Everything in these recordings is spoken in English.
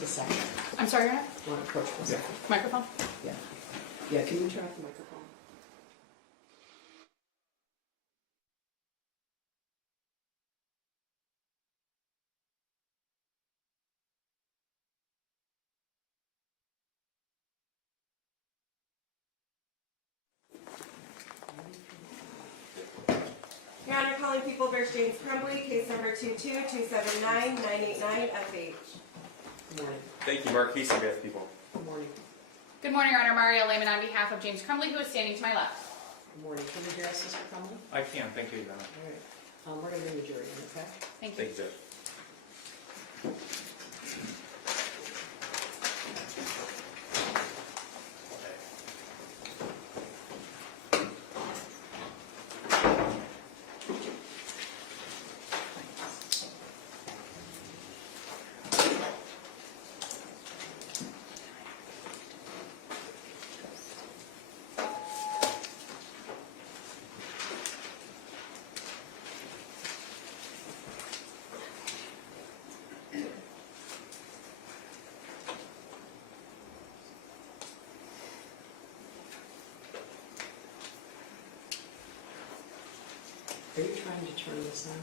the second. I'm sorry, Your Honor? You want to approach the second? Microphone? Yeah. Yeah, can you turn off the microphone? Your Honor, calling People vs. James Crumbley, case number 2279989FH. Good morning. Thank you, Marquise, on behalf of people. Good morning. Good morning, Your Honor. Mario Lehman on behalf of James Crumbley, who is standing to my left. Good morning. Can you hear us, Mr. Crumbley? I can, thank you, Your Honor. All right. We're going to bring the jury in, okay? Thank you. Thank you, Judge. Are you trying to turn this on?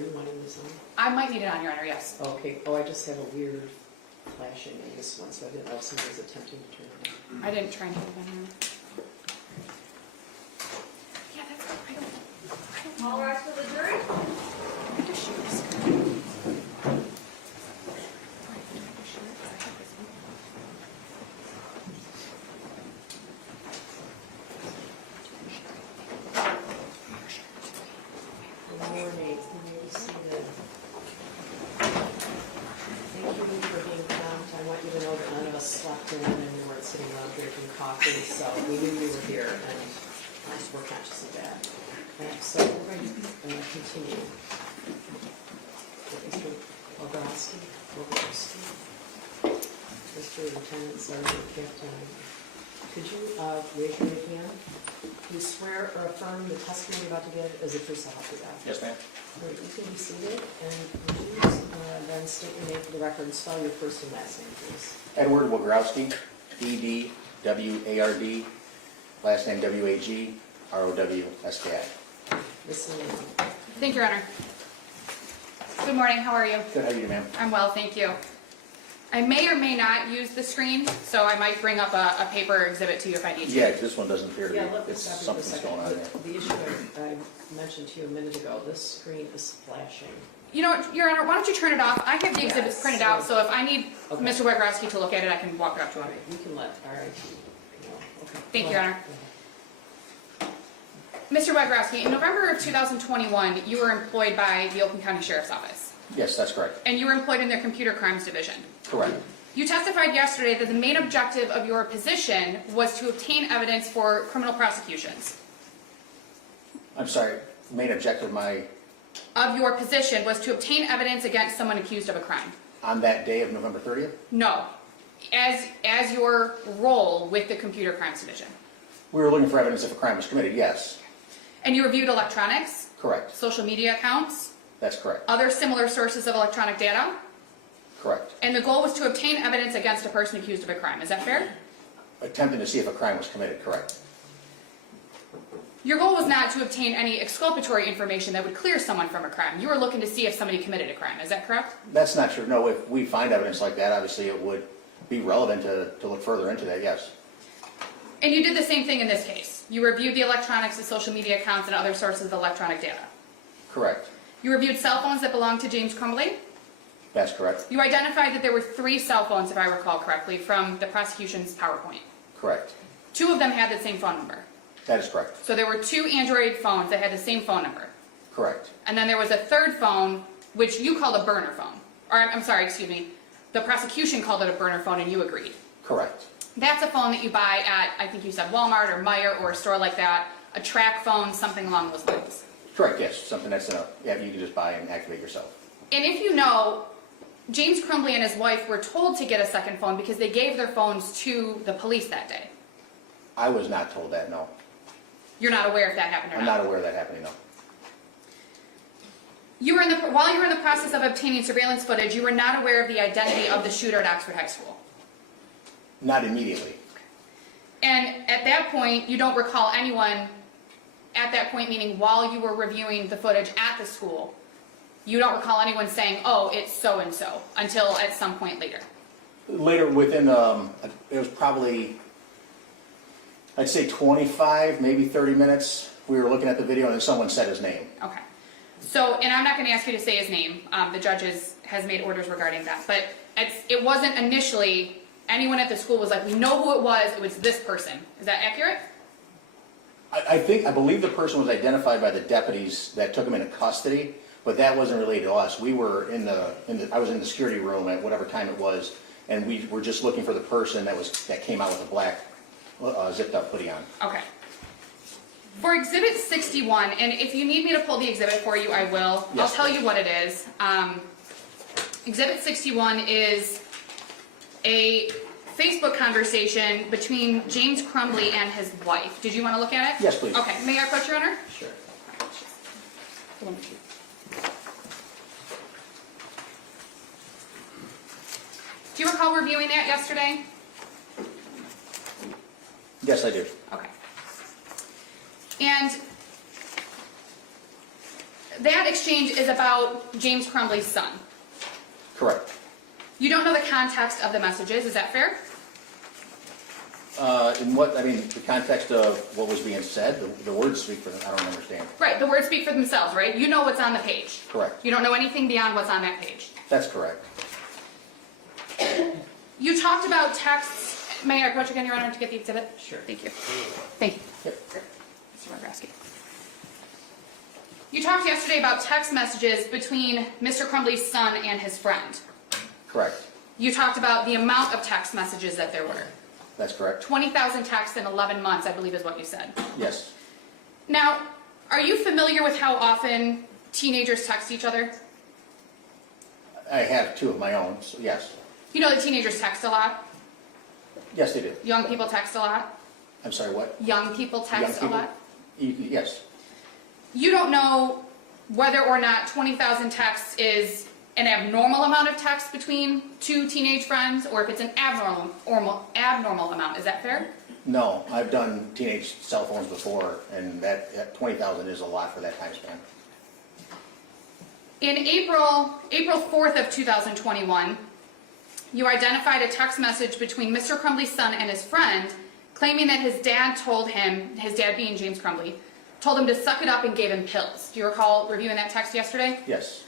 Are you wanting this on? I might need it on, Your Honor, yes. Okay. Oh, I just have a weird flashing in this one, so I didn't know if somebody was attempting to turn it on. I didn't try and put it on, Your Honor. Yeah, that's good. I don't All know. rise for the jury. I just shoot this. Good morning. Can you see the... Thank you for being prompt. I want you to know that none of us slept in and we weren't sitting around drinking coffee, so we knew you were here and we're conscious of that. So we're going to continue. Mr. Bobrovsky, Mr. Lieutenant Sergeant Captain, could you raise your right hand? Do you swear or affirm the testimony you're about to give is the truth so help you God? Yes, ma'am. Great, you can be seated, and would you then state your name for the record and spell your first and last name, please? Edward Wagrowski, E-D-W-A-R-D, last name W-A-G-R-O-W-S-K-I. Ms. Lehman. Thank you, Your Honor. Good morning. How are you? Good, how are you, ma'am? I'm well, thank you. I may or may not use the screen, so I might bring up a paper exhibit to you if I need to. Yeah, this one doesn't appear to Yeah, be, let me it's stop you for a something's second. going on there. The issue I mentioned to you a minute ago, this screen is flashing. You know what, Your Honor, why don't you turn it off? I have the exhibits Yes. printed out, so if I need Okay. Mr. Wagrowski to look at it, I can walk it up to All him. right, we can let RIT know. Okay. Thank Go you, Your ahead. Honor. Go ahead. Mr. Wagrowski, in November of 2021, you were employed by the Oakland County Sheriff's Office, Yes, that's correct. and you were employed in their computer crimes division. Correct. You testified yesterday that the main objective of your position was to obtain evidence for criminal prosecutions. I'm sorry, main objective Of your position was to obtain evidence against someone accused of a crime. on that day of November 30th, No, as your role with the computer crimes division. we were looking for evidence if a crime was committed, yes. And you reviewed electronics, Correct. social media accounts, That's correct. other similar sources of electronic data, Correct. and the goal was to obtain evidence against a person accused of a crime. Is that fair? Attempting to see if a crime was committed, correct. Your goal was not to obtain any exculpatory information that would clear someone from a crime. You were looking to see if somebody committed a crime. Is that correct? That's not true. No, if we find evidence like that, obviously it would be relevant to look further into that, yes. And you did the same thing in this case. You reviewed the electronics, the social media accounts, and other sources of electronic data. Correct. You reviewed cell phones that belonged to James Crumbley. That's correct. You identified that there were 3 cell phones, if I recall correctly, from the prosecution's PowerPoint. Correct. 2 of them had the same phone number. That is correct. So there were 2 Android phones that had the same phone number. Correct. And then there was a 3rd phone, which you called a burner phone. Or, I'm sorry, excuse me. The prosecution called it a burner phone and you agreed. Correct. That's a phone that you buy at, I think you said Walmart or Meijer or a store like that. A track phone, something along those lines. Correct, yes. Something that's, yeah, you can just buy and activate yourself. And if you know, James Crumbley and his wife were told to get a second phone because they gave their phones to the police that day. I was not told that, no. You're not aware if that happened or I'm not? not aware of that happening, no. While you were in the process of obtaining surveillance footage, you were not aware of the identity of the shooter at Oxford High School. Not immediately. And at that point, you don't recall anyone, at that point meaning while you were reviewing the footage at the school, you don't recall anyone saying, oh, it's so-and-so, until at some point later. Later, within, it was probably, I'd say 25, maybe 30 minutes. We were looking at the video and then someone said his name. Okay. So, and I'm not going to ask you to say his name. The judge has made orders regarding that. But it wasn't initially anyone at the school was like, we know who it was this person. Is that accurate? I believe the person was identified by the deputies that took him into custody, but that wasn't related to us. We were I was in the security room at whatever time it was, and we were just looking for the person that came out with a black zipped up hoodie on. Okay. For Exhibit 61, and if you need me to pull the exhibit for you, I will. Yes, I'll tell please. you what it is. Exhibit 61 is a Facebook conversation between James Crumbley and his wife. Did you want to look at it? Yes, please. Okay. May I approach, Your Honor? Sure. Do you recall reviewing that yesterday? Yes, I do. Okay. And that exchange is about James Crumbley's son. Correct. You don't know the context of the messages, is that fair? The context of what was being said, the words speak for them, I don't understand. Right, the words speak for themselves, right? You know what's on the page. Correct. You don't know anything beyond what's on that page. That's correct. You talked about texts. May I approach again, Your Honor, to get the exhibit? Sure. Thank you. Thank you. Yep. Mr. Robrowski. You talked yesterday about text messages between Mr. Crumbley's son and his friend. Correct. You talked about the amount of text messages that there were. That's correct. 20,000 texts in 11 months, I believe is what you said. Yes. Now, are you familiar with how often teenagers text each other? I have two of my own, so yes. You know that teenagers text a lot? Yes, they do. Young people text a lot? I'm sorry, what? Young people text a lot? Yes. You don't know whether or not 20,000 texts is an abnormal amount of text between two teenage friends, or if it's an abnormal amount. Is that fair? No, I've done teenage cell phones before, and that 20,000 is a lot for that time span. In April 4th of 2021, you identified a text message between Mr. Crumbley's son and his friend, claiming that his dad told him, his dad being James Crumbley, told him to suck it up and gave him pills. Do you recall reviewing that text yesterday? Yes.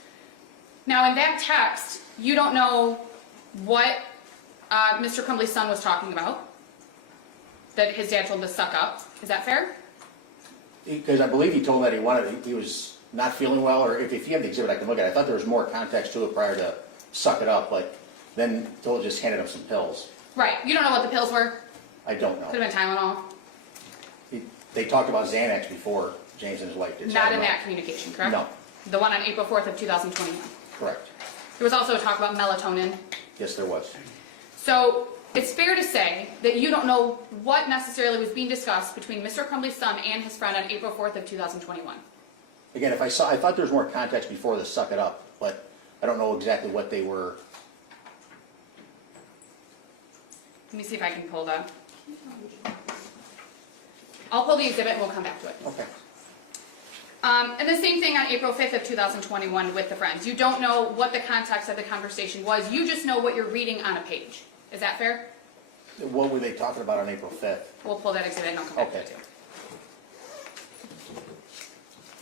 Now, in that text, you don't know what Mr. Crumbley's son was talking about, that his dad told him to suck up. Is that fair? Because I believe he told him that he was not feeling well, or if you have the exhibit, I can look at it. I thought there was more context to it prior to suck it up, but then Toll just handed him some pills. Right. You don't know what the pills were? I don't know. Could have been Tylenol. They talked about Xanax before James and his wife did. Not in that communication, correct? No. The one on April 4th of 2021. Correct. There was also a talk about melatonin. Yes, there was. So it's fair to say that you don't know what necessarily was being discussed between Mr. Crumbley's son and his friend on April 4th of 2021. Again, I thought there was more context before the suck it up, but I don't know exactly what they were. Let me see if I can pull that. I'll pull the exhibit and we'll come back to it. Okay. And the same thing on April 5th of 2021 with the friends. You don't know what the context of the conversation was. You just know what you're reading on a page. Is that fair? What were they talking about on April 5th? We'll pull that exhibit and I'll come back to Okay. it too.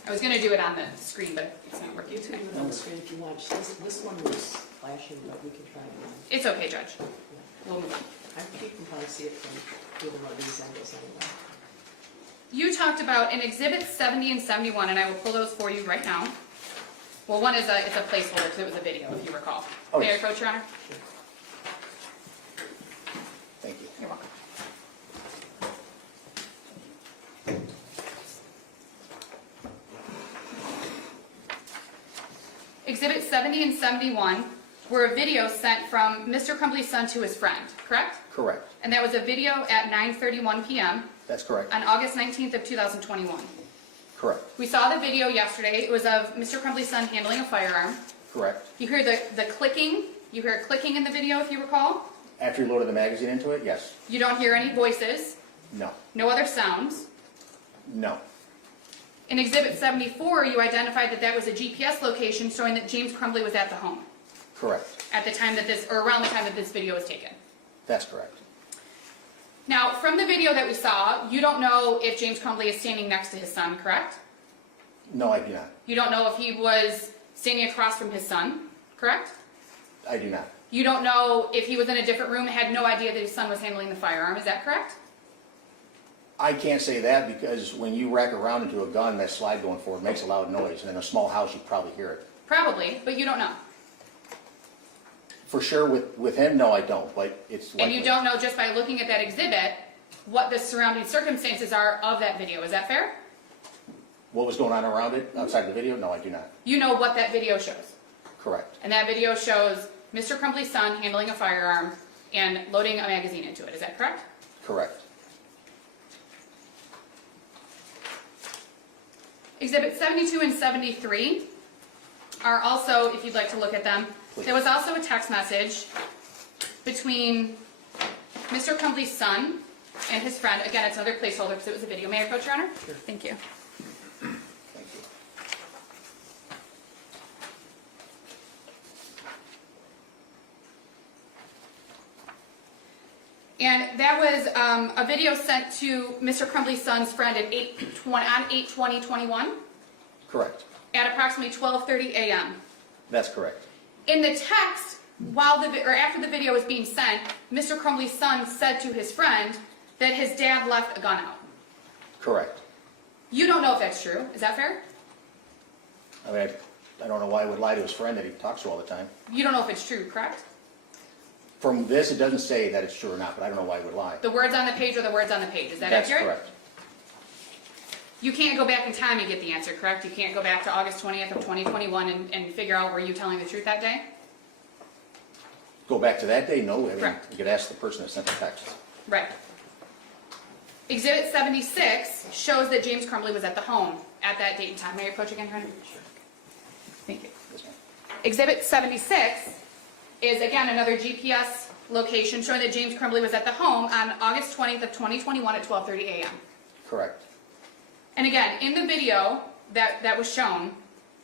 I was going to do it on the screen, but it's not working You can today. do it on the screen if you want. This one was flashing, but we can try it again. It's okay, Judge. We'll move on. I think you can probably see it from either one of these angles anyway. You talked about in Exhibit 70 and 71, and I will pull those for you right now. Well, one is it's a placeholder because it was a video, if you recall. Oh, May I yes. approach, Your Honor? Sure. Thank you. You're welcome. Exhibit 70 and 71 were a video sent from Mr. Crumbley's son to his friend, correct? Correct. And that was a video at 9:31 p.m. That's correct. on August 19th of 2021. Correct. We saw the video yesterday. It was of Mr. Crumbley's son handling a firearm. Correct. You hear the clicking. You hear clicking in the video, if you recall. After you loaded the magazine into it, yes. You don't hear any voices. No. No other sounds. No. In Exhibit 74, you identified that that was a GPS location showing that James Crumbley was at the home Correct. at the time that this, or around the time that this video was taken. That's correct. Now, from the video that we saw, you don't know if James Crumbley is standing next to his son, correct? No, I do not. You don't know if he was standing across from his son, correct? I do not. You don't know if he was in a different room and had no idea that his son was handling the firearm, is that correct? I can't say that because when you rack around into a gun, that slide going forward makes a loud noise. And in a small house, you'd probably hear it. Probably, but you don't know. For sure, with him, no, I don't, but it's likely. And you don't know just by looking at that exhibit what the surrounding circumstances are of that video, is that fair? What was going on around it outside the video? No, I do not. You know what that video shows. Correct. And that video shows Mr. Crumbley's son handling a firearm and loading a magazine into it, is that correct? Correct. Exhibit 72 and 73 are also, if you'd like to look at them, Please. there was also a text message between Mr. Crumbley's son and his friend. Again, it's another placeholder because it was a video. May I approach, Your Honor? Sure. Thank you. Thank you. And that was a video sent to Mr. Crumbley's son's friend at 8/20/21 Correct. at approximately 12:30 a.m. That's correct. In the text, after the video was being sent, Mr. Crumbley's son said to his friend that his dad left a gun out. Correct. You don't know if that's true. Is that fair? I mean, I don't know why he would lie to his friend that he talks to all the time. You don't know if it's true, correct? From this, it doesn't say that it's true or not, but I don't know why he would lie. The words on the page are the words on the page. Is that That's accurate? correct. You can't go back in time and get the answer, correct? You can't go back to August 20th of 2021 and figure out were you telling the truth that day? Go back to that day? No, I mean, Correct. you could ask the person that sent the text. Right. Exhibit 76 shows that James Crumbley was at the home at that date and time. May I approach again, Your Honor? Sure. Thank you. Yes, ma'am. Exhibit 76 is, again, another GPS location showing that James Crumbley was at the home on August 20th of 2021 at 12:30 a.m. Correct. And again, in the video that was shown,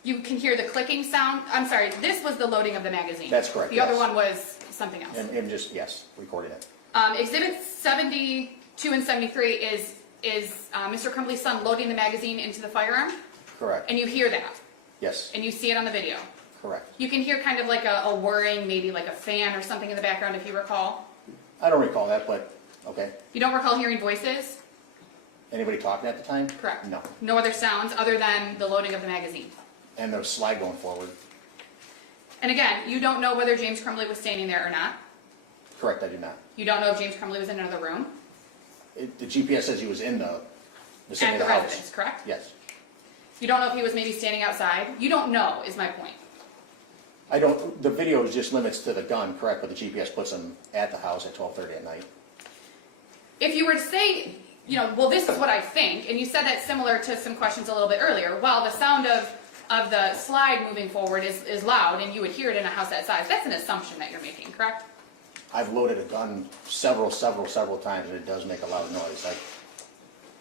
you can hear the clicking sound. I'm sorry, this was the loading of the magazine. That's correct, The other yes. one was something else. And him just, yes, recording it. Exhibit 72 and 73 is Mr. Crumbley's son loading the magazine into the firearm, Correct. and you hear that, Yes, and you see it on the video. correct. You can hear kind of like a whirring, maybe like a fan or something in the background if you recall. I don't recall that, but, okay. You don't recall hearing voices? Anybody talking at the time? Correct. No. No other sounds other than the loading of the magazine. And the slide going forward? And again, you don't know whether James Crumbley was standing there or not. Correct, I do not. You don't know if James Crumbley was in another room. The GPS says he was in the vicinity And of the the house. residence, correct? Yes. You don't know if he was maybe standing outside. You don't know, is my point. I don't, the video just limits to the gun, correct, but the GPS puts him at the house at 12:30 at night. If you were to say, well, this is what I think, and you said that similar to some questions a little bit earlier, well, the sound of the slide moving forward is loud, and you would hear it in a house that size. That's an assumption that you're making, correct? I've loaded a gun several times, and it does make a loud noise.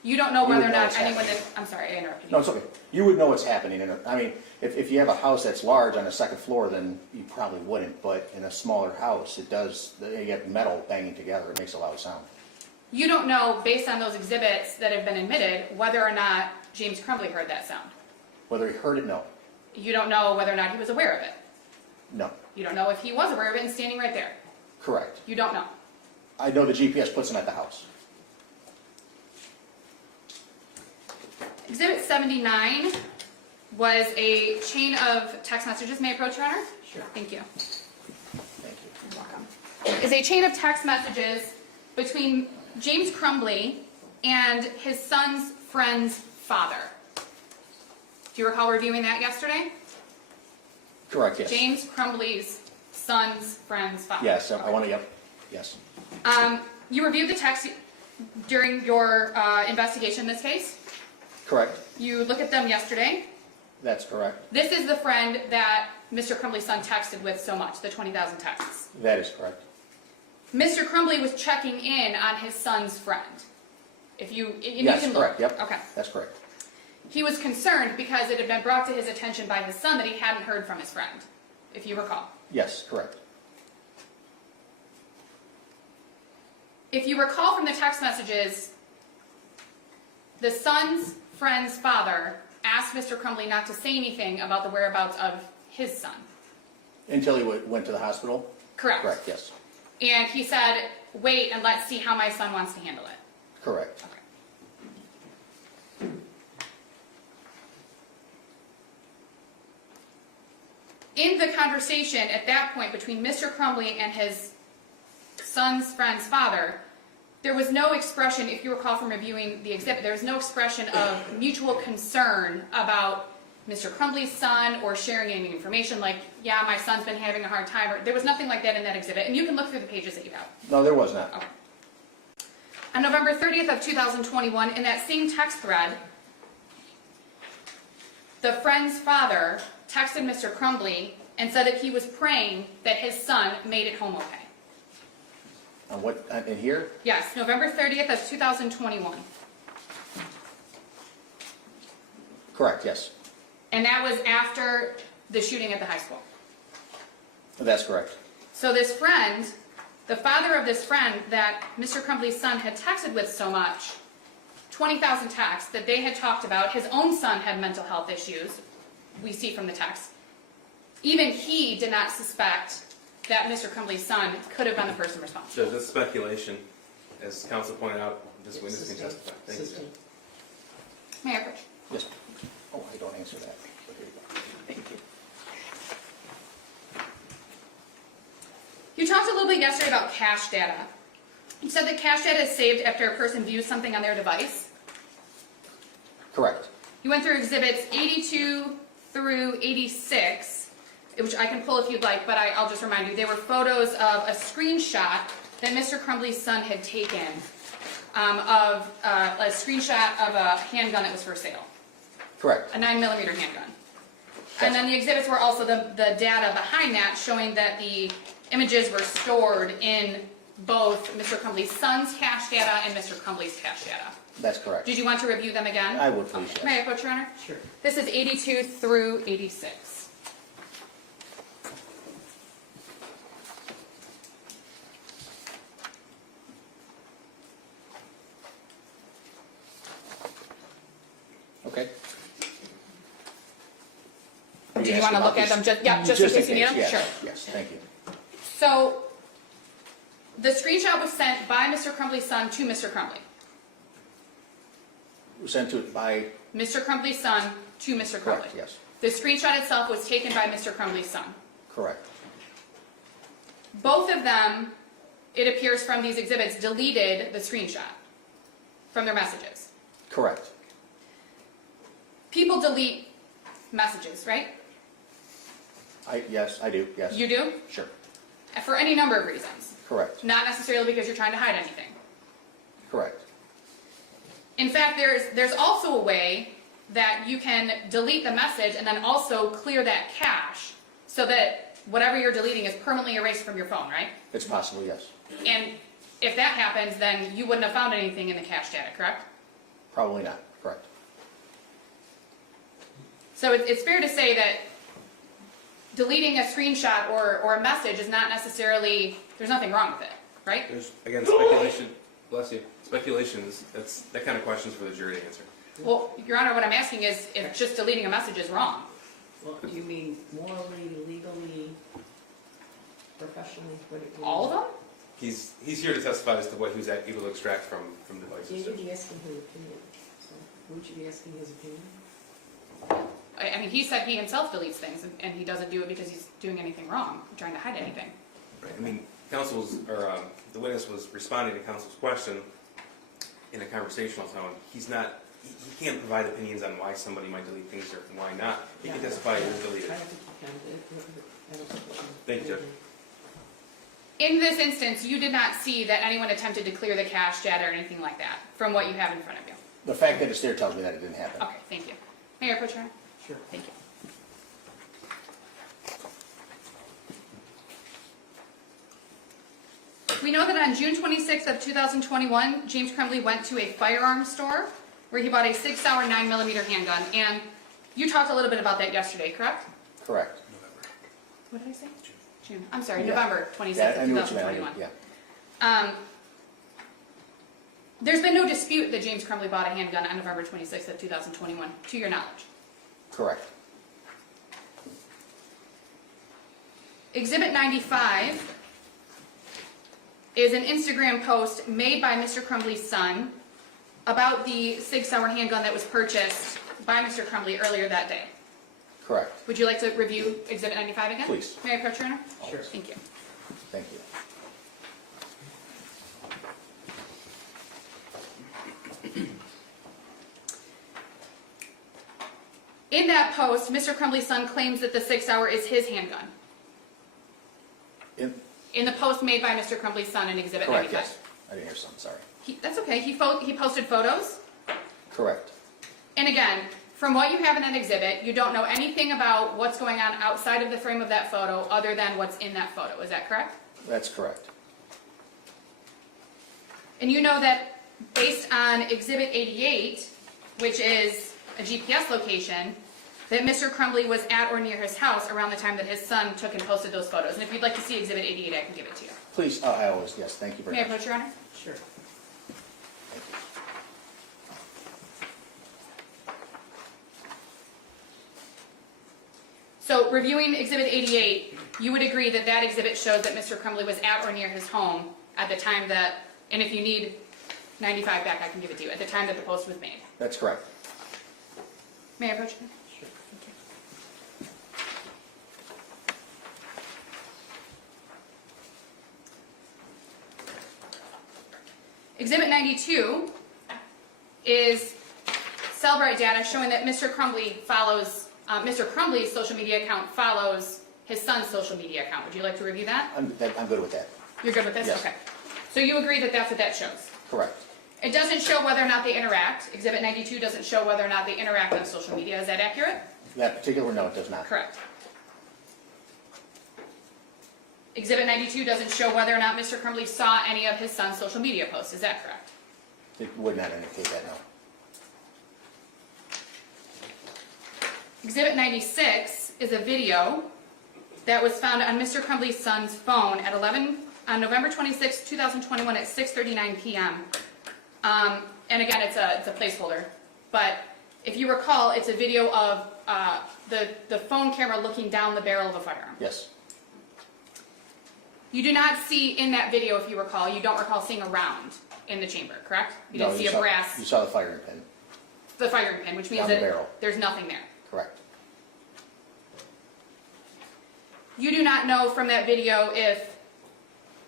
You don't know You whether would or know not it's anyone happening. I'm sorry, I interrupted you. No, it's okay. You would know what's happening. I mean, if you have a house that's large on the second floor, then you probably wouldn't. But in a smaller house, it does, you get metal banging together. It makes a loud sound. You don't know, based on those exhibits that have been admitted, whether or not James Crumbley heard that sound. Whether he heard it, no. You don't know whether or not he was aware of it. No. You don't know if he was aware of it and standing right there. Correct. You don't know. I know the GPS puts him at the house. Exhibit 79 was a chain of text messages. May I approach, Your Honor? Sure. Thank you. Thank you. You're welcome. Is a chain of text messages between James Crumbley and his son's friend's father. Do you recall reviewing that yesterday? Correct, yes. James Crumbley's son's friend's father. Yes, I want to, yep, yes. You reviewed the text during your investigation in this case? Correct. You look at them yesterday. That's correct. This is the friend that Mr. Crumbley's son texted with so much, the 20,000 texts. That is correct. Mr. Crumbley was checking in on his son's friend. If you, and Yes, you can correct, look. yep. Okay. That's correct. He was concerned because it had been brought to his attention by his son that he hadn't heard from his friend, if you recall. Yes, correct. If you recall from the text messages, the son's friend's father asked Mr. Crumbley not to say anything about the whereabouts of his son. Until he went to the hospital? Correct. Correct, yes. And he said, wait and let's see how my son wants to handle it. Correct. Okay. In the conversation at that point between Mr. Crumbley and his son's friend's father, there was no expression, if you recall from reviewing the exhibit, there was no expression of mutual concern about Mr. Crumbley's son or sharing any information like, yeah, my son's been having a hard time. Or, there was nothing like that in that exhibit, and you can look through the pages that you have. No, there was not. Okay. On November 30th of 2021, in that same text thread, the friend's father texted Mr. Crumbley and said that he was praying that his son made it home okay. On what, in here? Yes, November 30th of 2021. Correct, yes. And that was after the shooting at the high school. That's correct. So this friend, the father of this friend that Mr. Crumbley's son had texted with so much, 20,000 texts that they had talked about, his own son had mental health issues, we see from the text. Even he did not suspect that Mr. Crumbley's son could have been the person responsible. Judge, that's speculation. As counsel pointed out, this witness can testify. Thank you, Judge. May I approach? Yes. Oh, I don't answer that. But here you go. Thank you. You talked a little bit yesterday about cache data. You said that cache data is saved after a person views something on their device. Correct. You went through exhibits 82 through 86, which I can pull if you'd like, but I'll just remind you, they were photos of a screenshot that Mr. Crumbley's son had taken of a screenshot of a handgun that was for sale, Correct. a 9mm handgun. And then the exhibits were also the data behind that, showing that the images were stored in both Mr. Crumbley's son's cache data and Mr. Crumbley's cache data. That's correct. Did you want to review them again? I would, please, yes. May I approach, Your Honor? Sure. This is 82 through 86. Okay. Do you want to look at them just in case you need them? yes. Sure. Yes, thank you. So the screenshot was sent by Mr. Crumbley's son to Mr. Crumbley. Sent to it by, Mr. Crumbley's son to Mr. Crumbley. correct, yes. The screenshot itself was taken by Mr. Crumbley's son. Correct. Both of them, it appears from these exhibits, deleted the screenshot from their messages. Correct. People delete messages, right? Yes, I do, yes. You do? Sure. For any number of reasons. Correct. Not necessarily because you're trying to hide anything. Correct. In fact, there's also a way that you can delete the message and then also clear that cache so that whatever you're deleting is permanently erased from your phone, right? It's possible, yes. And if that happens, then you wouldn't have found anything in the cache data, correct? Probably not, correct. So it's fair to say that deleting a screenshot or a message is not necessarily, there's nothing wrong with it, right? There's, again, speculation. Bless you. Speculations. That kind of questions for the jury to answer. Well, Your Honor, what I'm asking is if just deleting a message is wrong. Well, you mean morally, legally, professionally? What do you mean? All of them? He's here to testify as to what he was able to extract from Yeah, devices. you'd be asking his opinion. So, wouldn't you be asking his opinion? I mean, he said he himself deletes things and he doesn't do it because he's doing anything wrong, trying to hide anything. Right. I mean, the witness was responding to counsel's question in a conversational tone. He can't provide opinions on why somebody might delete things or why not. He can testify it was deleted. I don't think you can. I don't think you can. Thank you, Judge. In this instance, you did not see that anyone attempted to clear the cache data or anything like that from what you have in front of you. The fact that it's there tells me that it didn't happen. Okay, thank you. Mayor Pro Tem? Sure. Thank you. We know that on June 26th of 2021, James Crumbley went to a firearms store where he bought a 6-hour 9mm handgun. And you talked a little bit about that yesterday, correct? Correct. What did I say? June. I'm sorry, Yeah. November 26th Yeah, I of knew what you meant. 2021. Yeah. There's been no dispute that James Crumbley bought a handgun on November 26th of 2021, to your knowledge. Correct. Exhibit 95 is an Instagram post made by Mr. Crumbley's son about the 6-hour handgun that was purchased by Mr. Crumbley earlier that day. Correct. Would you like to review Exhibit 95 again? Please. Mayor Pro Tem? Sure. Thank you. Thank you. In that post, Mr. Crumbley's son claims that the 6-hour is his handgun. In the post made by Mr. Crumbley's son in Exhibit Correct, 95. yes. I didn't hear something, sorry. That's okay. He posted photos. Correct. And again, from what you have in that exhibit, you don't know anything about what's going on outside of the frame of that photo other than what's in that photo. Is that correct? That's correct. And you know that based on Exhibit 88, which is a GPS location, that Mr. Crumbley was at or near his house around the time that his son took and posted those photos. And if you'd like to see Exhibit 88, I can give it to you. Please, I always, yes, thank you very May I much. approach, Your Honor? Sure. Thank you. So reviewing Exhibit 88, you would agree that that exhibit shows that Mr. Crumbley was at or near his home at the time that, and if you need 95 back, I can give it to you, at the time that the post was made. That's correct. May I approach? Sure. Exhibit 92 is Cellbrite data showing that Mr. Crumbley's social media account follows his son's social media account. Would you like to review that? I'm good with that. You're good with this? Yes. Okay. So you agree that that's what that shows? Correct. It doesn't show whether or not they interact. Exhibit 92 doesn't show whether or not they interact on social media. Is that accurate? That particular, no, it does not. Correct. Exhibit 92 doesn't show whether or not Mr. Crumbley saw any of his son's social media posts. Is that correct? It would not indicate that, no. Exhibit 96 is a video that was found on Mr. Crumbley's son's phone at on November 26, 2021 at 6:39 p.m. And again, it's a placeholder. But if you recall, it's a video of the phone camera looking down the barrel of a firearm. Yes. You do not see in that video, if you recall, you don't recall seeing a round in the chamber, correct? You didn't No, see a brass, You saw the firing pin. the firing pin, which means Down the that barrel. there's nothing there. Correct. You do not know from that video if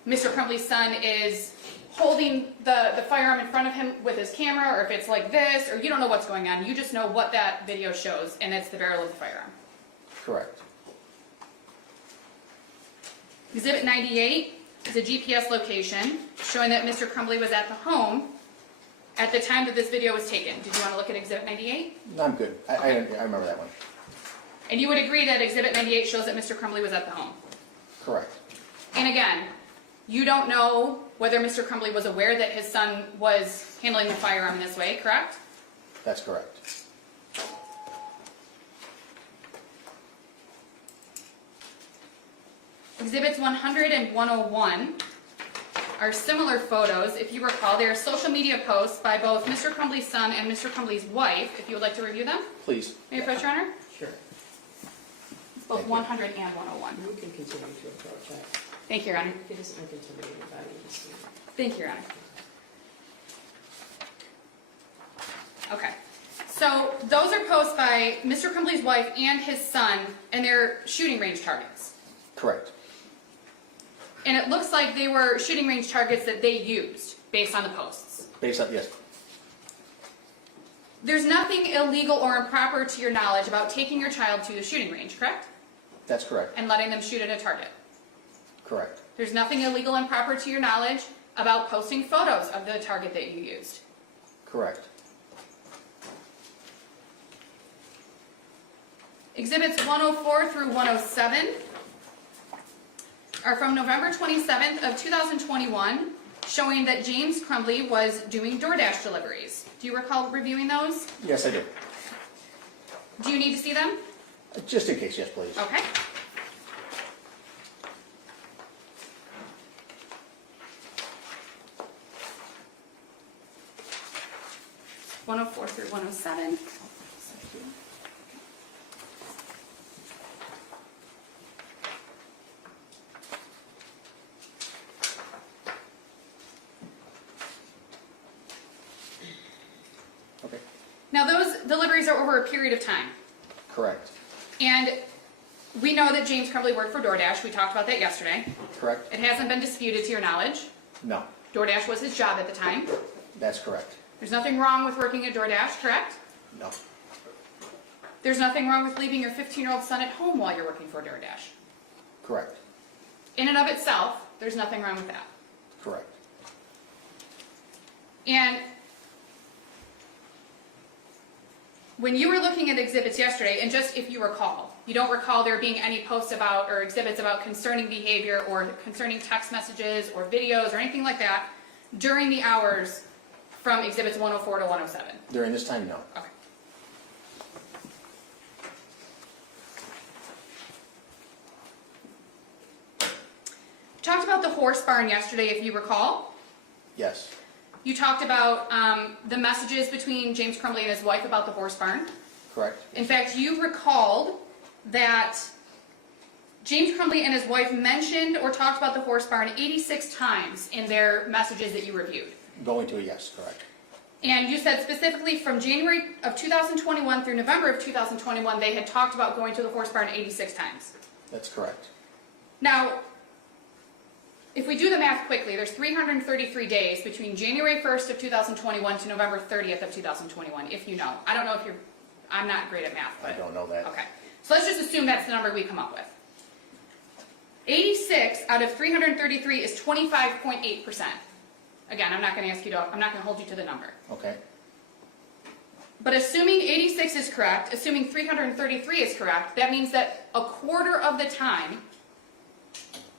Mr. Crumbley's son is holding the firearm in front of him with his camera, or if it's like this, or you don't know what's going on. You just know what that video shows, and it's the barrel of the firearm. Correct. Exhibit 98 is a GPS location showing that Mr. Crumbley was at the home at the time that this video was taken. Did you want to look at Exhibit 98? No, I'm good. I remember that one. And you would agree that Exhibit 98 shows that Mr. Crumbley was at the home? Correct. And again, you don't know whether Mr. Crumbley was aware that his son was handling the firearm in this way, correct? That's correct. Exhibits 100 and 101 are similar photos. If you recall, they are social media posts by both Mr. Crumbley's son and Mr. Crumbley's wife. If you would like to review them. Please. May I approach, Your Honor? Sure. Both Thank you. 100 and 101. We can continue to approach that. Thank you, Your Honor. It isn't intimidating anybody. Just- Thank you, Your Honor. Okay. So those are posts by Mr. Crumbley's wife and his son, and they're shooting range targets. Correct. And it looks like they were shooting range targets that they used based on the posts. Based on, yes. There's nothing illegal or improper to your knowledge about taking your child to the shooting range, correct? That's correct. And letting them shoot at a target. Correct. There's nothing illegal and improper to your knowledge about posting photos of the target that you used. Correct. Exhibits 104 through 107 are from November 27th of 2021, showing that James Crumbley was doing DoorDash deliveries. Do you recall reviewing those? Yes, I do. Do you need to see them? Just in case, yes, please. Okay. (104) through 107. Okay, Now those deliveries are over a period of time. correct. And we know that James Crumbley worked for DoorDash. We talked about that yesterday. Correct? It hasn't been disputed to your knowledge. No, DoorDash was his job at the time. that's correct. There's nothing wrong with working at DoorDash, correct? No, There's nothing wrong with leaving your 15-year-old son at home while you're working for DoorDash. correct, In and of itself, there's nothing wrong with that. correct. And when you were looking at exhibits yesterday, and just if you recall, you don't recall there being any posts about or exhibits about concerning behavior or concerning text messages or videos or anything like that during the hours from exhibits 104 to 107. During this time, no. Okay. We talked about the horse barn yesterday, if you recall. Yes, You talked about the messages between James Crumbley and his wife about the horse barn. correct, In fact, you recalled that James Crumbley and his wife mentioned or talked about the horse barn 86 times in their messages that you reviewed. going to a yes, correct. And you said specifically from January of 2021 through November of 2021, they had talked about going to the horse barn 86 times. That's correct. Now, if we do the math quickly, there's 333 days between January 1st of 2021 to November 30th of 2021, if you know. I don't know if you're, I'm not great at math, I but, don't know that. okay. So let's just assume that's the number we come up with. 86 out of 333 is 25.8%. Again, I'm not going to ask you to, I'm not going to hold you to the number. Okay, But assuming 86 is correct, assuming 333 is correct, that means that a quarter of the time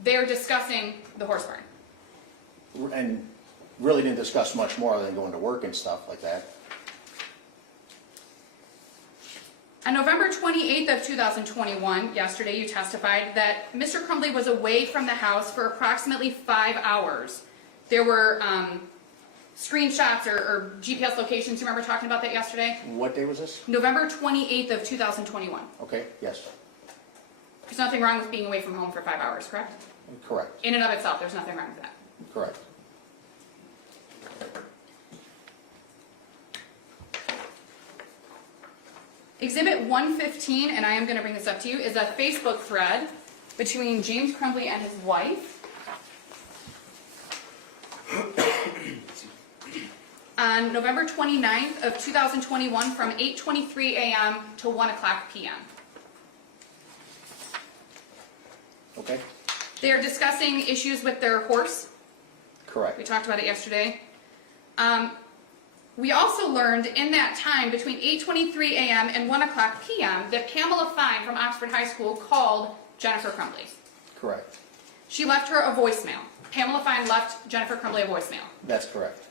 they're discussing the horse barn. and really didn't discuss much more other than going to work and stuff like that. On November 28th of 2021, yesterday, you testified that Mr. Crumbley was away from the house for approximately 5 hours. There were screenshots or GPS locations. You remember talking about that yesterday? What day was this? November 28th of 2021. Okay, yes, There's nothing wrong with being away from home for 5 hours, correct? correct, In and of itself, there's nothing wrong with that. correct. Exhibit 115, and I am going to bring this up to you, is a Facebook thread between James Crumbley and his wife on November 29th of 2021 from 8:23 a.m. to 1 o'clock p.m. Okay, They are discussing issues with their horse. We correct, talked about it yesterday. We also learned in that time between 8:23 a.m. and 1 o'clock p.m. that Pamela Fine from Oxford High School called Jennifer Crumbley. correct. She left her a voicemail. Pamela Fine left Jennifer Crumbley a voicemail. That's correct.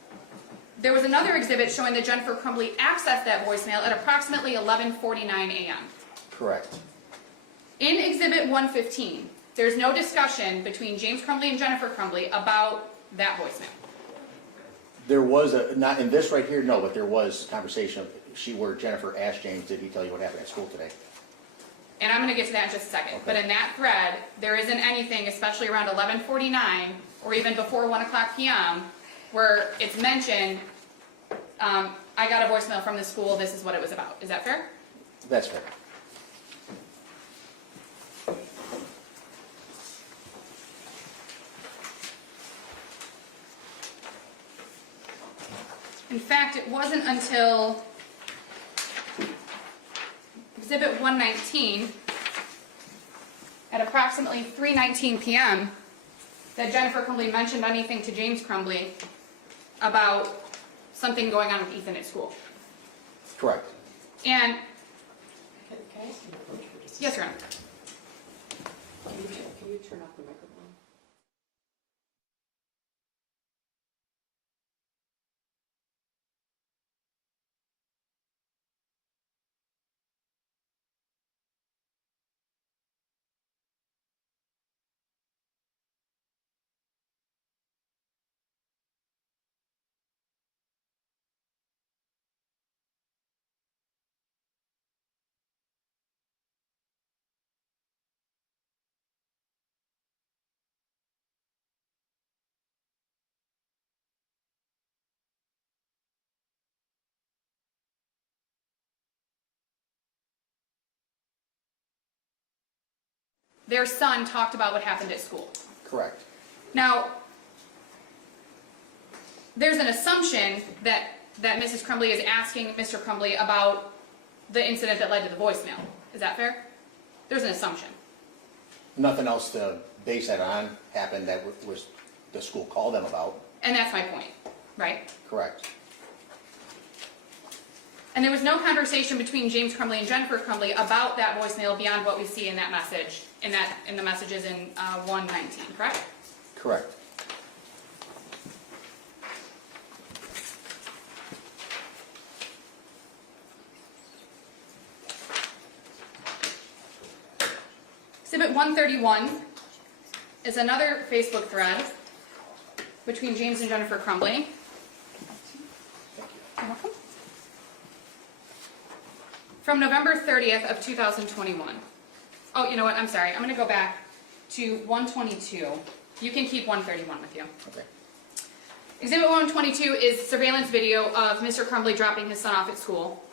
There was another exhibit showing that Jennifer Crumbley accessed that voicemail at approximately 11:49 a.m. Correct. In Exhibit 115, there's no discussion between James Crumbley and Jennifer Crumbley about that voicemail. There was a, not in this right here, no, but there was conversation, where Jennifer asked James, did he tell you what happened at school today? And I'm going to get to that in just a second. Okay. But in that thread, there isn't anything, especially around 11:49 or even before 1 o'clock p.m., where it's mentioned, I got a voicemail from the school, this is what it was about. Is that fair? That's fair. In fact, it wasn't until Exhibit 119 at approximately 3:19 p.m. that Jennifer Crumbley mentioned anything to James Crumbley about something going on with Ethan at school. Correct. And Can I ask you a question? Yes, Your Honor. Can you turn off the microphone? Their son talked about what happened at school. Correct. Now, there's an assumption that Mrs. Crumbley is asking Mr. Crumbley about the incident that led to the voicemail. Is that fair? There's an assumption. Nothing else to base that on happened that was the school called them about. And that's my point, right? Correct. And there was no conversation between James Crumbley and Jennifer Crumbley about that voicemail beyond what we see in that message, in the messages in 119, correct? Correct. Exhibit 131 is another Facebook thread between James and Jennifer Crumbley. You're welcome. From November 30th of 2021. Oh, you know what? I'm sorry. I'm going to go back to 122. You can keep 131 with you. Okay. Exhibit 122 is surveillance video of Mr. Crumbley dropping his son off at school.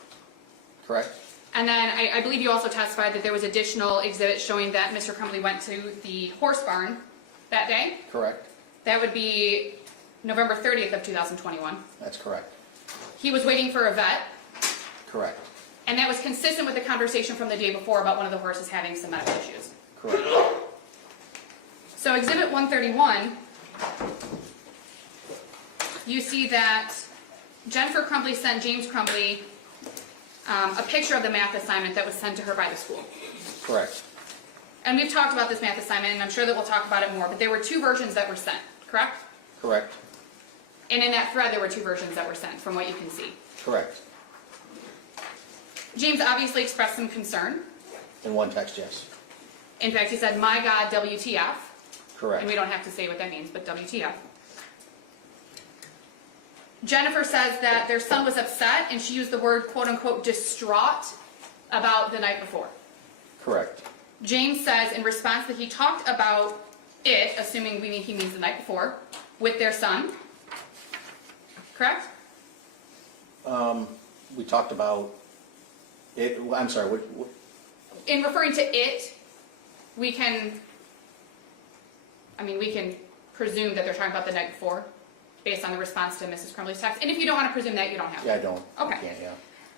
Correct. And then I believe you also testified that there was additional exhibits showing that Mr. Crumbley went to the horse barn that day. Correct. That would be November 30th of 2021. That's correct. He was waiting for a vet, Correct. and that was consistent with the conversation from the day before about one of the horses having some medical issues. Correct. So Exhibit 131, you see that Jennifer Crumbley sent James Crumbley a picture of the math assignment that was sent to her by the school. Correct. And we've talked about this math assignment, and I'm sure that we'll talk about it more, but there were two versions that were sent, correct? Correct. And in that thread, there were two versions that were sent, from what you can see. Correct. James obviously expressed some concern. In one text, yes. In fact, he said, "My God, WTF." Correct. And we don't have to say what that means, but WTF. Jennifer says that their son was upset, and she used the word, quote unquote, distraught about the night before. Correct. James says in response that he talked about it, assuming he means the night before, with their son. Correct? We talked about it. I'm sorry. What, In referring to it, we can presume that they're talking about the night before, based on the response to Mrs. Crumbley's text. And if you don't want to presume that, you don't have to. yeah, I don't. Okay. I can't, yeah.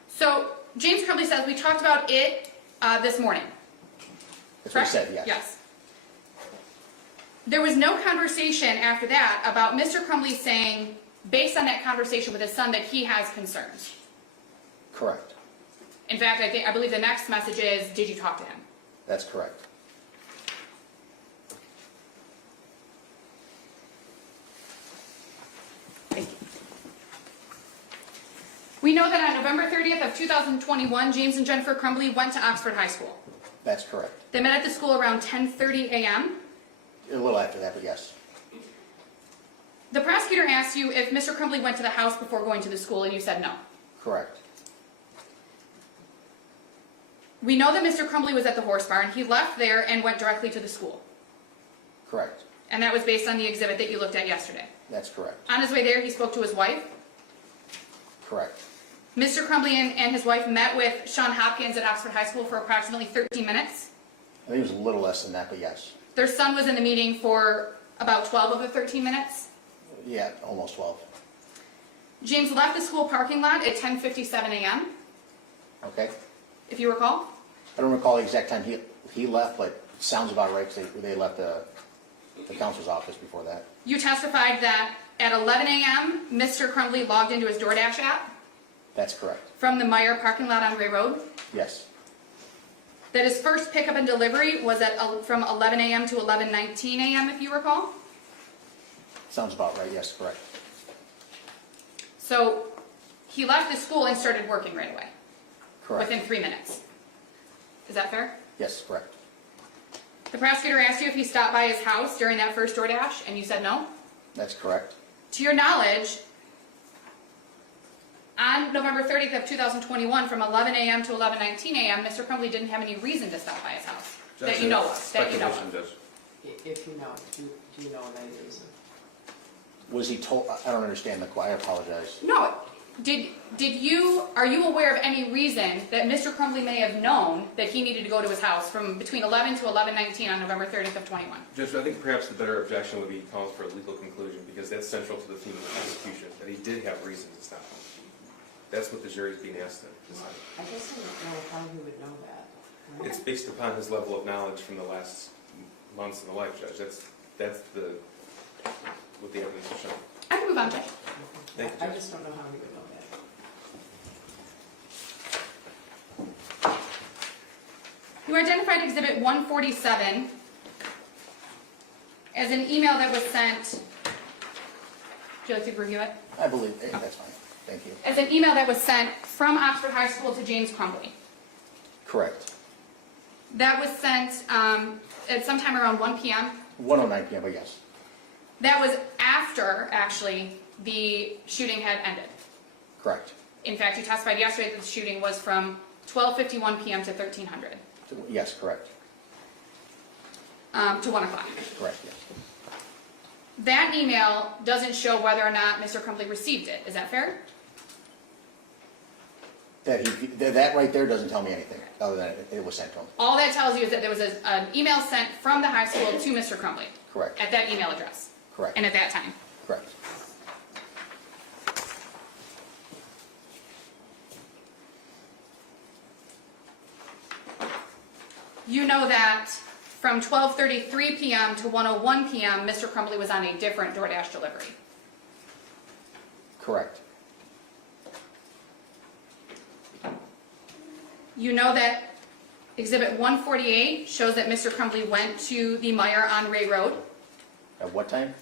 So James Crumbley says, we talked about it this morning. That's what Correct? he said, yes. Yes. There was no conversation after that about Mr. Crumbley saying, based on that conversation with his son, that he has concerns. Correct. In fact, I believe the next message is, did you talk to him? That's correct. Thank you. We know that on November 30th of 2021, James and Jennifer Crumbley went to Oxford High School. That's correct. They met at the school around 10:30 a.m. A little after that, but yes. The prosecutor asked you if Mr. Crumbley went to the house before going to the school, and you said no. Correct. We know that Mr. Crumbley was at the horse barn. He left there and went directly to the school. Correct. And that was based on the exhibit that you looked at yesterday. That's correct. On his way there, he spoke to his wife. Correct. Mr. Crumbley and his wife met with Sean Hopkins at Oxford High School for approximately 13 minutes. I think it was a little less than that, but yes. Their son was in the meeting for about 12 of the 13 minutes. Yeah, almost 12. James left the school parking lot at 10:57 a.m., Okay. if you recall. I don't recall the exact time he left, but it sounds about right because they left the counselor's office before that. You testified that at 11 a.m., Mr. Crumbley logged into his DoorDash app That's correct. from the Meyer parking lot on Gray Road. Yes. that his first pickup and delivery was from 11 a.m. to 11:19 a.m., if you recall. Sounds about right, yes, correct. So he left the school and started working right away, Correct. within 3 minutes. Is that fair? Yes, correct. The prosecutor asked you if he stopped by his house during that first DoorDash, and you said no? That's correct. To your knowledge, on November 30th of 2021, from 11 a.m. to 11:19 a.m., Mr. Crumbley didn't have any reason to stop by his house. That you know of. That you know Speculation, of. Judge. If you know, do you know of any reason? Was he told, I don't understand I apologize. No. Are you aware of any reason that Mr. Crumbley may have known that he needed to go to his house from between 11 to 11:19 on November 30th of 21? Judge, I think perhaps the better objection would be calls for a legal conclusion, because that's central to the theme of the prosecution, that he did have reason to stop him. That's what the jury's being asked to decide. I guess I don't know how he would know that. Right? It's based upon his level of knowledge from the last months in the life, Judge. That's what the evidence is showing. I can move on, Judge. Thank you, I Judge. just don't know how he would know that. You identified Exhibit 147 as an email that was sent. Would you like to review it? I believe, that's fine, thank you. As an email that was sent from Oxford High School to James Crumbley. Correct. That was sent at sometime around 1 p.m. 1:09 p.m., but yes, That was after, actually, the shooting had ended. correct. In fact, you testified yesterday that the shooting was from 12:51 p.m. to 1300, Yes, correct, to 1 o'clock. correct, yes. That email doesn't show whether or not Mr. Crumbley received it. Is that fair? That right there doesn't tell me anything, other than it was sent to him. All that tells you is that there was an email sent from the high school to Mr. Crumbley Correct, at that email address correct, and at that time. correct. You know that from 12:33 p.m. to 1:01 p.m., Mr. Crumbley was on a different DoorDash delivery. Correct, You know that Exhibit 148 shows that Mr. Crumbley went to the Meyer on Ray Road, at what time?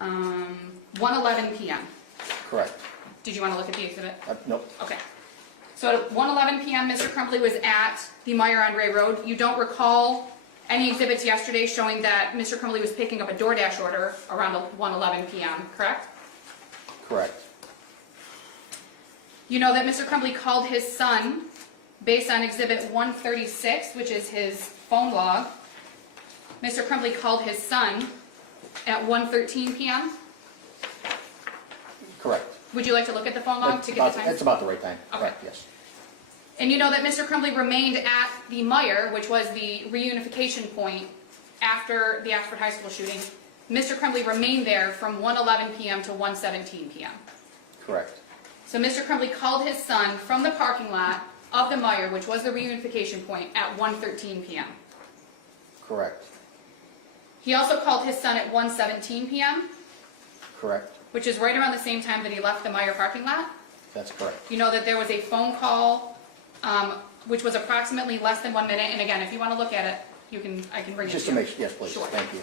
1:11 p.m. Correct. Did you want to look at the exhibit? Nope, Okay. So at 1:11 p.m., Mr. Crumbley was at the Meyer on Ray Road. You don't recall any exhibits yesterday showing that Mr. Crumbley was picking up a DoorDash order around 1:11 p.m., correct? correct, You know that Mr. Crumbley called his son based on Exhibit 136, which is his phone log. Mr. Crumbley called his son at 1:13 p.m. correct. Would you like to look at the phone log to get the time? That's about the right time, Okay. correct, yes. And you know that Mr. Crumbley remained at the Meyer, which was the reunification point after the Oxford High School shooting. Mr. Crumbley remained there from 1:11 p.m. to 1:17 p.m. Correct, So Mr. Crumbley called his son from the parking lot of the Meyer, which was the reunification point, at 1:13 p.m. correct, He also called his son at 1:17 p.m., correct, which is right around the same time that he left the Meyer parking lot. that's correct. You know that there was a phone call, which was approximately less than 1 minute. And again, if you want to look at it, I can bring it Just to to you. make, yes, please, Sure. thank you.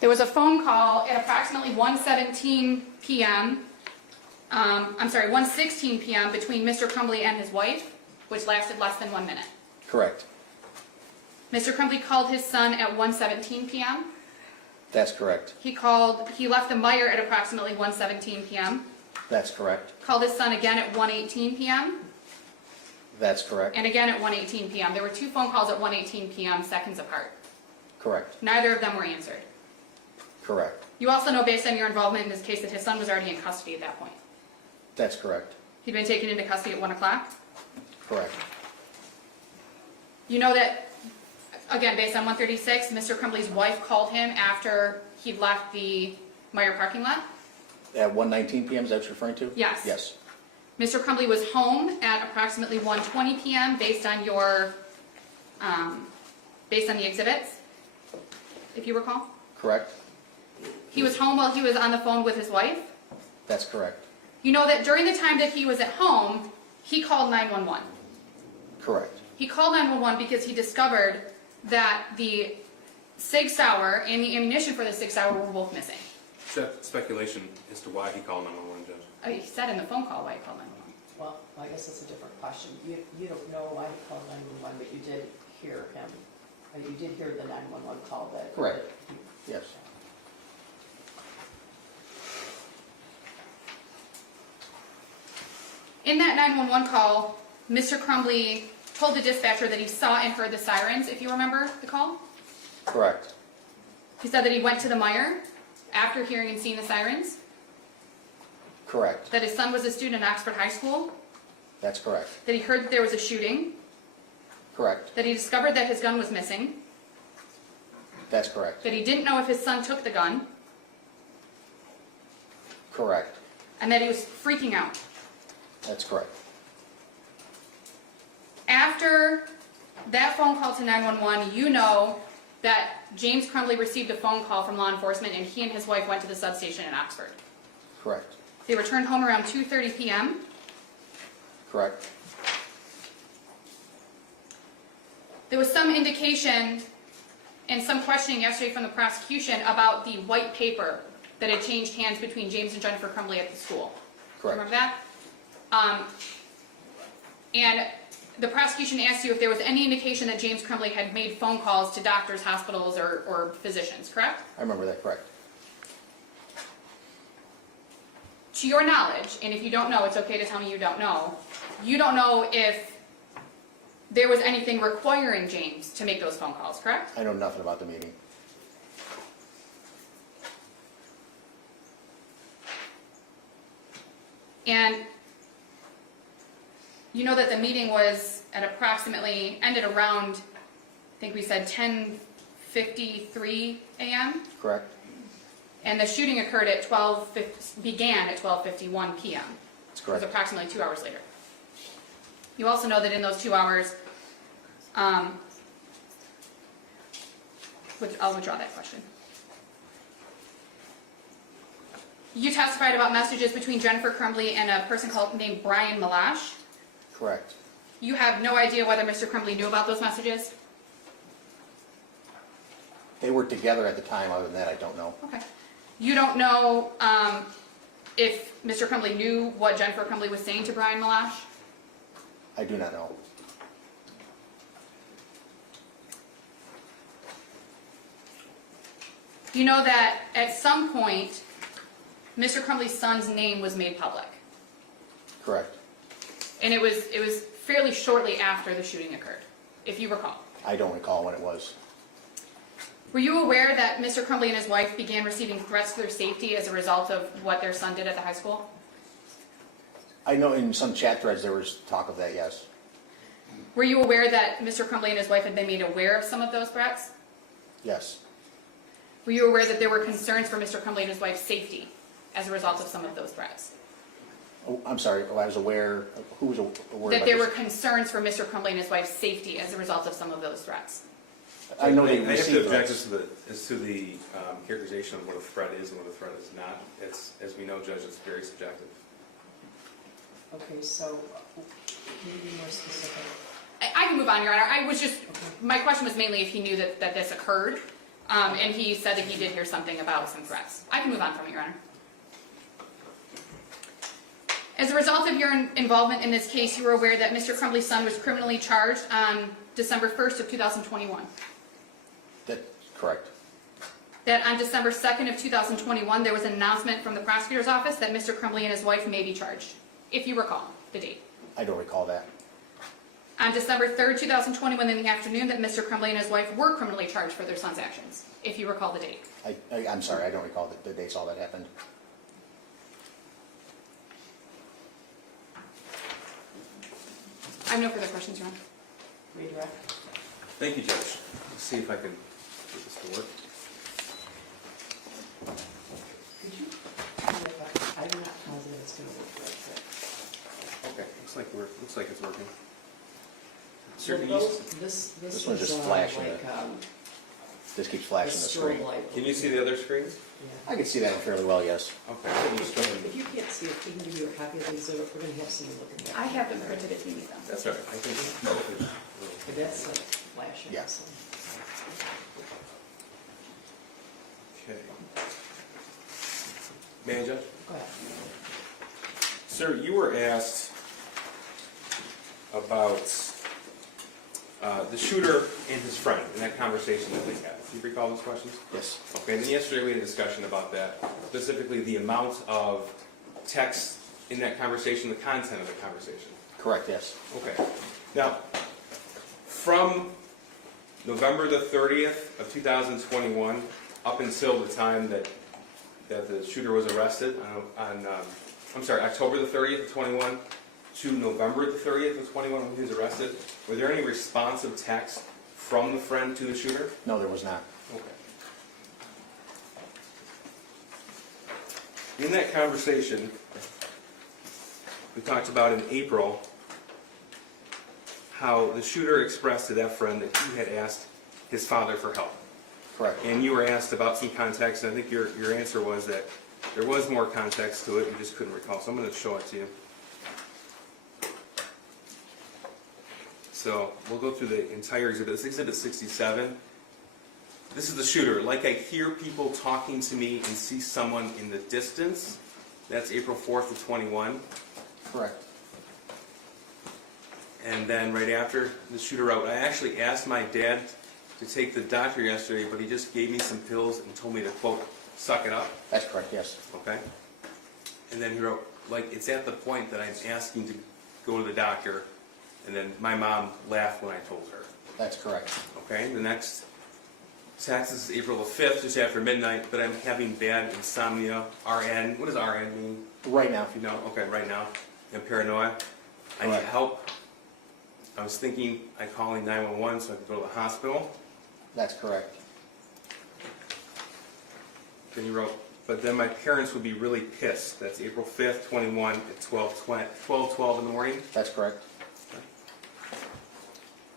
There was a phone call at approximately 1:17 p.m. 1:16 p.m. between Mr. Crumbley and his wife, which lasted less than 1 minute. Correct, Mr. Crumbley called his son at 1:17 p.m. that's correct, He left the Meyer at approximately 1:17 p.m. that's correct, Called his son again at 1:18 p.m. that's correct, and again at 1:18 p.m. There were two phone calls at 1:18 p.m. seconds apart. correct, Neither of them were answered. correct, You also know, based on your involvement in this case, that his son was already in custody at that point. that's correct, He'd been taken into custody at 1 o'clock. correct, You know that, again, based on 136, Mr. Crumbley's wife called him after he left the Meyer parking lot. at 1:19 p.m., is that what you're referring to? Yes. Yes, Mr. Crumbley was home at approximately 1:20 p.m. based on the exhibits, if you recall. correct, He was home while he was on the phone with his wife. that's correct, You know that during the time that he was at home, he called 911. Correct. He called 911 because he discovered that the Sig Sauer and the ammunition for the Sig Sauer were both missing. Speculation as to why he called 911, Judge. He said in the phone call why he called 911. Well, I guess that's a different question. You don't know why he called 911, but you did hear him. You did hear the 911 call that. Correct. Yes. In that 911 call, Mr. Crumbley told the dispatcher that he saw and heard the sirens, if you remember the call. Correct. He said that he went to the Meijer after hearing and seeing the sirens, Correct. that his son was a student at Oxford High School, That's correct. that he heard that there was a shooting, Correct. that he discovered that his gun was missing, That's correct. that he didn't know if his son took the gun, Correct. and that he was freaking out. That's correct. After that phone call to 911, you know that James Crumbley received a phone call from law enforcement and he and his wife went to the substation in Oxford. Correct. They returned home around 2:30 p.m. Correct. There was some indication and some questioning yesterday from the prosecution about the white paper that had changed hands between James and Jennifer Crumbley at the school. Correct. Remember that? And the prosecution asked you if there was any indication that James Crumbley had made phone calls to doctors, hospitals, or physicians, correct? I remember that, correct. To your knowledge, and if you don't know, it's okay to tell me you don't know if there was anything requiring James to make those phone calls, correct? I know nothing about the meeting. And you know that the meeting was at approximately, ended around, I think we said 10:53 a.m.? Correct. And the shooting occurred at began at 12:51 p.m. That's It was correct. approximately 2 hours later. You also know that in those 2 hours, I'll withdraw that question. You testified about messages between Jennifer Crumbley and a person named Brian Malash. Correct. You have no idea whether Mr. Crumbley knew about those messages? They were together at the time. Other than that, I don't know. Okay. You don't know if Mr. Crumbley knew what Jennifer Crumbley was saying to Brian Malash? I do not know. You know that at some point, Mr. Crumbley's son's name was made public. Correct. And it was fairly shortly after the shooting occurred, if you recall. I don't recall when it was. Were you aware that Mr. Crumbley and his wife began receiving threats to their safety as a result of what their son did at the high school? I know in some chat threads there was talk of that, yes. Were you aware that Mr. Crumbley and his wife had been made aware of some of those threats? Yes. Were you aware that there were concerns for Mr. Crumbley and his wife's safety as a result of some of those threats? Oh, I'm sorry. Oh, I was aware. Who was aware That about there were this? concerns for Mr. Crumbley and his wife's safety as a result of some of those threats? I know they I have to received object threats. as to the characterization of what a threat is and what a threat is not. It's, as we know, Judge, it's very subjective. Okay, so can you be more specific? I can move on, Your Honor. I was just, Okay. my question was mainly if he knew that this occurred, and he said that he did hear something about some threats. I can move on from it, Your Honor. As a result of your involvement in this case, you were aware that Mr. Crumbley's son was criminally charged on December 1st of 2021. That's correct. That on December 2nd of 2021, there was an announcement from the prosecutor's office that Mr. Crumbley and his wife may be charged, if you recall the date. I don't recall that. On December 3rd, 2021, in the afternoon, that Mr. Crumbley and his wife were criminally charged for their son's actions, if you recall the date. I'm sorry. I don't recall the dates all that happened. I have no further questions, Your Honor. Redirect? Thank you, Judge. Let's see if I can get this to work. Could you, I'm not positive it's going to work right there. Okay, looks like it's working. Certain Well, east. This This one's is just flashing like, it. This keeps The flashing the strobe screen. light. Can you see the other screen? Yeah. I can see that one fairly well, yes. Okay. If you can't see it, we can give you a copy of these, we're gonna have someone looking at it. I have them printed if you need them. That's all right. I think. But that's flashing. Yeah. so. Okay. May I, Judge? Go ahead. Sir, you were asked about the shooter and his friend in that conversation that they had. Do you recall those questions? Yes. Okay, and then yesterday we had a discussion about that, specifically the amount of text in that conversation, the content of the conversation. Correct, yes. Okay. Now, from November the 30th of 2021 up until the time that the shooter was arrested October the 30th of 21 to November the 30th of 21 when he was arrested, were there any responsive text from the friend to the shooter? No, there was not. Okay. In that conversation, we talked about in April how the shooter expressed to that friend that he had asked his father for help. Correct. And you were asked about some context, and I think your answer was that there was more context to it, you just couldn't recall. So I'm going to show it to you. So we'll go through the entire exhibit. This is Exhibit 67. This is the shooter. Like I hear people talking to me and see someone in the distance. That's April 4th of 21. Correct. And then right after, the shooter wrote, I actually asked my dad to take the doctor yesterday, but he just gave me some pills and told me to, quote, suck it up. That's correct, yes. Okay? And then he wrote, like, it's at the point that I'm asking to go to the doctor, and then my mom laughed when I told her. That's correct. Okay? The next text is April the 5th, just after midnight, but I'm having bad insomnia. RN. What does RN mean? Right now. If you know. Okay, right now. And paranoia. I need Correct. help. I was thinking I'd call 911 so I could go to the hospital. That's correct. Then he wrote, but then my parents would be really pissed. That's April 5th, 21 at 12:12 in the morning. That's correct.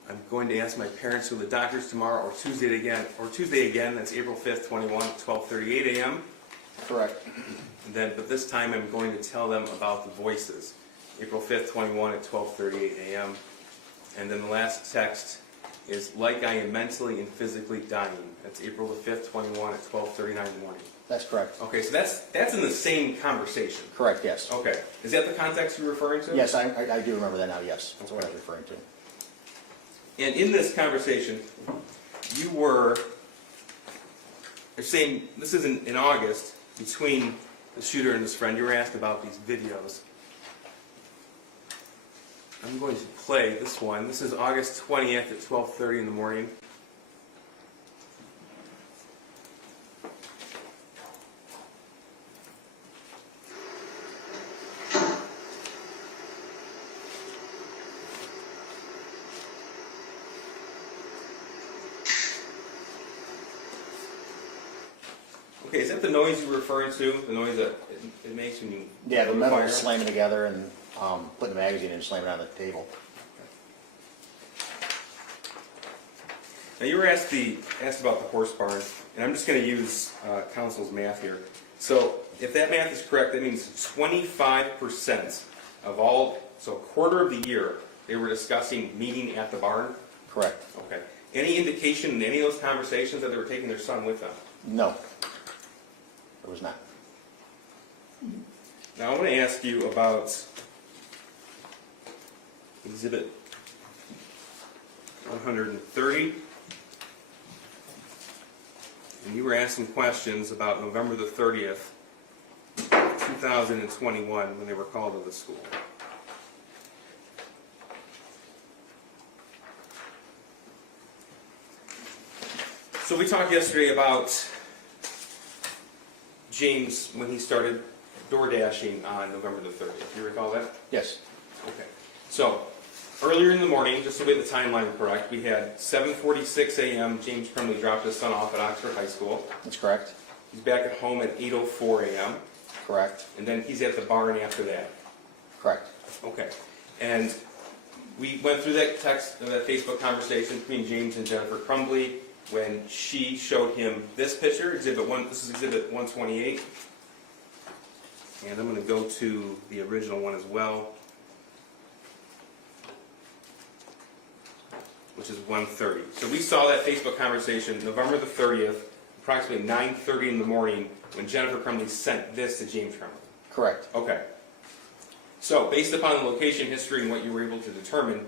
I'm going to ask my parents to the doctors tomorrow or Tuesday again. That's April 5th, 21 at 12:38 a.m. Correct. And then, but this time I'm going to tell them about the voices. April 5th, 21 at 12:38 a.m. And then the last text is like I am mentally and physically dying. That's April the 5th, 21 at 12:39 in the morning. That's correct. Okay, so that's in the same conversation. Correct, yes. Okay, is that the context you're referring to? Yes, I do remember that now, yes. That's what I was referring to. And in this conversation, you were saying, this is in August, between the shooter and his friend, you were asked about these videos. I'm going to play this one. This is August 20th at 12:30 in the morning. Okay, is that the noise you were referring to? The noise that it makes when you... Yeah, the metal fire? is slamming together and putting the magazine in and slamming it on the table. Now you were asked about the horse barn, and I'm just going to use council's math here. So if that math is correct, that means 25% of all, so a quarter of the year, they were discussing meeting at the barn? Correct. Okay. Any indication in any of those conversations that they were taking their son with them? No. There was not. Now I want to ask you about Exhibit 130. And you were asking questions about November the 30th, 2021, when they were called to the school. So we talked yesterday about James when he started door dashing on November the 30th. You recall that? Yes. Okay. So, earlier in the morning, just to get the timeline correct, we had 7:46 a.m. James Crumbley dropped his son off at Oxford High School. That's correct. He's back at home at 8:04 a.m. Correct. And then he's at the barn after that. Correct. Okay. And we went through that Facebook conversation between James and Jennifer Crumbley. when she showed him this picture, exhibit 1, this is exhibit 128. And I'm going to go to the original one as well, which is 1:30. So we saw that Facebook conversation November the 30th, approximately 9:30 in the morning, when Jennifer Crumbley sent this to James Crumbley. Correct. Okay. So based upon the location history and what you were able to determine,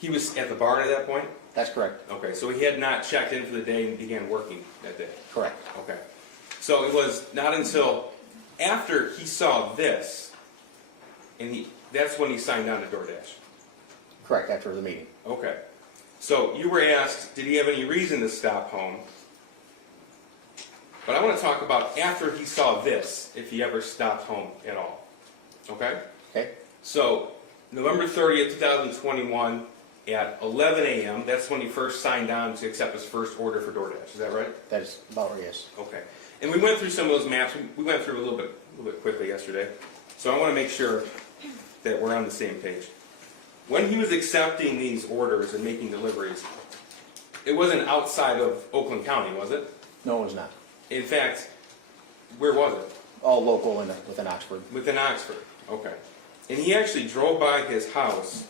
he was at the barn at that point? That's correct. Okay, so he had not checked in for the day and began working that day? Correct. Okay. So it was not until after he saw this, and that's when he signed on to DoorDash? Correct, after the meeting. Okay. So you were asked, did he have any reason to stop home? But I want to talk about after he saw this, if he ever stopped home at all. Okay? Okay? So, November 30th, 2021, at 11 a.m., that's when he first signed on to accept his first order for DoorDash. Is that right? That is about right, yes. Okay. And we went through some of those maps. We went through a little bit quickly yesterday. So I want to make sure that we're on the same page. When he was accepting these orders and making deliveries, it wasn't outside of Oakland County, was it? No, it was not. In fact, where was it? All local within Oxford. Within Oxford. Okay. And he actually drove by his house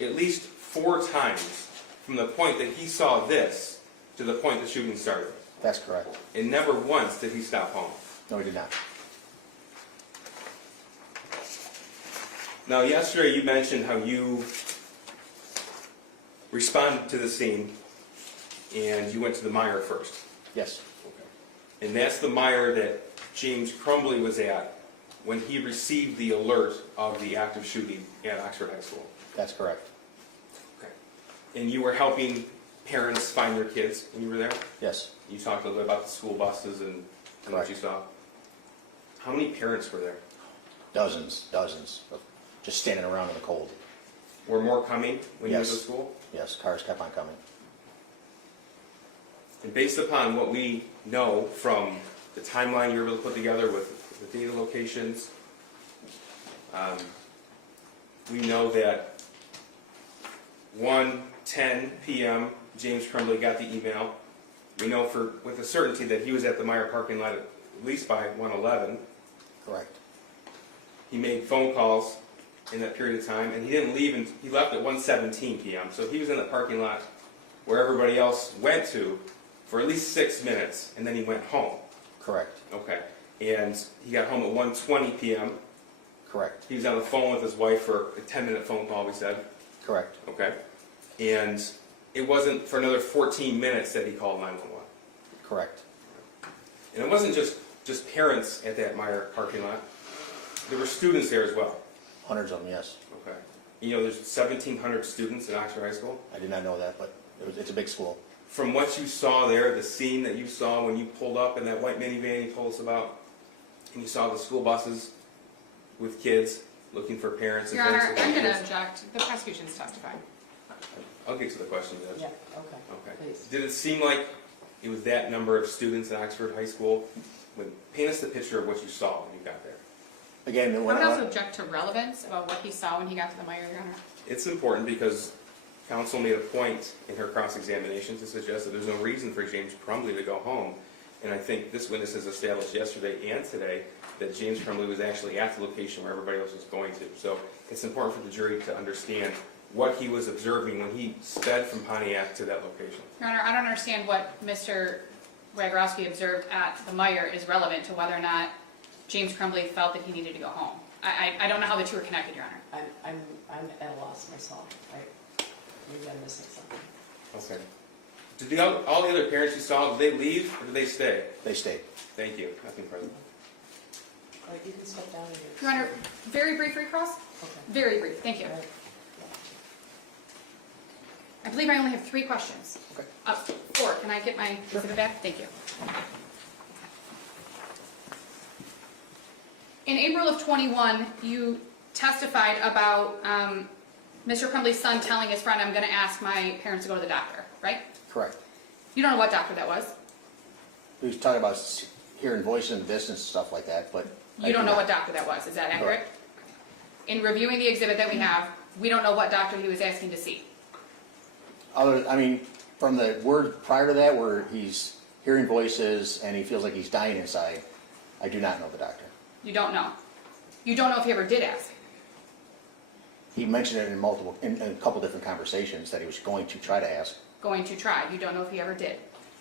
at least 4 times from the point that he saw this to the point the shooting started. That's correct. And never once did he stop home. No, he did not. Now, yesterday you mentioned how you responded to the scene and you went to the mire first. Yes. Okay. And that's the mire that James Crumbley was at when he received the alert of the active shooting at Oxford High School. That's correct. Okay. And you were helping parents find their kids when you were there? Yes. You talked a little bit about the school buses and what you saw. How many parents were there? Dozens of just standing around in the cold. Were more coming when you went Yes. to school? Yes, cars kept on coming. And based upon what we know from the timeline you were able to put together with the data locations, we know that 1:10 p.m. James Crumbley got the email. We know with a certainty that he was at the Meijer parking lot at least by 1:11. Correct. He made phone calls in that period of time, and he didn't leave, and he left at 1:17 p.m. So he was in the parking lot where everybody else went to for at least 6 minutes, and then he went home. Correct. Okay. And he got home at 1:20 p.m. Correct. He was on the phone with his wife for a 10-minute phone call, we said. Correct. Okay. And it wasn't for another 14 minutes that he called 911. Correct. And it wasn't just parents at that Meijer parking lot. There were students there as well. Hundreds of them, yes. Okay. You know, there's 1,700 students at Oxford High School. I did not know that, but it's a big school. From what you saw there, the scene that you saw when you pulled up in that white minivan you told us about, and you saw the school buses with kids looking for parents and Your Honor, parents. I'm going to object. The prosecution's testifying. I'll get to the question, Judge. Yeah, okay. Okay. Please. Did it seem like it was that number of students at Oxford High School? Paint us the picture of what you saw when you got there. Again, I would also object to relevance about what he saw when he got to the Meijer, Your Honor. It's important because counsel made a point in her cross-examination to suggest that there's no reason for James Crumbley to go home. And I think this witness has established yesterday and today that James Crumbley was actually at the location where everybody else was going to. So it's important for the jury to understand what he was observing when he sped from Pontiac to that location. Your Honor, I don't understand what Mr. Wagarowski observed at the Meijer is relevant to whether or not James Crumbley felt that he needed to go home. I don't know how the two are connected, Your Honor. I'm at a loss myself. Maybe I'm missing something. Okay. Did all the other parents you saw, did they leave or did they stay? They stayed. Thank you. Nothing further. All right, you can step down here. Your Honor, very brief recross? Okay. Very brief, thank you. All right. I believe I only have 3 questions. Okay. 4, can I get my exhibit back? Thank you. In April of 21, you testified about Mr. Crumbley's son telling his friend, I'm going to ask my parents to go to the doctor, right? Correct. You don't know what doctor that was? We was talking about hearing voices in the distance and stuff like that, but You don't know what doctor that was, is that accurate? Correct. In reviewing the exhibit that we have, we don't know what doctor he was asking to see. From the word prior to that, where he's hearing voices and he feels like he's dying inside, I do not know the doctor. You don't know. You don't know if he ever did ask. He mentioned it in a couple different conversations that he was going to try to ask. Going to try. You don't know if he ever did.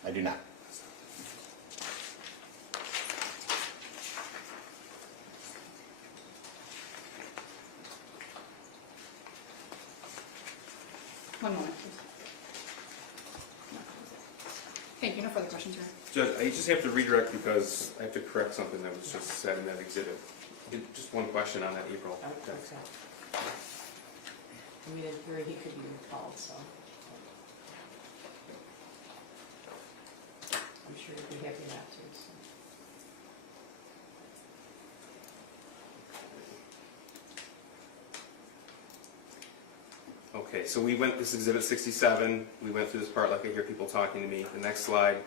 I do not. One moment, please. Thank you. No further questions, Your Honor. Judge, I just have to redirect because I have to correct something that was just said in that exhibit. Just one question on that, April. Okay. I mean, in theory, he could be recalled, so. I'm sure you'd be happy not to, so. Okay, so we went, this is exhibit 67, we went through this part like I hear people talking to me. The next slide,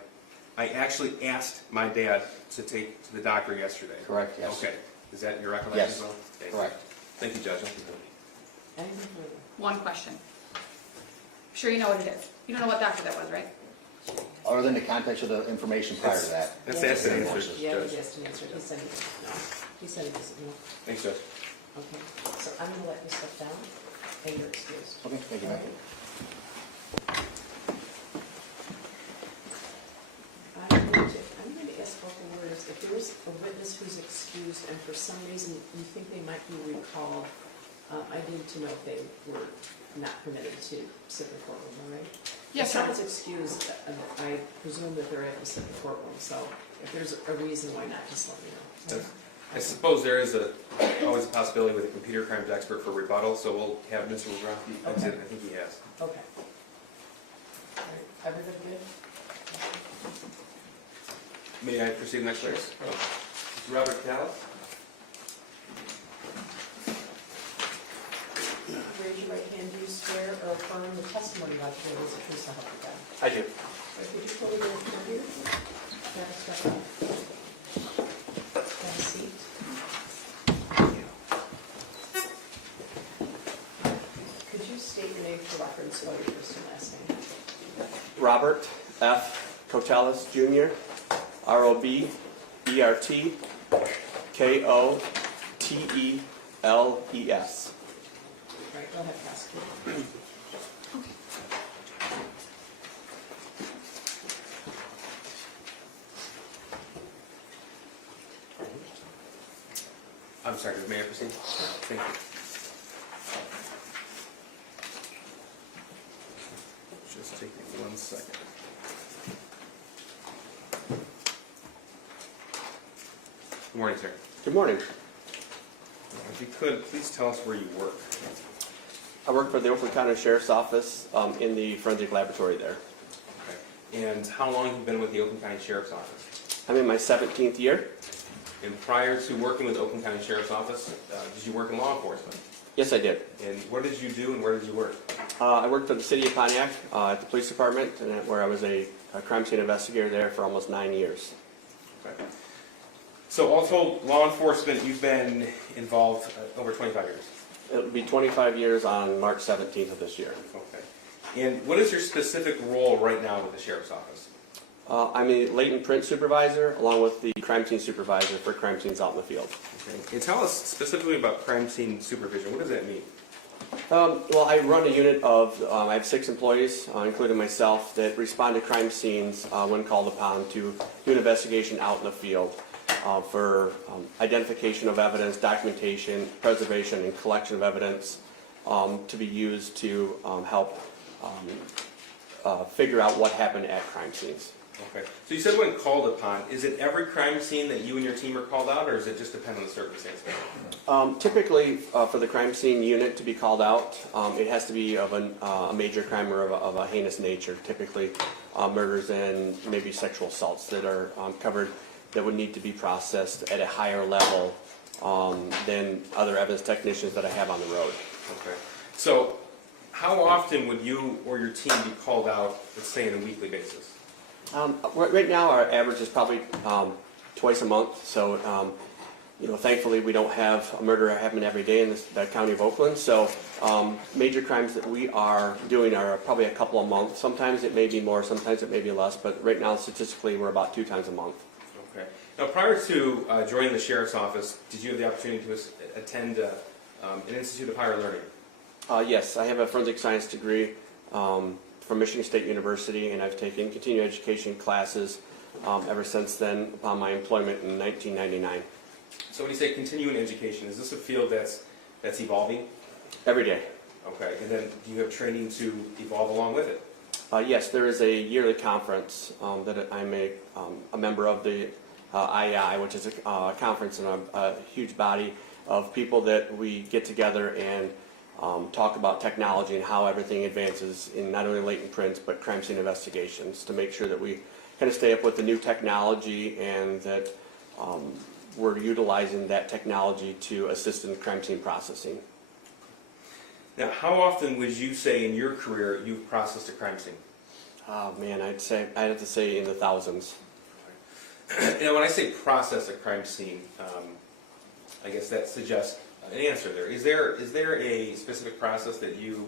I actually asked my dad to take to the doctor yesterday. Correct, yes. Okay, is that your recollection? Yes, as well? Okay. correct. Thank you, Judge. Anything further? One question. I'm sure you know what it is. You don't know what doctor that was, right? Other than the context of the information prior to that. That's Yeah, asked and he answered, Yeah, Judge. he asked and answered. He said he doesn't know. He said he doesn't know. Thanks, Judge. Okay, so I'm gonna let you step down, and you're excused. Okay, thank you, ma'am. I'm going to ask local words, if there is a witness who's excused and for some reason you think they might be recalled, I need to know if they were not permitted to sit in the courtroom, all right? Yes, If sir. someone's excused, I presume that they're able to sit in the courtroom, so if there's a reason, why not, just let me know. I suppose there is always a possibility with a computer crimes expert for rebuttal, so we'll have Mr. Wawrowski exit. I think he has. Okay. All right, everybody good? May I proceed next, please? Mr. Robert Kellis? Raise your right hand. Do you swear or affirm the testimony about today is the truth, so help you God? I do. Would you fully go through here? Have a step up. Have a seat. Could you state your name for record, spell your first and last name? Robert F. Kotelis Jr., R-O-B-E-R-T, K-O-T-E-L-E-S. Right, go ahead, prosecutor. I'm sorry, may I proceed? Thank you. Just take me 1 second. Good morning, sir. Good morning. If you could, please tell us where you work. I work for the Oakland County Sheriff's Office in the forensic laboratory there. Okay. And how long have you been with the Oakland County Sheriff's Office? I'm in my 17th year. And prior to working with the Oakland County Sheriff's Office, did you work in law enforcement? Yes, I did. And what did you do and where did you work? I worked for the City of Pontiac at the police department, and where I was a crime scene investigator there for almost 9 years. Okay. So all told, law enforcement, you've been involved over 25 years. It'll be 25 years on March 17th of this year. Okay. And what is your specific role right now with the Sheriff's Office? I'm a latent print supervisor along with the crime scene supervisor for crime scenes out in the field. Okay. And tell us specifically about crime scene supervision. What does that mean? Well, I run a unit of, I have 6 employees, including myself, that respond to crime scenes when called upon to do an investigation out in the field for identification of evidence, documentation, preservation, and collection of evidence to be used to help figure out what happened at crime scenes. Okay. So you said when called upon, is it every crime scene that you and your team are called out, or does it just depend on the circumstance? Typically, for the crime scene unit to be called out, it has to be of a major crime or of a heinous nature, typically murders and maybe sexual assaults that are covered that would need to be processed at a higher level than other evidence technicians that I have on the road. Okay. So how often would you or your team be called out, let's say, on a weekly basis? Right now, our average is probably twice a month, so Thankfully, we don't have a murder happen every day in the county of Oakland. So major crimes that we are doing are probably a couple a month. Sometimes it may be more, sometimes it may be less, but right now statistically we're about 2 times a month. Okay. Now, prior to joining the sheriff's office, did you have the opportunity to attend an Institute of Higher Learning? Yes, I have a forensic science degree from Michigan State University, and I've taken continuing education classes ever since then upon my employment in 1999. So when you say continuing education, is this a field that's evolving? Every day. Okay, and then do you have training to evolve along with it? Yes, there is a yearly conference that I'm a member of, the IEI, which is a conference and a huge body of people that we get together and talk about technology and how everything advances in not only latent prints but crime scene investigations, to make sure that we kind of stay up with the new technology and that we're utilizing that technology to assist in crime scene processing. Now, how often would you say in your career you've processed a crime scene? Oh man, I'd have to say in the thousands. Now, when I say process a crime scene, I guess that suggests an answer there. Is there a specific process that you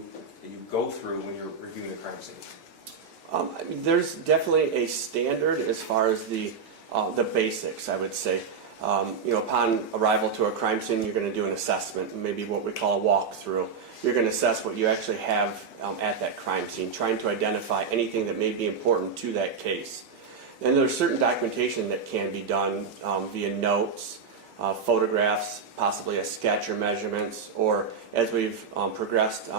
go through when you're reviewing a crime scene? There's definitely a standard as far as the basics, I would say. Upon arrival to a crime scene, you're going to do an assessment, maybe what we call a walkthrough. You're going to assess what you actually have at that crime scene, trying to identify anything that may be important to that case. And there's certain documentation that can be done via notes, photographs, possibly a sketch or measurements, or as we've progressed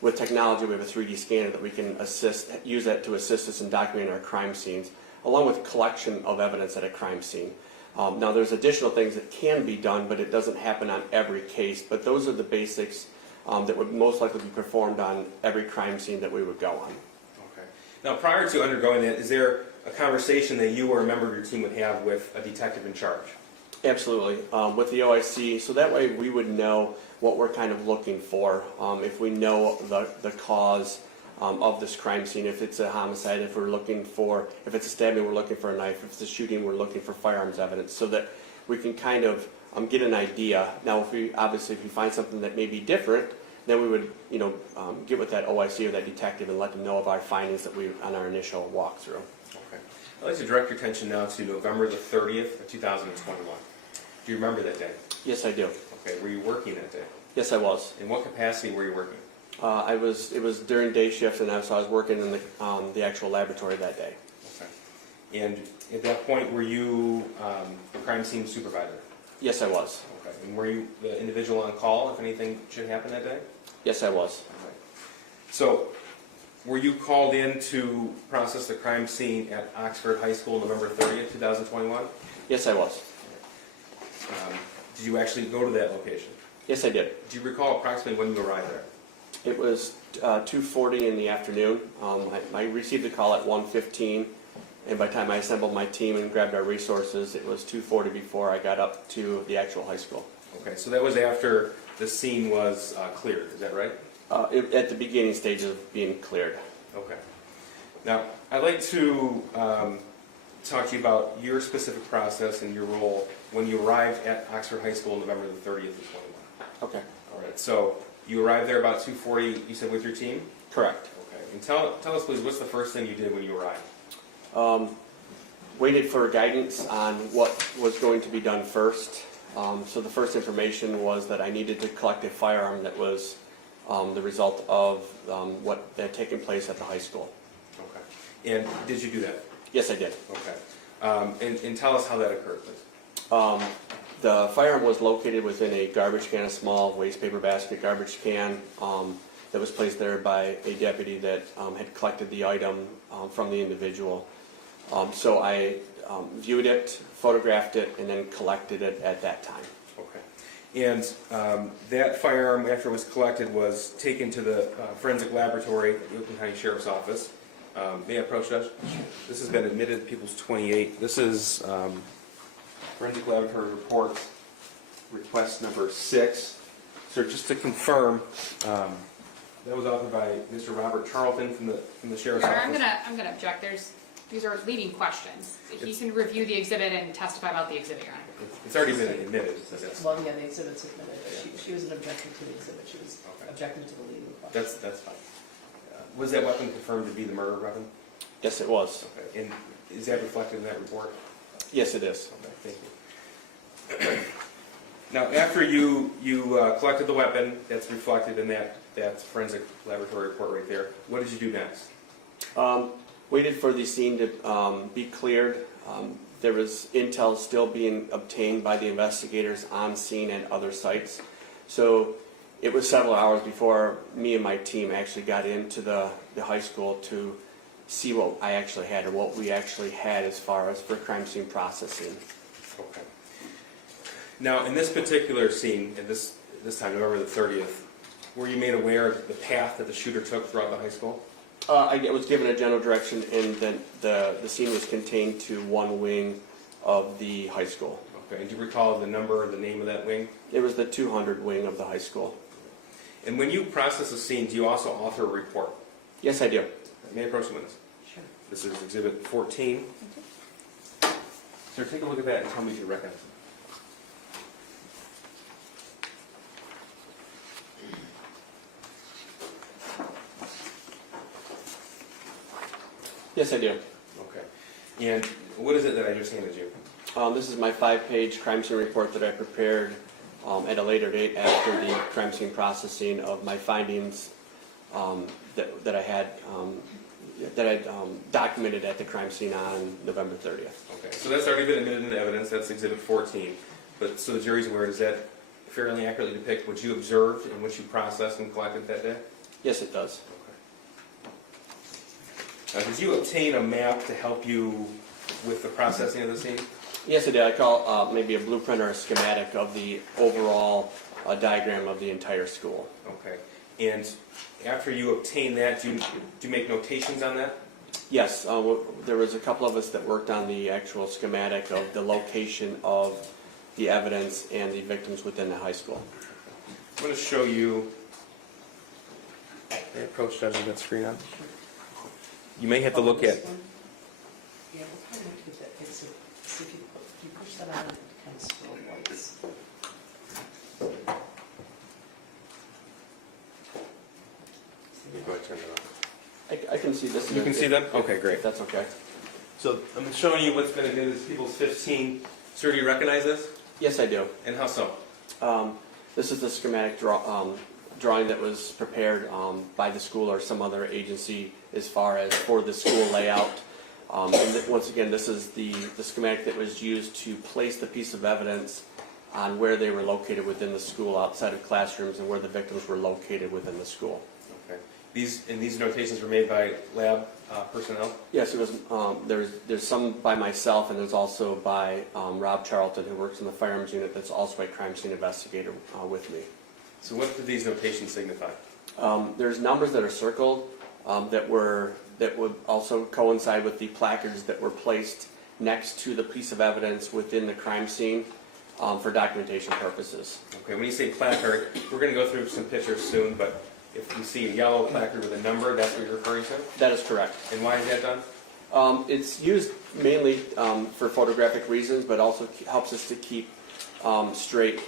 with technology, we have a 3D scanner that we can use that to assist us in documenting our crime scenes, along with collection of evidence at a crime scene. Now, there's additional things that can be done, but it doesn't happen on every case. But those are the basics that would most likely be performed on every crime scene that we would go on. Okay. Now, prior to undergoing that, is there a conversation that you or a member of your team would have with a detective in charge? Absolutely. With the OIC, so that way we would know what we're kind of looking for. If we know the cause of this crime scene, if it's a homicide, if it's a stabbing, we're looking for a knife, if it's a shooting, we're looking for firearms evidence, so that we can kind of get an idea. Now, if we find something that may be different, then we would, get with that OIC or that detective and let them know of our findings on our initial walkthrough. Okay. I'd like to direct your attention now to November the 30th of 2021. Do you remember that day? Yes, I do. Okay. Were you working that day? Yes, I was. In what capacity were you working? It was during day shift, and so I was working in the actual laboratory that day. Okay. And at that point, were you the crime scene supervisor? Yes, I was. Okay. And were you the individual on call if anything should happen that day? Yes, I was. Okay. So, were you called in to process the crime scene at Oxford High School November 30th, 2021? Yes, I was. Did you actually go to that location? Yes, I did. Do you recall approximately when you arrived there? It was 2:40 in the afternoon. I received the call at 1:15, and by the time I assembled my team and grabbed our resources, it was 2:40 before I got up to the actual high school. Okay, so that was after the scene was cleared, is that right? At the beginning stages of being cleared. Okay. Now, I'd like to talk to you about your specific process and your role when you arrived at Oxford High School November the 30th of 21. Okay. All right, so you arrived there about 2:40, you said, with your team? Correct. Okay, and tell us, please, what's the first thing you did when you arrived? Waited for guidance on what was going to be done first. So the first information was that I needed to collect a firearm that was the result of what had taken place at the high school. Okay. And did you do that? Yes, I did. Okay. And tell us how that occurred, please. The firearm was located within a garbage can, a small waste paper basket garbage can that was placed there by a deputy that had collected the item from the individual. So I viewed it, photographed it, and then collected it at that time. Okay. And that firearm, after it was collected, was taken to the forensic laboratory at the Oakland County Sheriff's Office. May I approach, Judge? This has been admitted, People's 28. This is Forensic Laboratory Report, request number 6. So just to confirm, that was authored by Mr. Robert Charlton from the Sheriff's Your Office. Honor, I'm gonna object. These are leading questions. He can review the exhibit and testify about the exhibit, Your Honor. It's already been admitted, but that's, Well, yeah, the exhibit's admitted, but she was an objector to the exhibit, she was okay. objecting to the leading question. That's fine. Was that weapon confirmed to be the murder weapon? Yes, it was. Okay, and is that reflected in that report? Yes, it is. Okay, thank you. Now, after you collected the weapon, that's reflected in that forensic laboratory report right there, what did you do next? Waited for the scene to be cleared. There was intel still being obtained by the investigators on scene and other sites. So it was several hours before me and my team actually got into the high school to see what I actually had, or what we actually had as far as for crime scene processing. Okay. Now, in this particular scene, at this time, November the 30th, were you made aware of the path that the shooter took throughout the high school? I was given a general direction, and then the scene was contained to one wing of the high school. Okay, do you recall the number or the name of that wing? It was the 200 wing of the high school. And when you process a scene, do you also author a report? Yes, I do. May I approach the witness? Sure. This is Exhibit 14. Sir, take a look at that and tell me if you recognize it. Yes, I do. Okay. And what is it that I just handed you? This is my 5-page crime scene report that I prepared at a later date after the crime scene processing of my findings that I had documented at the crime scene on November 30th. Okay, so that's already been admitted into evidence. That's Exhibit 14. But so the jury's aware, does that fairly accurately depict what you observed and what you processed and collected that day? Yes, it does. Okay. Did you obtain a map to help you with the processing of the scene? Yes, I did. I call maybe a blueprint or a schematic of the overall diagram of the entire school. Okay. And after you obtain that, do you make notations on that? Yes, there was a couple of us that worked on the actual schematic of the location of the evidence and the victims within the high school. I'm going to show you. May I approach Judge with that screen on? You may have to look at. Yeah, we'll probably have to get that fixed. See if you push that on, it kind of still lights. Go ahead, turn it on. I can see this. You can see them? Okay, great. If that's okay. So I'm showing you what's been admitted as People's 15. Sir, do you recognize this? Yes, I do. And how so? This is the schematic drawing that was prepared by the school or some other agency as far as for the school layout. Once again, this is the schematic that was used to place the piece of evidence on where they were located within the school outside of classrooms and where the victims were located within the school. Okay. These notations were made by lab personnel? Yes, it was. There's some by myself, and there's also by Rob Charlton, who works in the firearms unit. That's also a crime scene investigator with me. So what do these notations signify? There's numbers that are circled that would also coincide with the placards that were placed next to the piece of evidence within the crime scene for documentation purposes. Okay. When you say placard, we're going to go through some pictures soon, but if you see a yellow placard with a number, that's what you're referring to? That is correct. And why is that done? It's used mainly for photographic reasons, but also helps us to keep straight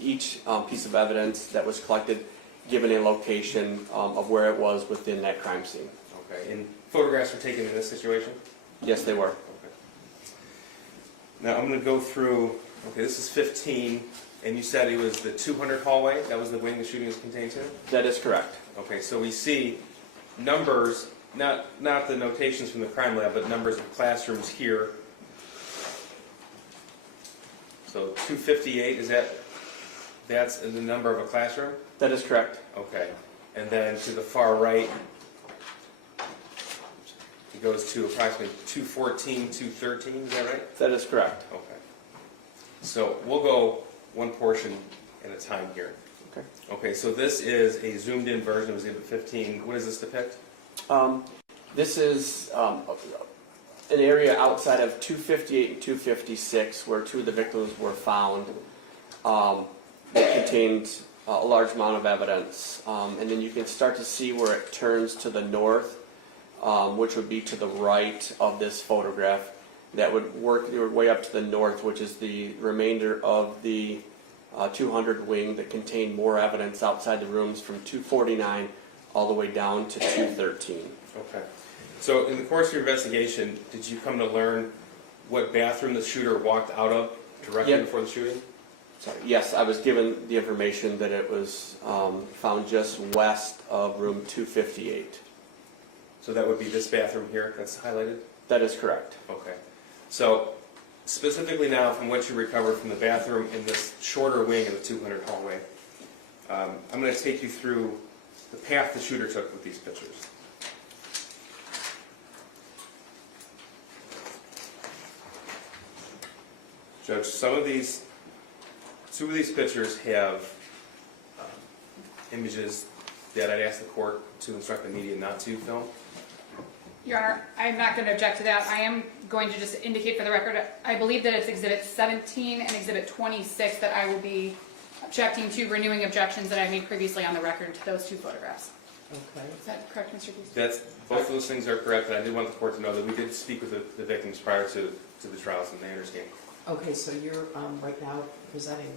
each piece of evidence that was collected, given a location of where it was within that crime scene. Okay. And photographs were taken in this situation? Yes, they were. Okay. Now I'm going to go through, okay, this is 15, and you said it was the 200 hallway? That was the wing the shooting was contained to? That is correct. Okay, so we see numbers, not the notations from the crime lab, but numbers of classrooms here. So 258, that's the number of a classroom? That is correct. Okay. And then to the far right, it goes to approximately 214, 213, is that right? That is correct. Okay. So we'll go one portion at a time here. Okay. Okay, so this is a zoomed in version of Exhibit 15. What does this depict? This is an area outside of 258 and 256 where two of the victims were found that contained a large amount of evidence. And then you can start to see where it turns to the north, which would be to the right of this photograph. that would work their way up to the north, which is the remainder of the 200 wing that contained more evidence outside the rooms from 249 all the way down to 213. Okay. So in the course of your investigation, did you come to learn what bathroom the shooter walked out of directly Yep. before the shooting? Sorry, yes, I was given the information that it was found just west of room 258. So that would be this bathroom here that's highlighted? That is correct. Okay. So specifically now, from what you recovered from the bathroom in this shorter wing of the 200 hallway, I'm going to take you through the path the shooter took with these pictures. Judge, two of these pictures have images that I'd ask the court to instruct the media not to film. Your Honor, I'm not going to object to that. I am going to just indicate for the record, I believe that it's Exhibit 17 and Exhibit 26 that I will be objecting to, renewing objections that I made previously on the record to those two photographs. Okay. Is that correct, Mr. Keith? Both of those things are correct, and I did want the court to know that we did speak with the victims prior to the trials, and they understand. Okay, so you're right now presenting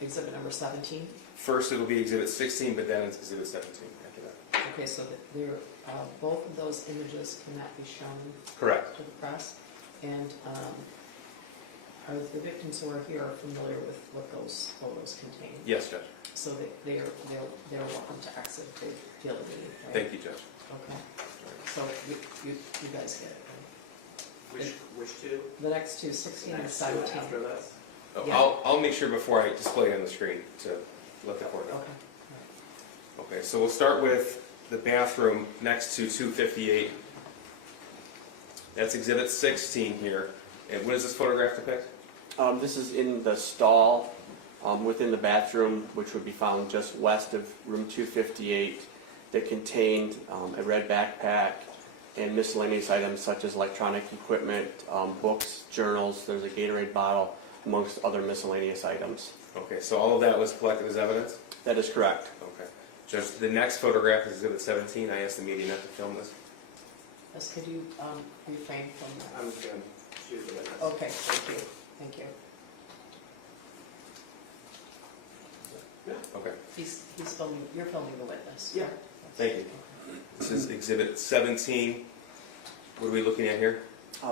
exhibit number 17? First, it'll be Exhibit 16, but then it's Exhibit 17 after that. Okay, so both of those images cannot be shown Correct. to the press? And are the victims who are here familiar with what those photos contain? Yes, Judge. So they're welcome to exit the field of meeting, right? Thank you, Judge. Okay, so you guys get it, right? Which two? The next two, 16 and Next 17. two after this? Oh, Yeah. I'll make sure before I display it on the screen to let the court know. Okay. Okay, so we'll start with the bathroom next to 258. That's Exhibit 16 here. And what does this photograph depict? This is in the stall within the bathroom, which would be found just west of room 258, that contained a red backpack and miscellaneous items such as electronic equipment, books, journals, there's a Gatorade bottle, amongst other miscellaneous items. Okay, so all of that was collected as evidence? That is correct. Okay. Judge, the next photograph is Exhibit 17. I asked the media not to film this. Yes, could you refrain from that? I'm just gonna shoot the witness. Okay, thank you, thank you. Okay, He's filming, you're filming the witness? Yeah. thank you. This is Exhibit 17. What are we looking at here?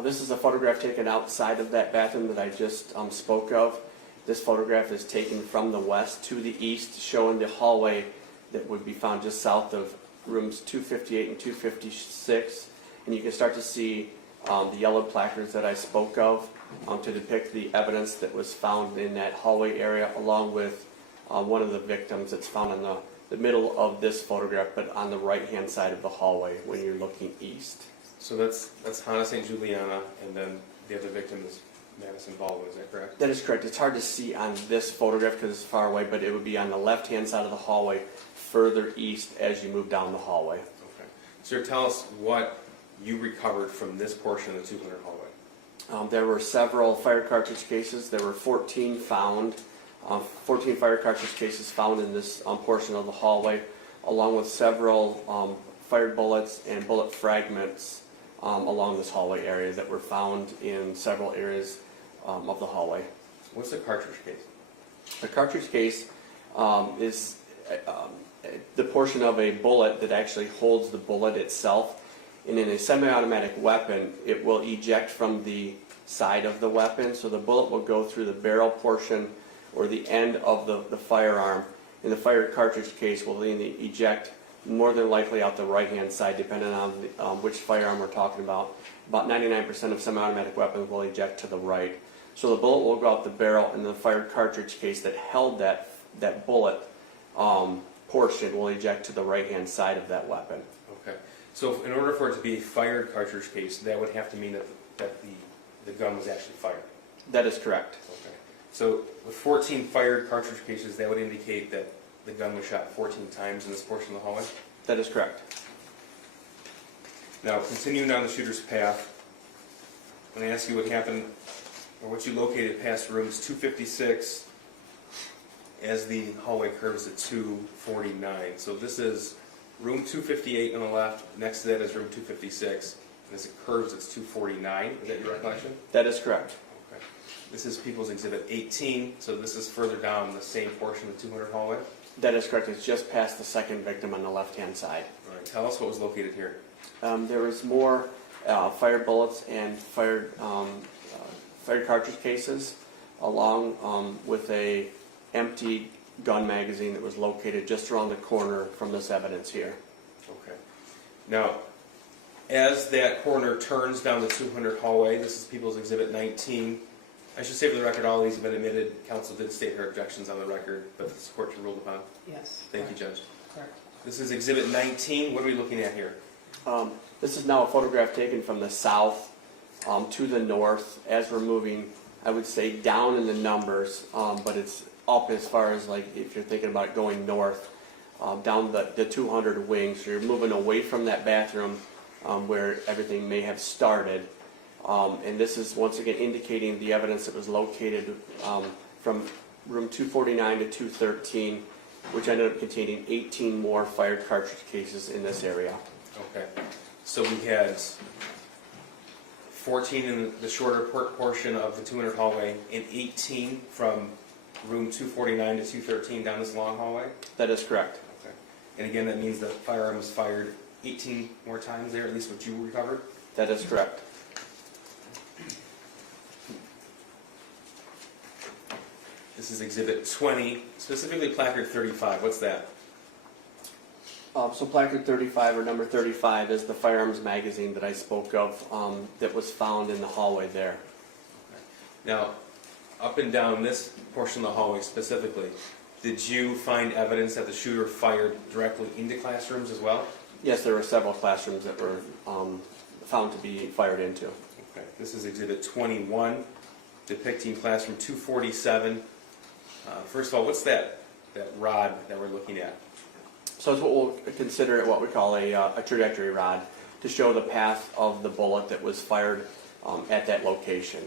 This is a photograph taken outside of that bathroom that I just spoke of. This photograph is taken from the west to the east, showing the hallway that would be found just south of rooms 258 and 256. And you can start to see the yellow placards that I spoke of to depict the evidence that was found in that hallway area, along with one of the victims that's found in the middle of this photograph, but on the right-hand side of the hallway when you're looking east. So that's Hannah St. Juliana, and then the other victim is Madison Baldwin, is that correct? That is correct. It's hard to see on this photograph because it's far away, but it would be on the left-hand side of the hallway, further east as you move down the hallway. Okay. Sir, tell us what you recovered from this portion of the 200 hallway. There were several fire cartridge cases. There were 14 found, 14 fire cartridge cases found in this portion of the hallway, along with several fired bullets and bullet fragments along this hallway area that were found in several areas of the hallway. What's the cartridge case? The cartridge case is the portion of a bullet that actually holds the bullet itself. And in a semi-automatic weapon, it will eject from the side of the weapon, so the bullet will go through the barrel portion or the end of the firearm. And the fire cartridge case will then eject more than likely out the right-hand side, depending on which firearm we're talking about. About 99% of semi-automatic weapons will eject to the right. So the bullet will go out the barrel, and the fire cartridge case that held that bullet portion will eject to the right-hand side of that weapon. Okay. So in order for it to be a fired cartridge case, that would have to mean that the gun was actually fired. That is correct. Okay. So with 14 fired cartridge cases, that would indicate that the gun was shot 14 times in this portion of the hallway? That is correct. Now, continuing down the shooter's path, I'm going to ask you what happened, or what you located past rooms 256 as the hallway curves to 249. So this is room 258 on the left, next to that is room 256. as it curves, it's 249. Is that your recollection? That is correct. Okay. This is People's Exhibit 18, so this is further down the same portion of the 200 hallway. That is correct. It's just past the second victim on the left-hand side. All right, tell us what was located here. There was more fired bullets and fired cartridge cases, along with a empty gun magazine that was located just around the corner from this evidence here. Okay. Now, as that corner turns down the 200 hallway, this is People's Exhibit 19. I should say for the record, all these have been admitted. Council did state their objections on the record, but this court ruled upon. Yes. Thank you, Judge. Correct. This is Exhibit 19. What are we looking at here? This is now a photograph taken from the south to the north as we're moving, I would say, down in the numbers, but it's up as far as, like, if you're thinking about going north, down the 200 wing. So you're moving away from that bathroom where everything may have started. And this is once again indicating the evidence that was located from room 249 to 213, which ended up containing 18 more fired cartridge cases in this area. Okay. So we had 14 in the shorter portion of the 200 hallway and 18 from room 249 to 213 down this long hallway? That is correct. Okay. And again, that means the firearm was fired 18 more times there, at least what you recovered? That is correct. This is Exhibit 20, specifically placard 35. What's that? So placard 35, or number 35, is the firearms magazine that I spoke of that was found in the hallway there. Now, up and down this portion of the hallway specifically, did you find evidence that the shooter fired directly into classrooms as well? Yes, there were several classrooms that were found to be fired into. Okay. This is Exhibit 21, depicting classroom 247. First of all, what's that rod that we're looking at? So it's what we'll consider what we call a trajectory rod to show the path of the bullet that was fired at that location.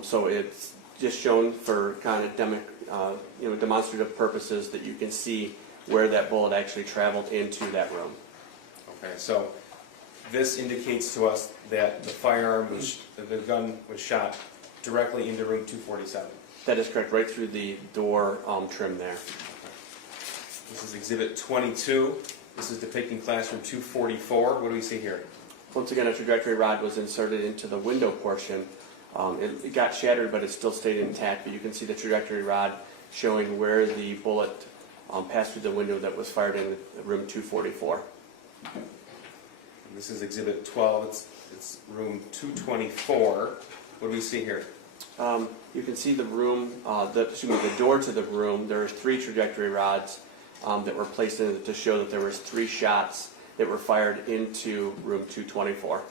So it's just shown for kind of demonstrative purposes that you can see where that bullet actually traveled into that room. Okay, so this indicates to us that the gun was shot directly into room 247. That is correct, right through the door trim there. This is Exhibit 22. This is depicting classroom 244. What do we see here? Once again, a trajectory rod was inserted into the window portion. It got shattered, but it still stayed intact. But you can see the trajectory rod showing where the bullet passed through the window that was fired in room 244. This is Exhibit 12. It's room 224. What do we see here? You can see the room, the door to the room. There are 3 trajectory rods that were placed in it to show that there was 3 shots that were fired into room 224.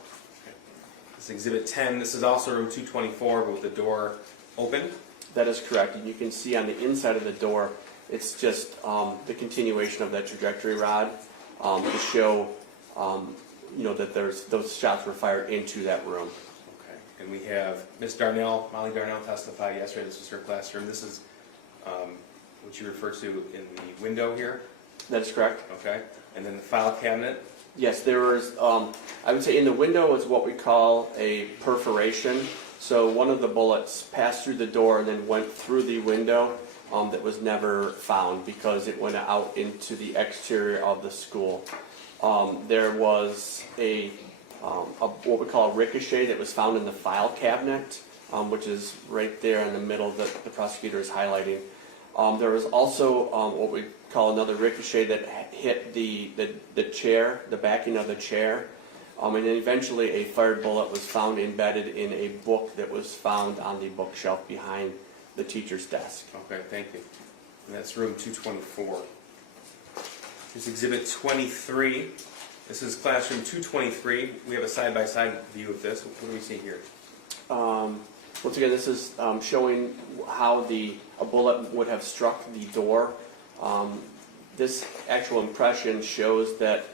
This is Exhibit 10. This is also room 224, but with the door open. That is correct. And you can see on the inside of the door, it's just the continuation of that trajectory rod to show, that those shots were fired into that room. Okay. And we have Miss Darnell, Molly Darnell testified yesterday. This was her classroom. This is what you refer to in the window here. That is correct. Okay. And then the file cabinet. Yes, there was, I would say in the window is what we call a perforation. So one of the bullets passed through the door and then went through the window that was never found because it went out into the exterior of the school. There was what we call a ricochet that was found in the file cabinet, which is right there in the middle that the prosecutor is highlighting. There was also what we call another ricochet that hit the chair, the backing of the chair. And then eventually a fired bullet was found embedded in a book that was found on the bookshelf behind the teacher's desk. Okay, thank you. And that's room 224. Here's Exhibit 23. This is classroom 223. We have a side-by-side view of this. What do we see here? Once again, this is showing how a bullet would have struck the door. This actual impression shows that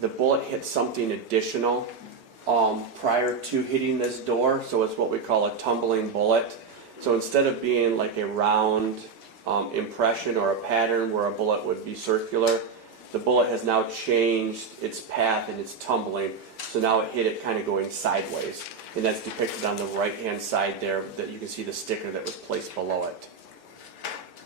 the bullet hit something additional prior to hitting this door, so it's what we call a tumbling bullet. So instead of being like a round impression or a pattern where a bullet would be circular, The bullet has now changed its path and it's tumbling, so now it hit it kind of going sideways. And that's depicted on the right-hand side there, that you can see the sticker that was placed below it.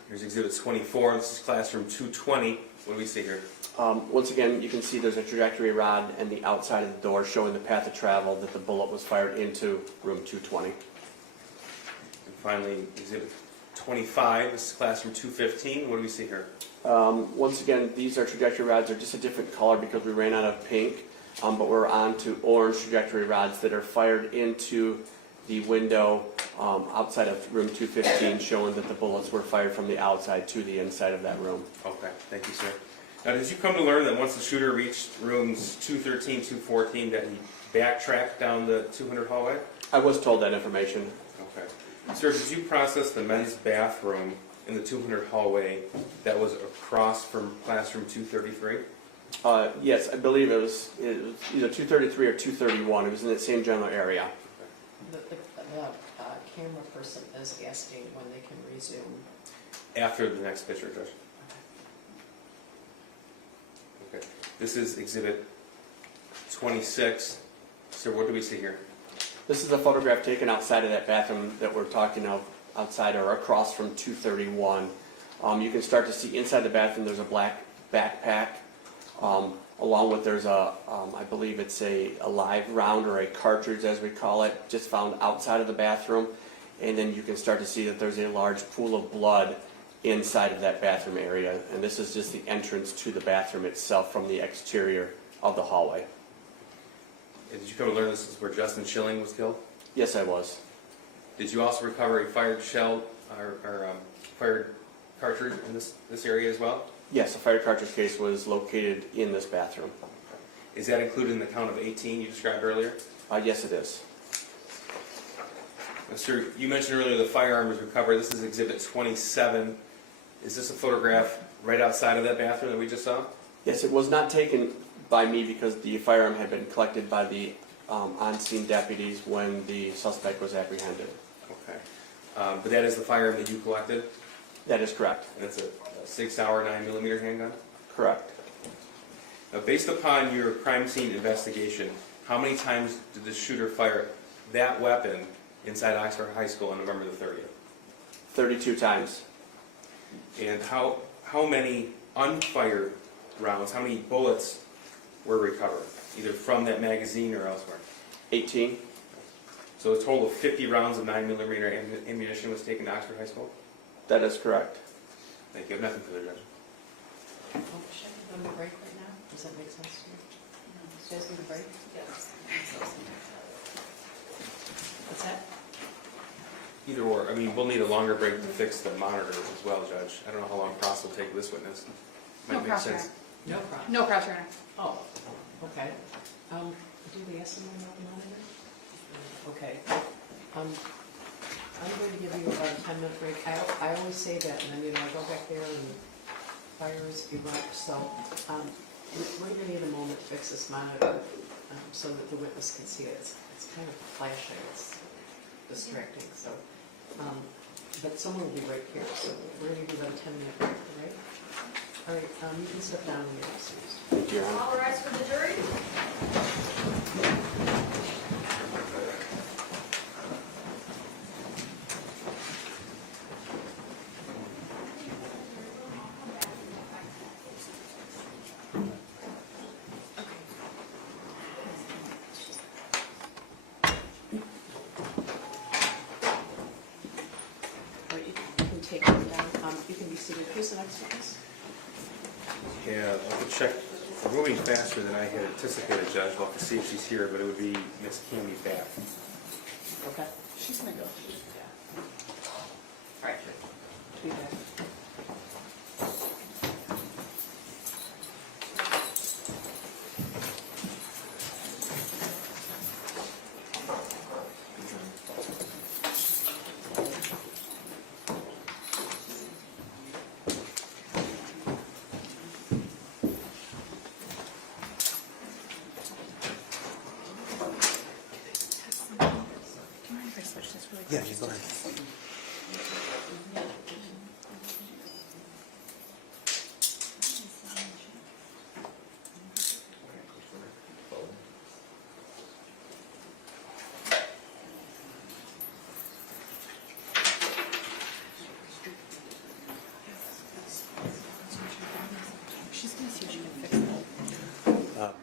Here's Exhibit 24. This is classroom 220. What do we see here? Once again, you can see there's a trajectory rod and the outside of the door showing the path of travel that the bullet was fired into room 220. And finally, Exhibit 25. This is classroom 215. What do we see here? Once again, these are trajectory rods. They're just a different color because we ran out of pink, but we're on to orange trajectory rods that are fired into the window outside of room 215, showing that the bullets were fired from the outside to the inside of that room. Okay, thank you, sir. Now, did you come to learn that once the shooter reached rooms 213, 214, that he backtracked down the 200 hallway? I was told that information. Okay. Sir, did you process the men's bathroom in the 200 hallway that was across from classroom 233? Yes, I believe it was either 233 or 231. It was in that same general area. The camera person is asking when they can resume. After the next picture, Judge. Okay. This is Exhibit 26. Sir, what do we see here? This is a photograph taken outside of that bathroom that we're talking of, outside or across from 231. You can start to see inside the bathroom there's a black backpack, along with there's a, I believe it's a live round or a cartridge as we call it, just found outside of the bathroom. And then you can start to see that there's a large pool of blood inside of that bathroom area. And this is just the entrance to the bathroom itself from the exterior of the hallway. Did you come to learn this is where Justin Schilling was killed? Yes, I was. Did you also recover a fired shell or fired cartridge in this area as well? Yes, a fire cartridge case was located in this bathroom. Is that included in the count of 18 you described earlier? Yes, it is. Sir, you mentioned earlier the firearm was recovered. This is Exhibit 27. Is this a photograph right outside of that bathroom that we just saw? Yes, it was not taken by me because the firearm had been collected by the on-scene deputies when the suspect was apprehended. Okay. But that is the firearm that you collected? That is correct. And it's a 6-hour 9mm handgun? Correct. Now, based upon your crime scene investigation, how many times did the shooter fire that weapon inside Oxford High School on November the 30th? 32 times. And how many unfired rounds, how many bullets were recovered, either from that magazine or elsewhere? 18. So a total of 50 rounds of 9mm ammunition was taken to Oxford High School? That is correct. Thank you. I have nothing further, Judge. Oh, should I give them a break right now? Does that make sense to you? You guys need a break? Yes. What's that? Either or. I mean, we'll need a longer break to fix the monitors as well, Judge. I don't know how long Cross will take this witness. No Might make cross sense. No problem. No cross runner. Oh, okay. Do we ask someone about the monitor? Okay. I'm going to give you about a 10-minute break. I always say that, and then, I go back there and fires erupt. So we're going to need a moment to fix this monitor so that the witness can see it. It's kind of flashing. It's distracting. So, but someone will be right here. So we're going to give about a 10-minute break, all right? All right, you can step down when you're upstairs. Thank you, Your Honor. All rise for the jury. All right, you can take them down. You can be seated. Who's the next witness? Yeah, I'll have to check. We're moving faster than I had anticipated, Judge. We'll have to see if she's here, but it would be Miss Cammy Back. Okay. She's gonna go. Yeah. All right. Be back. Yeah, she's going. just gonna see if she can fix it.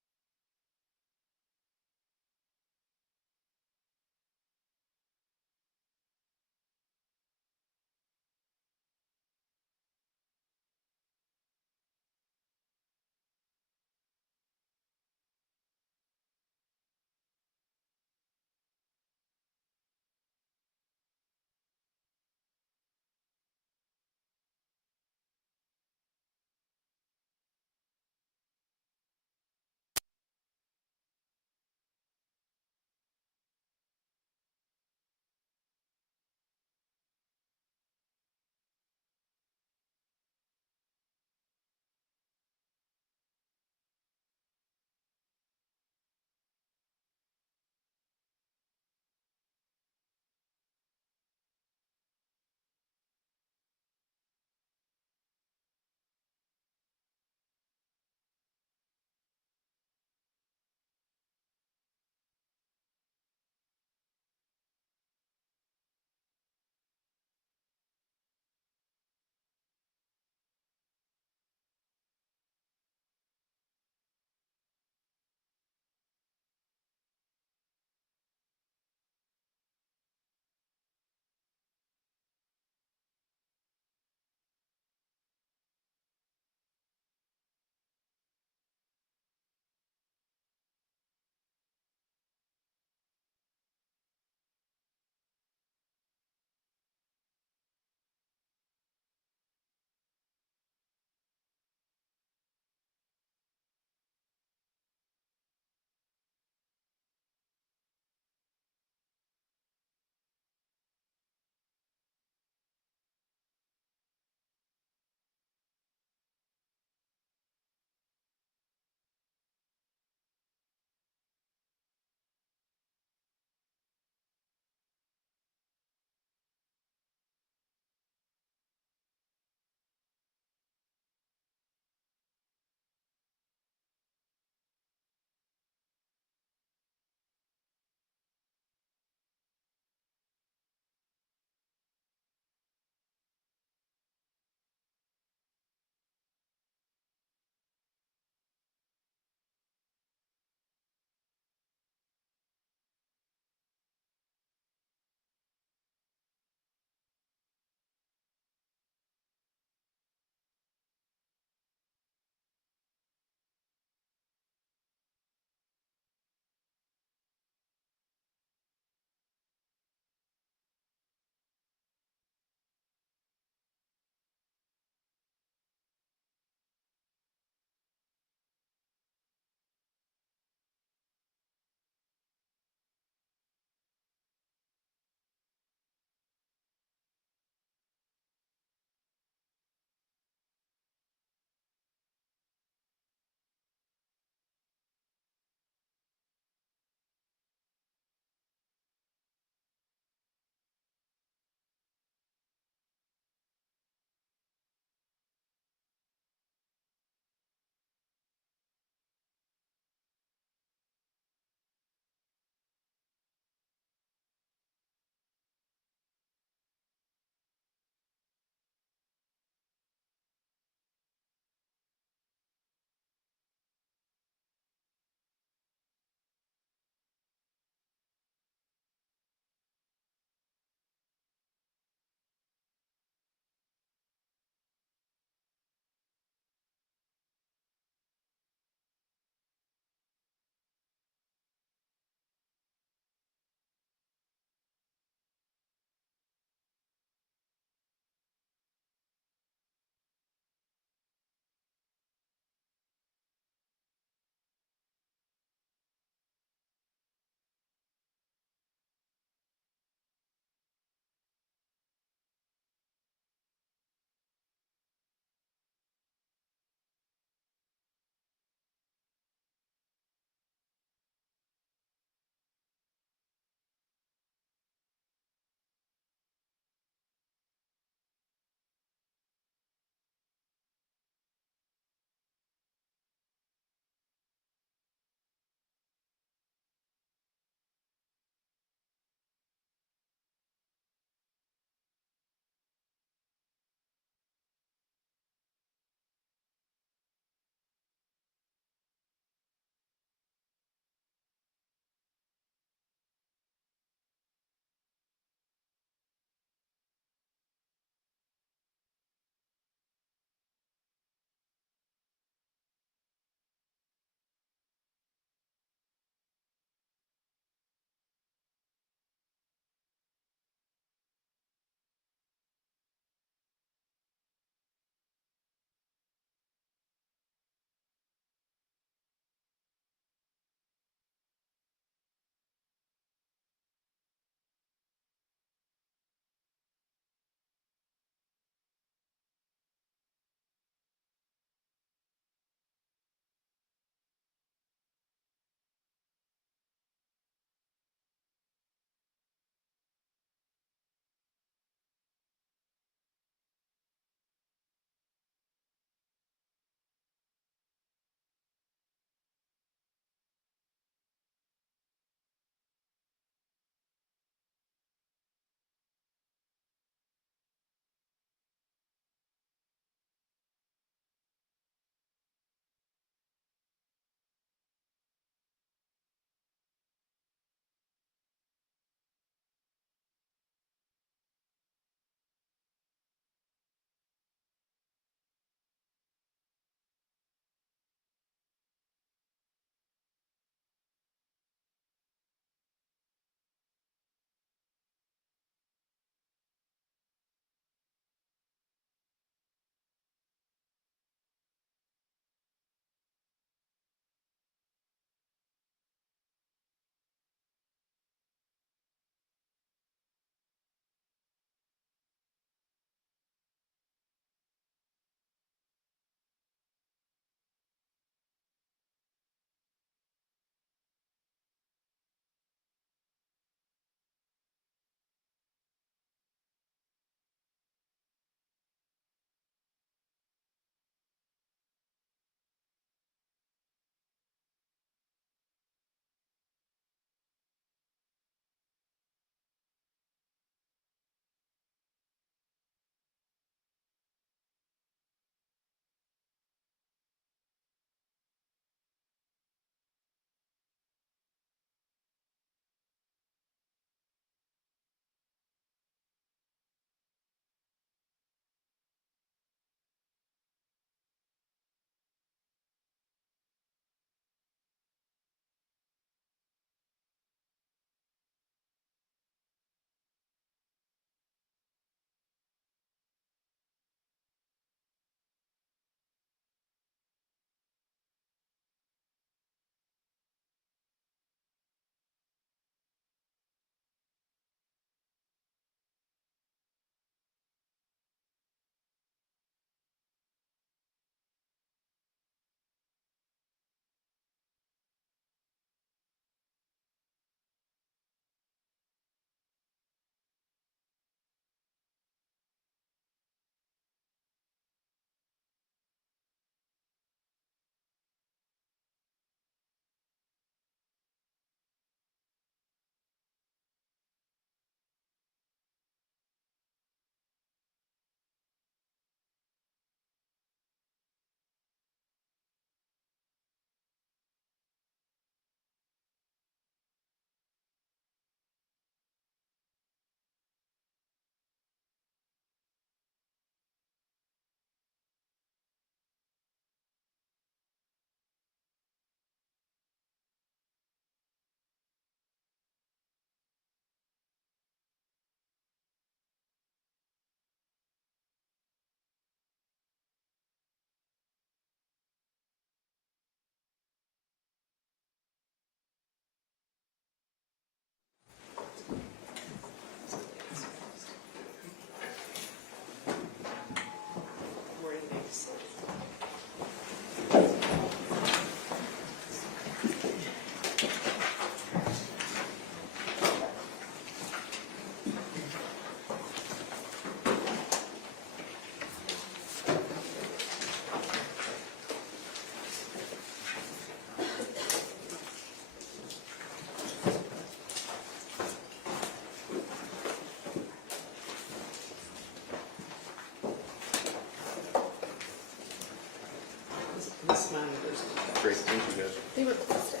this money, there's. Great, thank you guys. They replaced it.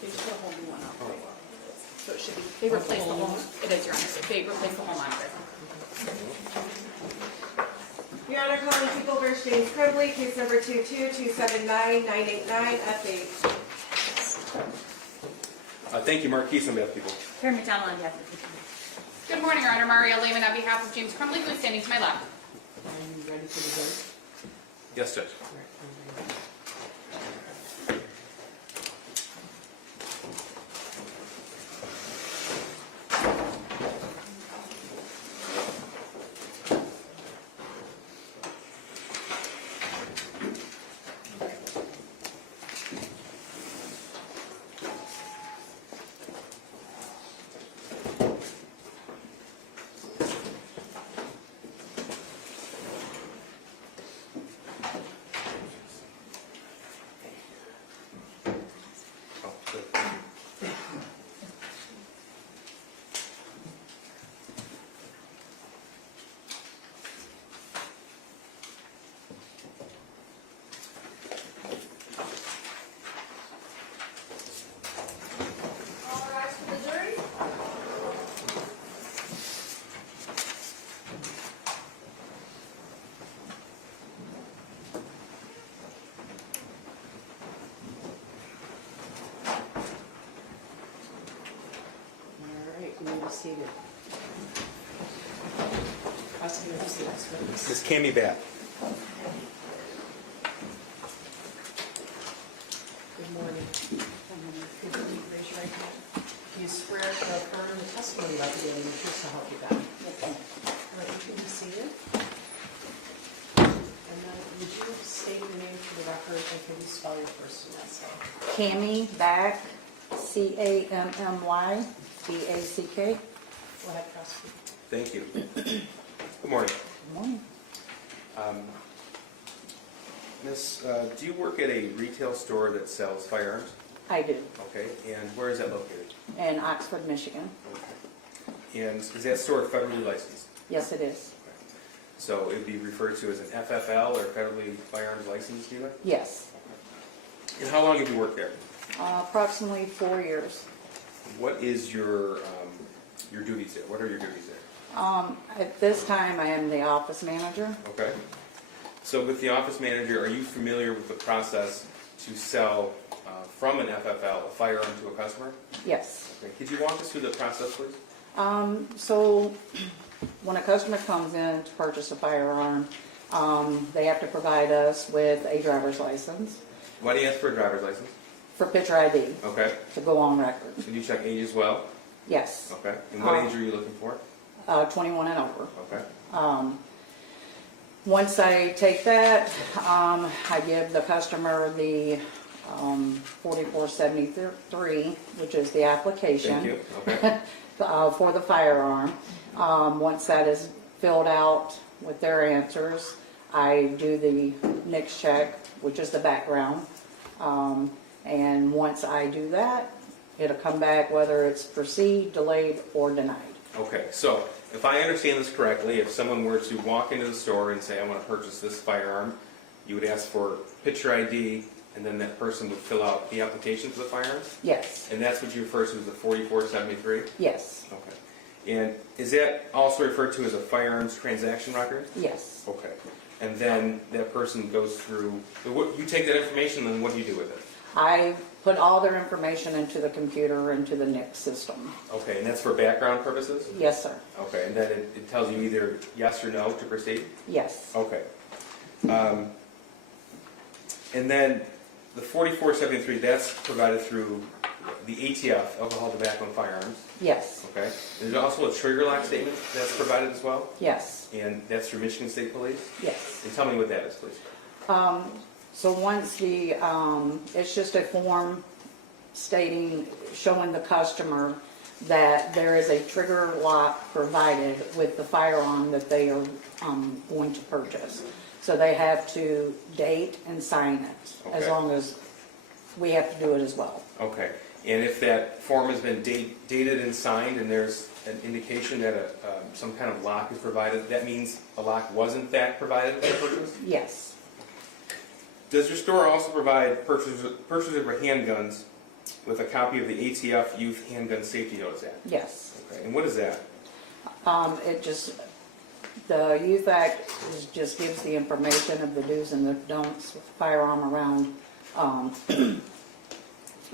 They just put a whole new one out. So it should be, they replaced the whole, it is your honor, they replaced the whole monitor. Your Honor, calling People versus James Crumbley, case number 222799989, F8. Thank you, Marquise, on behalf of people. Karen McDonald on behalf of the people. Good morning, Your Honor. Maria Lehman on behalf of James Crumbley, who is standing to my left. Are you ready for the vote? Yes, Judge. All right, I'm ready. Oh, good. All rise for the jury. All right, you may be seated. Prosecutor, who's the next witness? Ms. Cammy Back. Good morning. Could you raise your right hand? Do you swear to affirm the testimony about the daily truth to help you God? All right, you can be seated. And then would you state your name for the record and can you spell your first and last name? Cammy Back, Cammy Back. Go ahead, prosecutor. Thank you. Good morning. Good morning. Miss, do you work at a retail store that sells firearms? I do, Okay, and where is that located? in Oxford, Michigan. Okay. And is that store federally licensed? Yes, it is. So it would be referred to as an FFL or federally firearms licensed dealer? Yes. And how long have you worked there? Approximately 4 years. What is your duties there? What are your duties there? At this time, I am the office manager. Okay. So with the office manager, are you familiar with the process to sell from an FFL a firearm to a customer? Yes. Okay. Could you walk us through the process, please? So when a customer comes in to purchase a firearm, they have to provide us with a driver's license Why do you ask for a driver's license? for picture ID Okay. to go on record. Did you check age as well? Yes. Okay. And what age are you looking for? 21 and over. Okay. Once I take that, I give the customer the 4473, which is the application. Thank you. Okay. For the firearm. Once that is filled out with their answers, I do the NICS check, which is the background. And once I do that, it'll come back whether it's proceed, delayed, or denied. Okay. So if I understand this correctly, if someone were to walk into the store and say, I want to purchase this firearm, you would ask for picture ID, and then that person would fill out the application for the firearm? Yes, And that's what you refer to as the 4473? yes, Okay. And is that also referred to as a firearms transaction record? yes. Okay. And then that person goes through, you take that information, and then what do you do with it? I put all their information into the computer, into the NICS system. Okay, and that's for background purposes? Yes, sir. Okay, and then it tells you either yes or no to proceed? Yes, Okay. And then the 4473, that's provided through the ATF, Alcohol, Tobacco, and Firearms, yes, okay? There's also a trigger lock statement that's provided as well, yes, and that's through Michigan State Police? yes. And tell me what that is, please. So once it's just a form stating, showing the customer that there is a trigger lock provided with the firearm that they are going to purchase. So they have to date and sign it, as Okay. long as we have to do it as well. Okay, and if that form has been dated and signed, and there's an indication that some kind of lock is provided, that means a lock was in fact provided for the purchase? Yes, Does your store also provide purchasers of handguns with a copy of the ATF Youth Handgun Safety Notice Act? Yes. Okay, and what is that? The Youth Act just gives the information of the do's and the don'ts with firearm around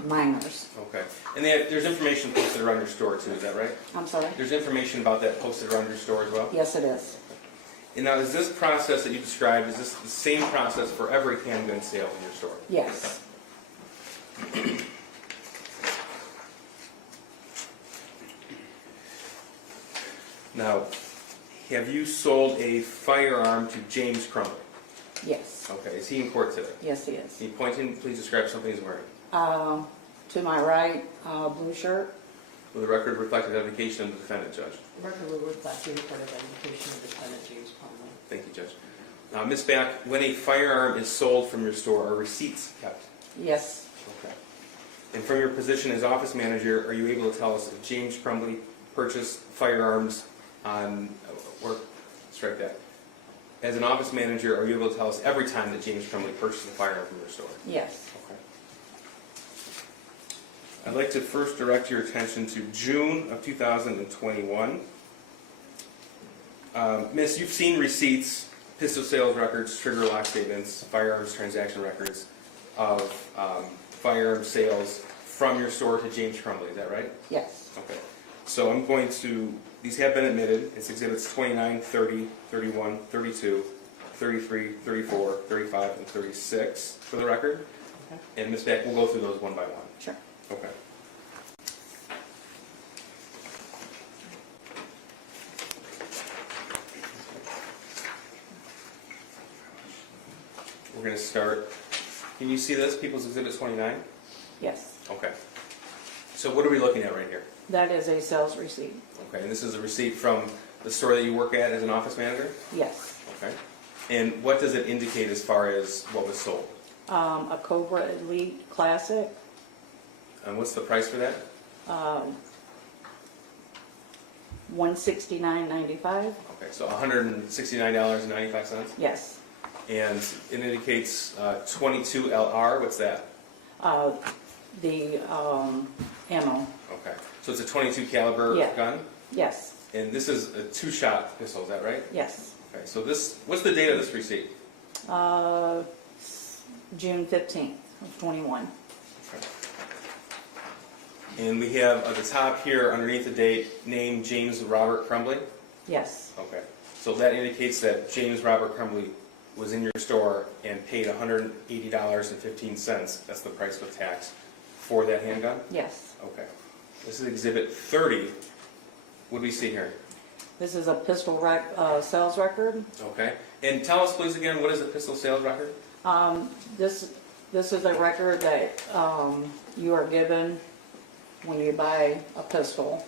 minors. Okay, and there's information posted around your store too, is that right? I'm sorry? There's information about that posted around your store as well? Yes, it is. And now, is this process that you described, is this the same process for every handgun sale in your store? Yes. Now, have you sold a firearm to James Crumbley? Yes. Okay, is he in court today? Yes, he is. Can you point and please describe something he's wearing? To my right, blue shirt. Will the record reflect identification of the defendant, Judge? The record will reflect the report of identification of the defendant, James Crumbley. Thank you, Judge. Ms. Back, when a firearm is sold from your store, are receipts kept? Yes. Okay. And from your position as office manager, are you able to tell us if James Crumbley purchased firearms on, or strike that. As an office manager, are you able to tell us every time that James Crumbley purchased a firearm from your store? Yes. Okay. I'd like to first direct your attention to June of 2021. Miss, you've seen receipts, pistol sales records, trigger lock statements, firearms transaction records of firearm sales from your store to James Crumbley, is that right? Yes. Okay. So I'm going to, these have been admitted. It's exhibits 29, 30, 31, 32, 33, 34, 35, and 36 for the record. Okay. And Ms. Back, we'll go through those one by one. Sure. Okay. We're going to start. Can you see this, People's Exhibit 29? Yes. Okay. So what are we looking at right here? That is a sales receipt. Okay, and this is a receipt from the store that you work at as an office manager? Yes. Okay. And what does it indicate as far as what was sold? A Cobra Elite Classic. And what's the price for that? $169.95. Okay, so $169.95. Yes. And it indicates 22 LR. What's that? The ammo. Okay, so it's a 22 caliber Yeah. gun, Yes. and this is a 2-shot pistol. Is that right? Yes. Okay, so this, what's the date of this receipt? June 15th of 21. Okay. And we have at the top here, underneath the date, name James Robert Crumbley. Yes. Okay, so that indicates that James Robert Crumbley was in your store and paid $180.15, that's the price with tax, for that handgun? Yes. Okay. This is Exhibit 30. What do we see here? This is a pistol sales record. Okay. And tell us, please, again, what is a pistol sales record? This is a record that you are given when you buy a pistol.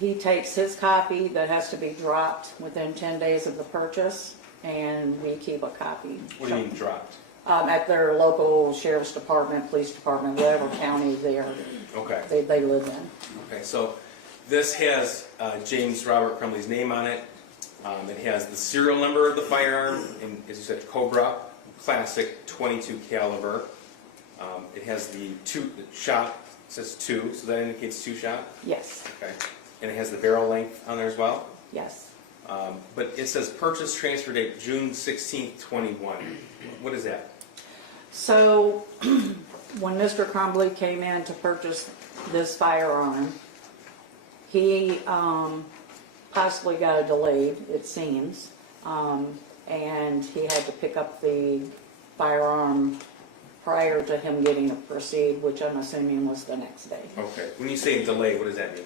He takes his copy that has to be dropped within 10 days of the purchase, and we keep a copy. What do you mean dropped? At their local sheriff's department, police department, whatever county they Okay. they live in. Okay, so this has James Robert Crumbley's name on it. It has the serial number of the firearm, and as you said, Cobra Classic 22 caliber. It has the shot, it says 2, so that indicates 2-shot. Yes. Okay. And it has the barrel length on there as well. Yes. But it says purchase transfer date June 16th, 21. What is that? So, when Mr. Crumbley came in to purchase this firearm, he possibly got a delayed, it seems, and he had to pick up the firearm prior to him getting to proceed, which I'm assuming was the next day. Okay. When you say delay, what does that mean?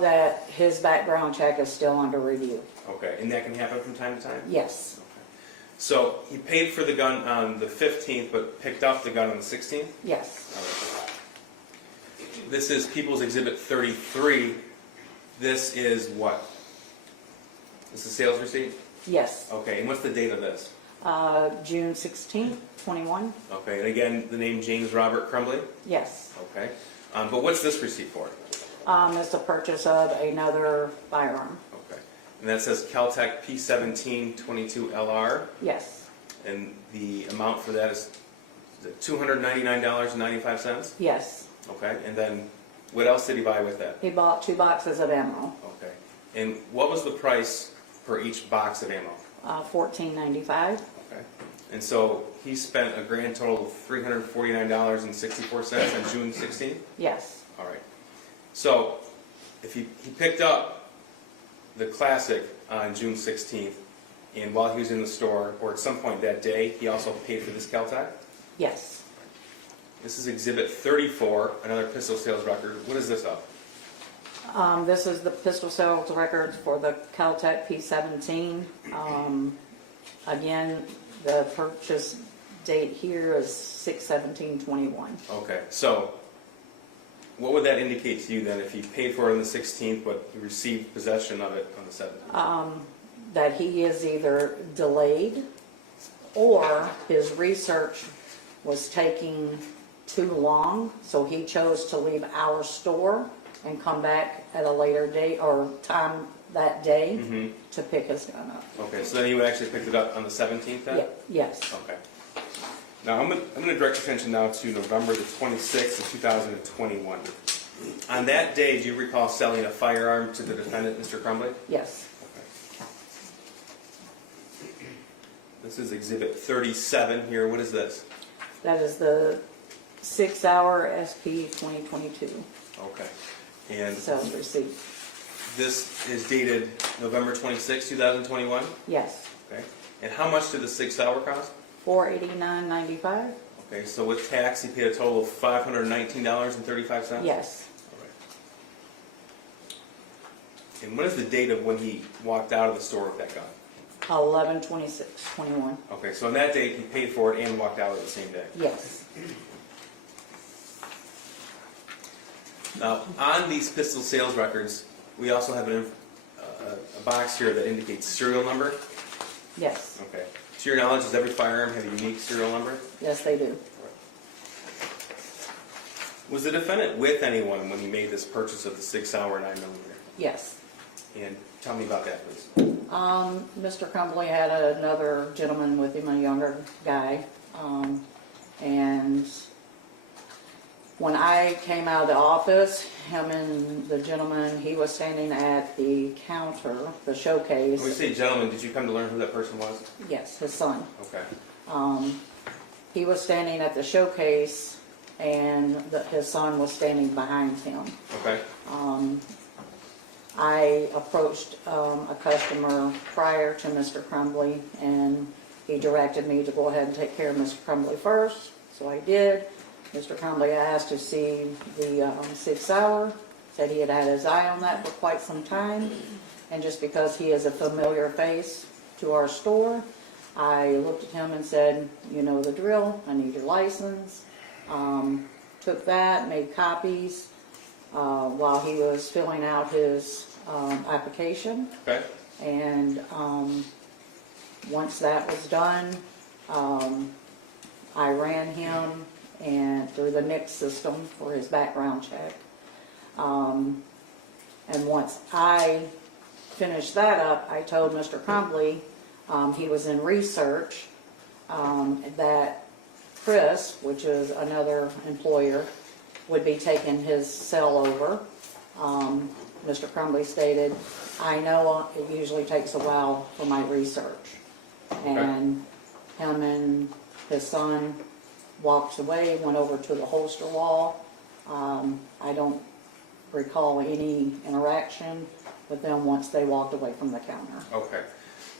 That his background check is still under review. Okay. And that can happen from time to time? Yes. So he paid for the gun on the 15th, but picked up the gun on the 16th? Yes. This is People's Exhibit 33. This is what? This is sales receipt? Yes. Okay, and what's the date of this? June 16th, 21. Okay, and again, the name James Robert Crumbley? Yes. Okay. But what's this receipt for? It's the purchase of another firearm. Okay. And that says Caltech P1722LR, Yes, and the amount for that is $299.95? yes. Okay, and then what else did he buy with that? He bought 2 boxes of ammo, Okay, and what was the price per each box of ammo? $14.95. Okay, and so he spent a grand total of $349.64 on June 16th? Yes, All right. So, if he picked up the Classic on June 16th, and while he was in the store, or at some point that day, he also paid for this Caltech? yes. This is Exhibit 34, another pistol sales record. What is this of? This is the pistol sales records for the Caltech P17. Again, the purchase date here is 6/17/21. Okay, so what would that indicate to you then if he paid for it on the 16th, but he received possession of it on the 17th? That he is either delayed or his research was taking too long, so he chose to leave our store and come back at a later date or time that day Mm-hmm. to pick his gun up. Okay, so then he would actually pick it up on the 17th then? Yes. Okay. Now, I'm going to direct your attention now to November the 26th of 2021. On that day, do you recall selling a firearm to the defendant, Mr. Crumbley? Yes. This is Exhibit 37 here. What is this? That is the 6-hour SP 2022 Okay. And sales receipt. this is dated November 26, 2021? Yes. Okay. And how much did the 6-hour cost? $489.95. Okay, so with tax, he paid a total of $519.35? Yes. All right. And what is the date of when he walked out of the store with that gun? 11/26/21. Okay, so on that date, he paid for it and walked out at the same day. Yes. Now, on these pistol sales records, we also have a box here that indicates serial number. Yes. Okay. To your knowledge, does every firearm have a unique serial number? Yes, they do. Was the defendant with anyone when he made this purchase of the 6-hour 9mm? Yes. And tell me about that, please. Mr. Crumbley had another gentleman with him, a younger guy. And when I came out of the office, him and the gentleman, he was standing at the counter, the showcase. When we say gentleman, did you come to learn who that person was? Yes, his son. Okay. He was standing at the showcase and his son was standing behind him. Okay. I approached a customer prior to Mr. Crumbley, and he directed me to go ahead and take care of Mr. Crumbley first, so I did. Mr. Crumbley asked to see the 6-hour, said he had had his eye on that for quite some time, and just because he is a familiar face to our store, I looked at him and said, you know the drill, I need your license. Took that, made copies, while he was filling out his application. Okay. And once that was done, I ran him and through the NICS system for his background check. And once I finished that up, I told Mr. Crumbley, he was in research, that Chris, which is another employer, would be taking his cell over. Mr. Crumbley stated, I know it usually takes a while for my research. And him and his son walked away, went over to the holster wall. I don't recall any interaction with them once they walked away from the counter. Okay.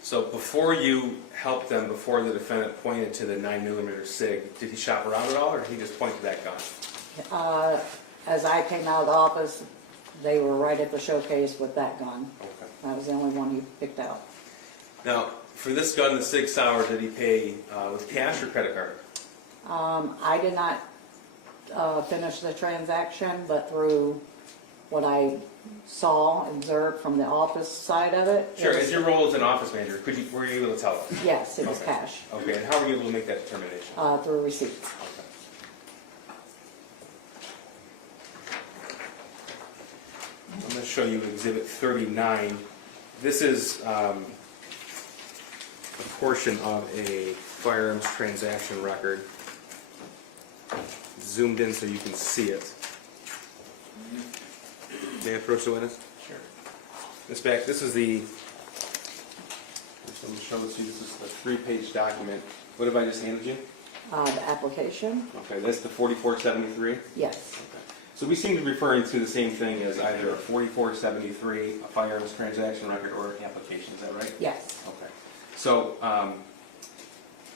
So before you helped them, before the defendant pointed to the 9mm SIG, did he shop around at all, or did he just point to that gun? As I came out of the office, they were right at the showcase with that gun. Okay. That was the only one he picked out. Now, for this gun, the 6-hour, did he pay with cash or credit card? I did not finish the transaction, but through what I saw, observed from the office side of it. Sure. As your role as an office manager, were you able to tell us? Yes, it was Okay. cash, Okay. And how were you able to make that determination? through receipts. Okay. I'm going to show you Exhibit 39 This is a portion of a firearms transaction record. Zoomed in so you can see it. May I approach the witness? Sure. Ms. Back, this is the, let me show this to you. This is the 3-page document. What have I just handed you? The application, Okay, that's the 4473. yes, So we seem to be referring to the same thing as either a 4473, a firearms transaction record, or an application. Is that right? yes, Okay. So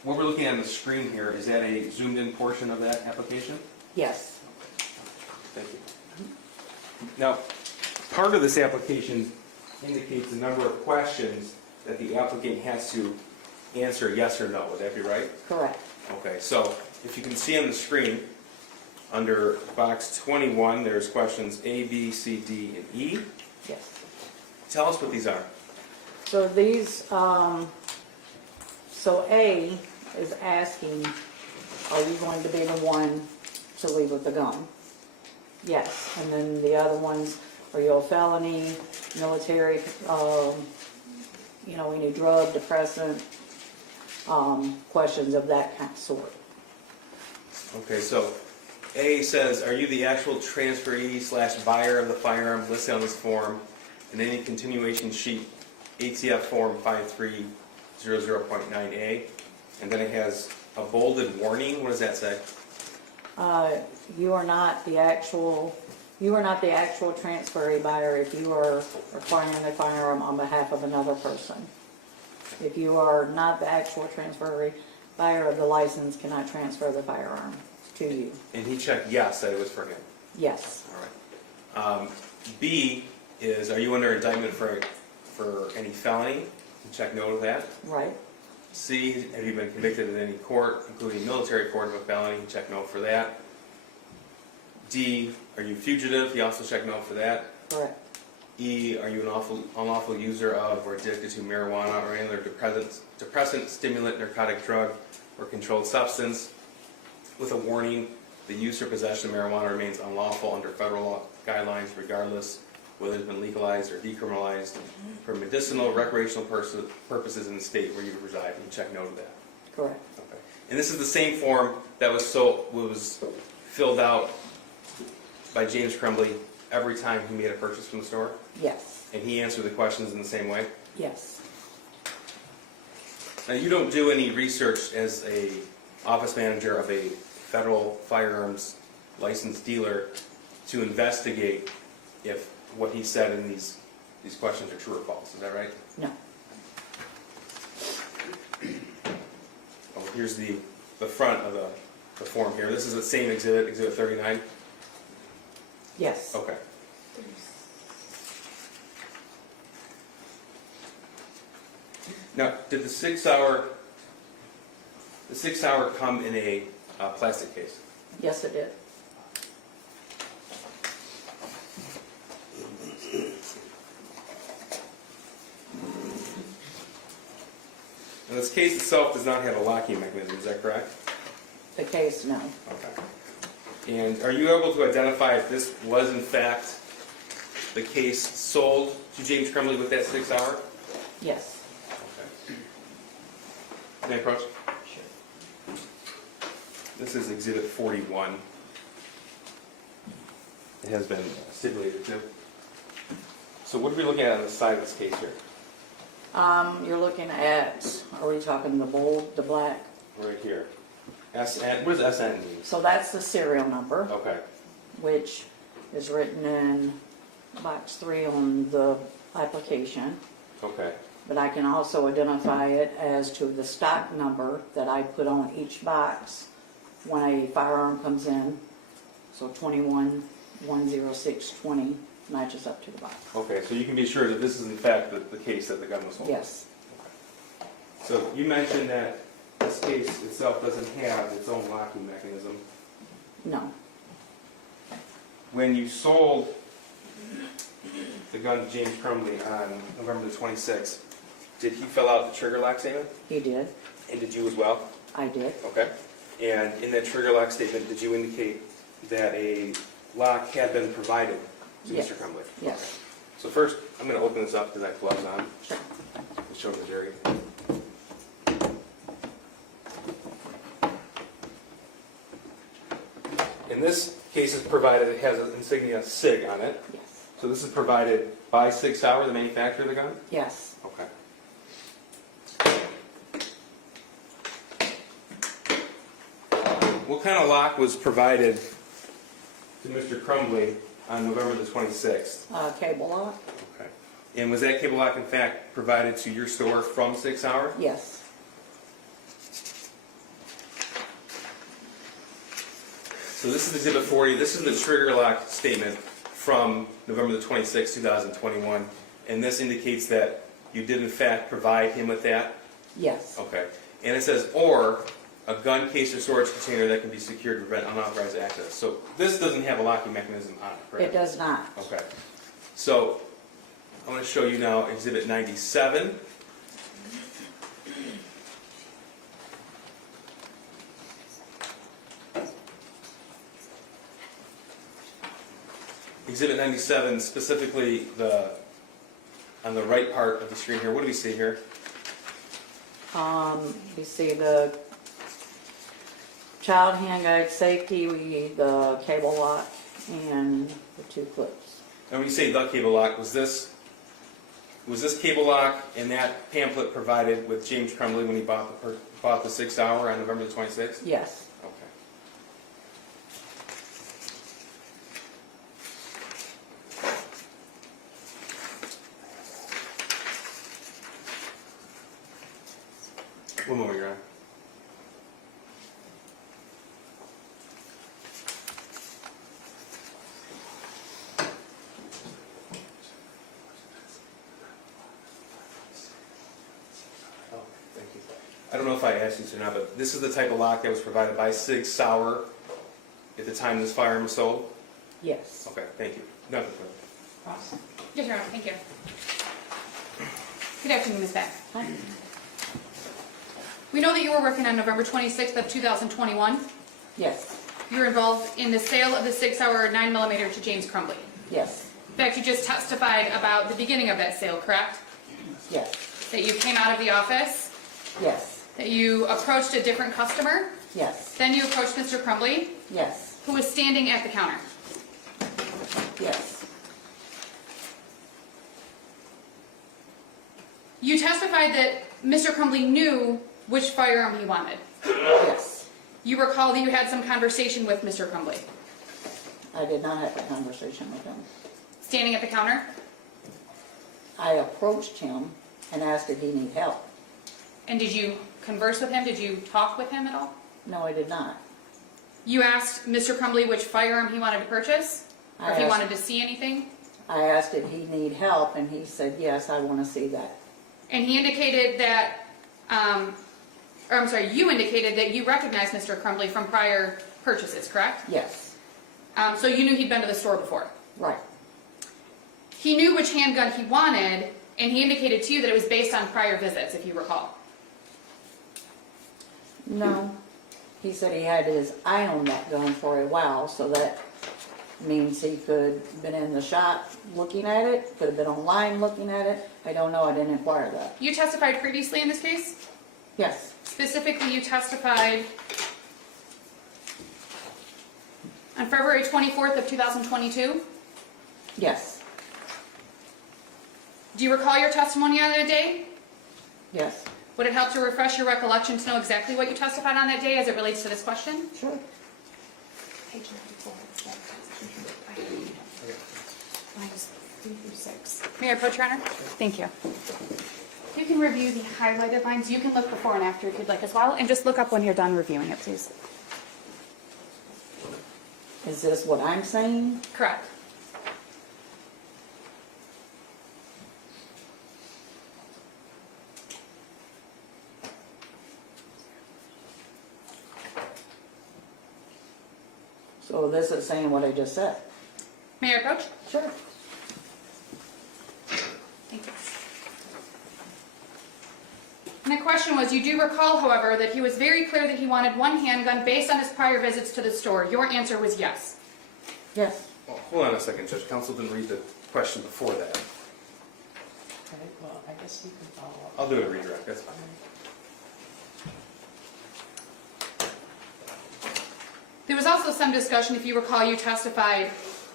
what we're looking at on the screen here, is that a zoomed-in portion of that application? yes, Thank you. Now, part of this application indicates the number of questions that the applicant has to answer yes or no. Would that be right? correct. Okay, so if you can see on the screen, under box 21, there's questions A, B, C, D, and E. Yes. Tell us what these are. So these, so A is asking, are you going to be the one to leave with the gun? Yes. And then the other ones, are you a felony, military, any drug, depressant, questions of that kind of sort. Okay, so A says, are you the actual transferee/buyer of the firearm listed on this form and any continuation sheet, ATF form 5300.9A? And then it has a bolded warning. What does that say? You are not the actual transferee buyer if you are acquiring a firearm on behalf of another person. If you are not the actual transferee buyer of the license, cannot transfer the firearm to you. And he checked yes, that it was for him. Yes, All right. B is, are you under indictment for any felony? You check no to that. right, C, have you been convicted in any court, including military court, of a felony? You check no for that. D, are you fugitive? You also check no for that. correct, E, are you an unlawful user of or addicted to marijuana or any other depressant, stimulant, narcotic drug, or controlled substance? With a warning, the use or possession of marijuana remains unlawful under federal law guidelines regardless whether it's been legalized or decriminalized for medicinal, recreational purposes in the state where you reside. You check no to that. correct, Okay. And this is the same form that was filled out by James Crumbley every time he made a purchase from the store? yes, And he answered the questions in the same way? yes. Now, you don't do any research as a office manager of a federal firearms licensed dealer to investigate if what he said in these questions are true or false. Is that right? No, Oh, here's the front of the form here. This is the same exhibit, Exhibit 39? yes, Okay. Now, did the 6 hour come in a plastic case? yes it did. Now, this case itself does not have a locking mechanism, is that correct? The case, no, Okay. And are you able to identify if this was in fact the case sold to James Crumbley with that 6 hour? yes, Okay. May I approach? sure. This is Exhibit 41. It has been stipulated too. So what are we looking at on the side of this case here? You're looking at, are we talking the bold, the black? Right here. SN, what does SN mean? So that's the serial number, Okay. which is written in box 3 on the application. Okay. But I can also identify it as to the stock number that I put on each box when a firearm comes in. So 21-106-20 matches up to the box. Okay, so you can be sure that this is in fact the case that the gun was sold? Yes, So you mentioned that this case itself doesn't have its own locking mechanism. no, When you sold the gun to James Crumbley on November the 26th, did he fill out the trigger lock statement? he did, And did you as well? I did, Okay. And in that trigger lock statement, did you indicate that a lock had been provided to Yes. Mr. Crumbley? yes, So first, I'm gonna open this up because I have gloves on. Sure. Show the jury. In this case, it's provided, it has an insignia SIG on it. Yes. So this is provided by Sig Sauer, the manufacturer of the gun? Yes. Okay. What kind of lock was provided to Mr. Crumbley on November the 26th? Cable lock? Okay. And was that cable lock in fact provided to your store from Sig Sauer? Yes. So this is Exhibit 40. This is the trigger lock statement from November the 26th, 2021. And this indicates that you did in fact provide him with that? Yes. Okay. And it says, or a gun case or storage container that can be secured to prevent unauthorized access. So this doesn't have a locking mechanism on it, correct? It does not. Okay. So I'm going to show you now Exhibit 97. Exhibit 97, specifically on the right part of the screen here. What do we see here? You see the child handguard safety, the cable lock, and the 2 clips. And when you say the cable lock, was this cable lock and that pamphlet provided with James Crumbley when he bought the 6 hour on November the 26th? Yes. Okay. One moment, Your Honor. Oh, thank you. I don't know if I asked you to or not, but this is the type of lock that was provided by Sig Sauer at the time this firearm was sold? Yes. Okay, thank you. Nothing further. Yes, Your Honor, thank you. Good afternoon, Ms. Back. Hi. We know that you were working on November 26th of 2021. Yes. You were involved in the sale of the 6 hour 9mm to James Crumbley. Yes. In fact, you just testified about the beginning of that sale, correct? Yes. That you came out of the office, Yes. that you approached a different customer, Yes. then you approached Mr. Crumbley, Yes. who was standing at the counter. Yes. You testified that Mr. Crumbley knew which firearm he wanted. Yes. You recall that you had some conversation with Mr. Crumbley, I did not have a conversation with him. standing at the counter. I approached him and asked if he need help. And did you converse with him? Did you talk with him at all? No, I did not. You asked Mr. Crumbley which firearm he wanted to purchase? Or if he I asked- wanted to see anything? I asked if he need help, and he said, yes, I want to see that. And he indicated that, you indicated that you recognized Mr. Crumbley from prior purchases, correct? Yes. So you knew he'd been to the store before. Right. He knew which handgun he wanted, and he indicated to you that it was based on prior visits, if you recall. No. He said he had his eye on that gun for a while, so that means he could have been in the shop looking at it, could have been online looking at it. I don't know, I didn't inquire that. You testified previously in this case? Yes. Specifically, you testified on February 24th of 2022. Yes. Do you recall your testimony on that day? Yes. Would it help to refresh your recollection to know exactly what you testified on that day as it relates to this question? Sure. Page 94. Lines 3 through 6. May I approach, Your Honor? Thank you. You can review the highlighted lines. You can look before and after if you'd like as well, and just look up when you're done reviewing it, please. Is this what I'm saying? Correct. So this is saying what I just said? May I approach? Sure. Thank you. And the question was, you do recall, however, that he was very clear that he wanted one handgun based on his prior visits to the store. Your answer was yes. Yes. Well, hold on a second, Judge. Counsel didn't read the question before that. Yes, you can follow up. I'll do a redirect, that's fine. There was also some discussion, if you recall, you testified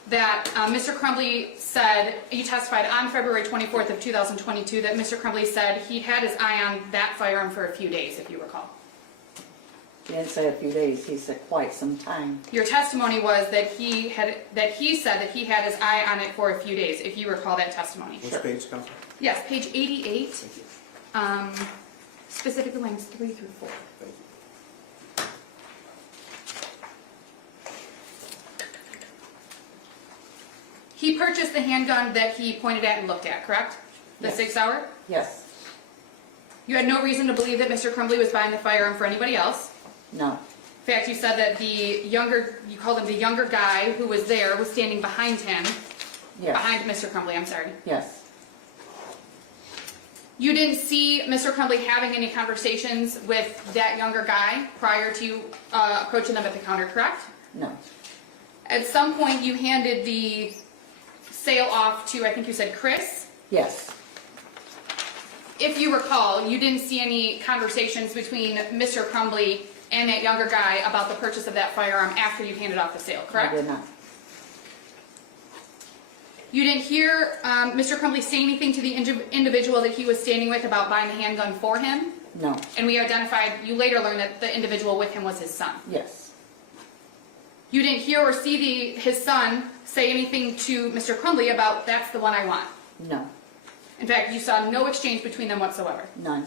that Mr. Crumbley said, you testified on February 24th of 2022 that Mr. Crumbley said he had his eye on that firearm for a few days, if you recall. He didn't say a few days, he said quite some time. Your testimony was that he said that he had his eye on it for a few days, if you recall that testimony. Which page, Council? Yes, page 88, Thank you. specifically lines 3 through 4. Thank you. He purchased the handgun that he pointed at and looked at, correct? The Yes. 6 Sauer? Yes, You had no reason to believe that Mr. Crumbley was buying the firearm for anybody else. no, In fact, you said that you called him the younger guy who was there, was standing behind him, yes, behind Mr. Crumbley, I'm sorry. yes, You didn't see Mr. Crumbley having any conversations with that younger guy prior to approaching them at the counter, correct? no, At some point, you handed the sale off to, I think you said Chris. yes, If you recall, you didn't see any conversations between Mr. Crumbley and that younger guy about the purchase of that firearm after you handed off the sale, I correct? did not. You didn't hear Mr. Crumbley say anything to the individual that he was standing with about buying the handgun for him? No, And we identified, you later learned that the individual with him was his son. yes, You didn't hear or see his son say anything to Mr. Crumbley about, that's the one I want. no, In fact, you saw no exchange between them whatsoever. none,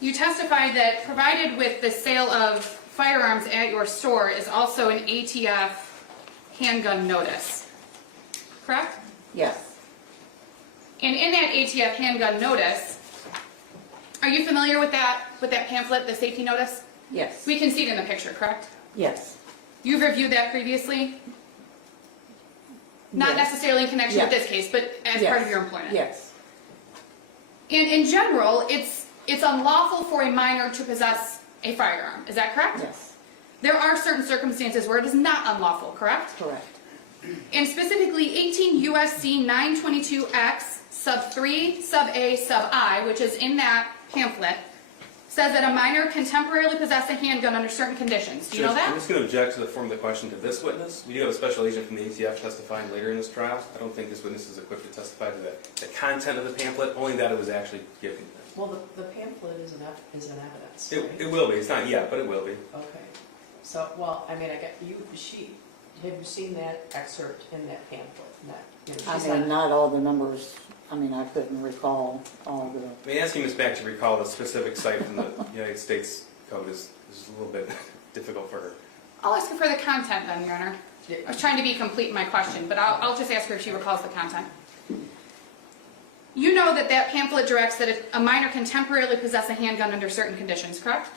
You testified that provided with the sale of firearms at your store is also an ATF handgun notice, correct? yes, And in that ATF handgun notice, are you familiar with that pamphlet, the safety notice? yes, We can see it in the picture, correct? yes, You've reviewed that previously? Not Yes. necessarily in connection with Yes. this case, but as Yes. part of your employment? yes, And in general, it's unlawful for a minor to possess a firearm, is that correct? yes, There are certain circumstances where it is not unlawful, correct? correct, And specifically 18 USC 922X sub 3 sub A sub I, which is in that pamphlet, says that a minor can temporarily possess a handgun under certain conditions. Do you know Judge, I'm that? just going to object to the form of the question to this witness. We do have a special agent from the ATF testifying later in this trial. I don't think this witness is equipped to testify to the content of the pamphlet, only that it was actually given. Well, the pamphlet is an evidence, It right? will be. It's not yet, but it will be. Okay, so, well, I mean, have you seen that excerpt in that pamphlet? I mean, not all the numbers, I mean, I couldn't recall all the, I mean, asking Ms. Back to recall the specific site from the United States Code is a little bit difficult for her. I'll ask her for the content then, Your Honor. I was trying to be complete in my question, but I'll just ask her if she recalls the content. You know that that pamphlet directs that a minor can temporarily possess a handgun under certain conditions, correct?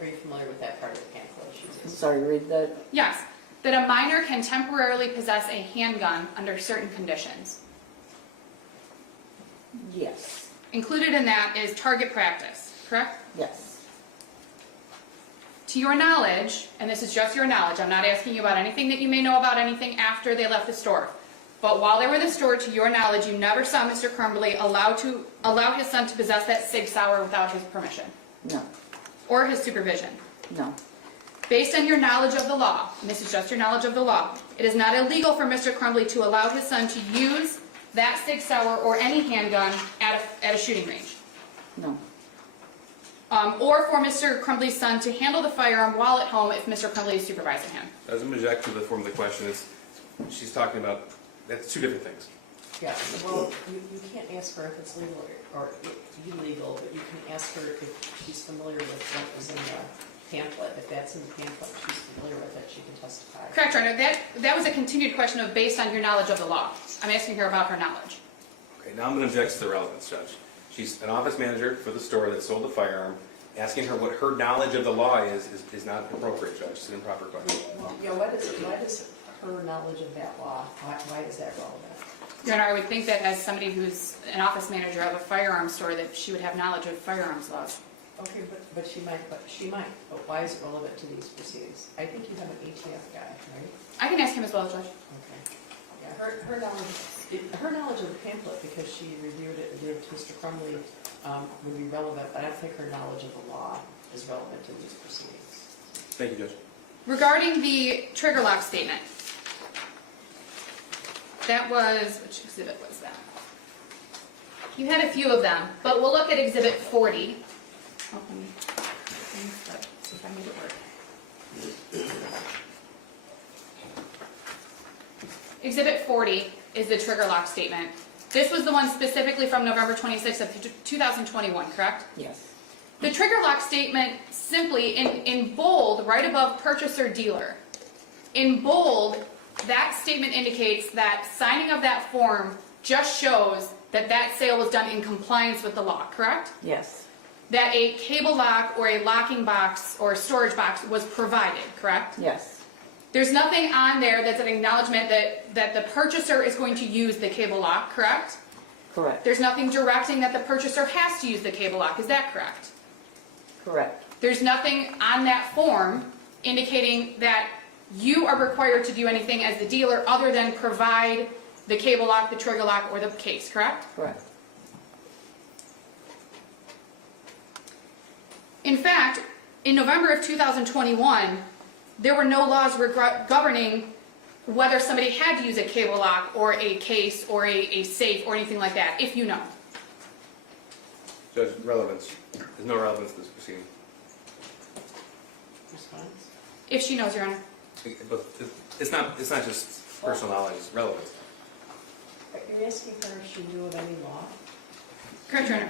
Are you familiar with that part of the pamphlet? I'm sorry, read that, Yes, that a minor can temporarily possess a handgun under certain conditions. yes, Included in that is target practice, correct? yes, To your knowledge, and this is just your knowledge, I'm not asking you about anything that you may know about anything after they left the store, but while they were in the store, to your knowledge, you never saw Mr. Crumbley allow his son to possess that Sig Sauer without his permission no, or his supervision. no, Based on your knowledge of the law, and this is just your knowledge of the law, it is not illegal for Mr. Crumbley to allow his son to use that Sig Sauer or any handgun at a shooting range. no, Or for Mr. Crumbley's son to handle the firearm while at home if Mr. Crumbley is supervising him. Doesn't object to the form of the question. She's talking about, that's two different things. Yeah, well, you can't ask her if it's legal or illegal, but you can ask her if she's familiar with what was in the pamphlet. If that's in the pamphlet, she's familiar with it, she can testify. Correct, Your Honor. That was a continued question of based on your knowledge of the law. I'm asking her about her knowledge. Okay, now I'm going to object to the relevance, Judge. She's an office manager for the store that sold the firearm. Asking her what her knowledge of the law is not appropriate, Judge. It's an improper question. Well, yeah, why does her knowledge of that law, why is that relevant? Your Honor, I would think that as somebody who's an office manager of a firearms store that she would have knowledge of firearms laws. Okay, but she might, but why is it relevant to these proceedings? I think you have an ATF guy, right? I can ask him as well, Judge. Okay, yeah, her knowledge of the pamphlet, because she reviewed it and gave it to Mr. Crumbley, would be relevant, but I don't think her knowledge of the law is relevant to these proceedings. Thank you, Judge. Regarding the trigger lock statement, that was, which exhibit was that? You had a few of them, but we'll look at exhibit 40. Oh, let me see if I made it work. Exhibit 40 is the trigger lock statement. This was the one specifically from November 26th of 2021, correct? Yes. The trigger lock statement simply, in bold, right above purchaser dealer, in bold, that statement indicates that signing of that form just shows that that sale was done in compliance with the law, correct? Yes. That a cable lock or a locking box or a storage box was provided, correct? Yes. There's nothing on there that's an acknowledgement that the purchaser is going to use the cable lock, correct? Correct. There's nothing directing that the purchaser has to use the cable lock, is that correct? Correct. There's nothing on that form indicating that you are required to do anything as the dealer other than provide the cable lock, the trigger lock, or the case, correct? Correct. In fact, in November of 2021, there were no laws governing whether somebody had to use a cable lock or a case or a safe or anything like that, if you know. Judge, relevance. There's no relevance to this proceeding. Response? If she knows, Your Honor. But it's not just personal knowledge, it's relevance. Are you asking her if she knew of any law? Correct, Your Honor.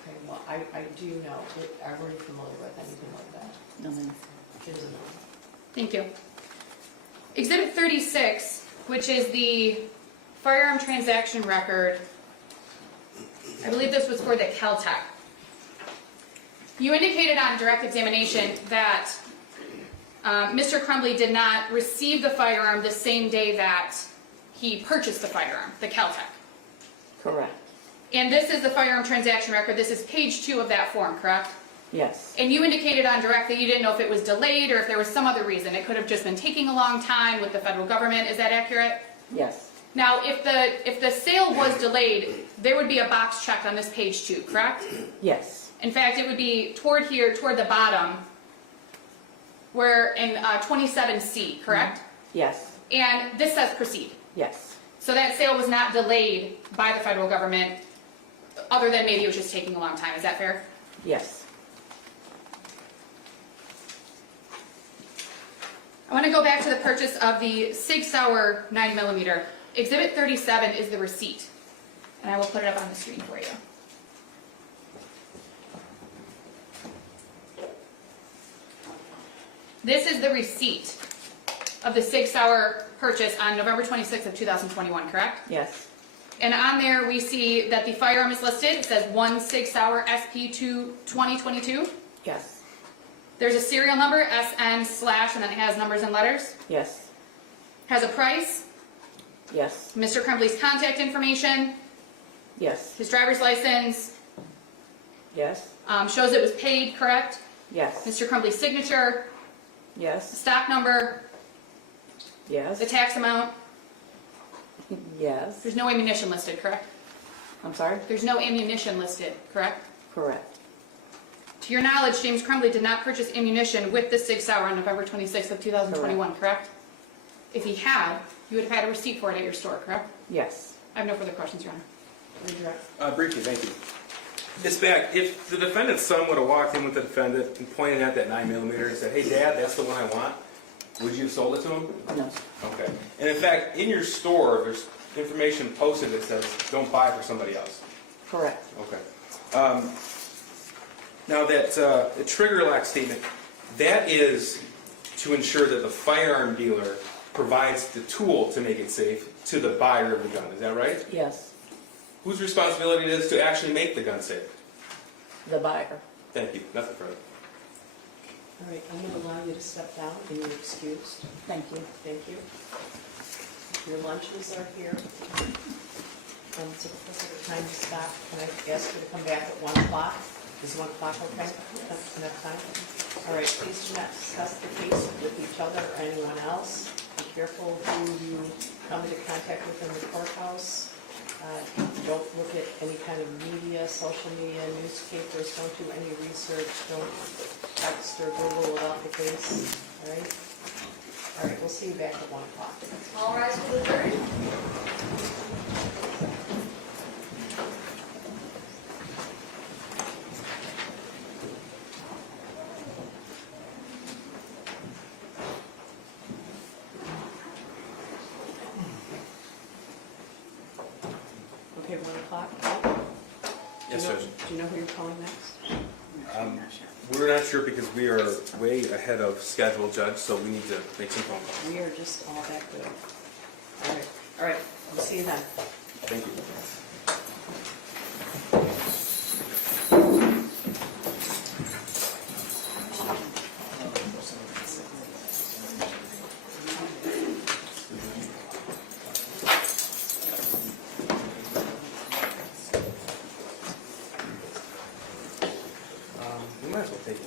Okay, well, I do know, are you familiar with anything like that? No, ma'am. She doesn't know. Thank you. Exhibit 36, which is the firearm transaction record. I believe this was for the Caltech. You indicated on direct examination that Mr. Crumbley did not receive the firearm the same day that he purchased the firearm, the Caltech. Correct. And this is the firearm transaction record. This is page 2 of that form, correct? Yes. And you indicated on direct that you didn't know if it was delayed or if there was some other reason. It could have just been taking a long time with the federal government. Is that accurate? Yes. Now, if the sale was delayed, there would be a box checked on this page 2, correct? Yes. In fact, it would be toward here, toward the bottom, where in 27C, correct? Yes. And this says proceed. Yes. So that sale was not delayed by the federal government, other than maybe it was just taking a long time. Is that fair? Yes. I want to go back to the purchase of the Sig Sauer 9mm. Exhibit 37 is the receipt, and I will put it up on the screen for you. This is the receipt of the Sig Sauer purchase on November 26th of 2021, correct? Yes. And on there we see that the firearm is listed. It says 1 Sig Sauer SP2 2022. Yes. There's a serial number, SN/ and then it has numbers and letters. Yes. Has a price, Yes. Mr. Crumbley's contact information, Yes. his driver's license, Yes. shows it was paid, correct? Yes. Mr. Crumbley's signature, the Yes. stock number, Yes. the tax amount. Yes. There's no ammunition listed, correct? I'm sorry? There's no ammunition listed, correct? Correct. To your knowledge, James Crumbley did not purchase ammunition with the Sig Sauer on November 26th of 2021, correct? If he had, you would have had a receipt for it at your store, correct? Yes. I have no further questions, Your Honor. Briefly, thank you. Ms. Back, if the defendant's son would have walked in with the defendant and pointed at that 9mm and said, "Hey, Dad, that's the one I want," would you have sold it to him? No. Okay. And in fact, in your store, there's information posted that says, "Don't buy for somebody else." Correct. Okay. Now that the trigger lock statement, that is to ensure that the firearm dealer provides the tool to make it safe to the buyer of the gun. Is that right? Yes. Whose responsibility it is to actually make the gun safe? The buyer. Thank you. Nothing further. All right, I'm going to allow you to step down and you're excused. Thank you. Thank you. Your lunches are here. So because of the time to stop, can I ask you to come back at 1 o'clock? Is 1 o'clock okay? Enough time? All right, please do not discuss the case with each other or anyone else. careful who you come into contact with in the courthouse. Don't look at any kind of media, social media, newspapers, don't do any research, don't text or Google about the case, all right? All right, we'll see you back at 1 o'clock. All rise for the jury. Okay, 1 o'clock? Yes, Do you know- Judge. Do you know who you're calling next? We're not sure because we are way ahead of schedule, Judge, so we need to make some phone calls. We are just all that good. All right, we'll see you then. Thank you. We might as well take it.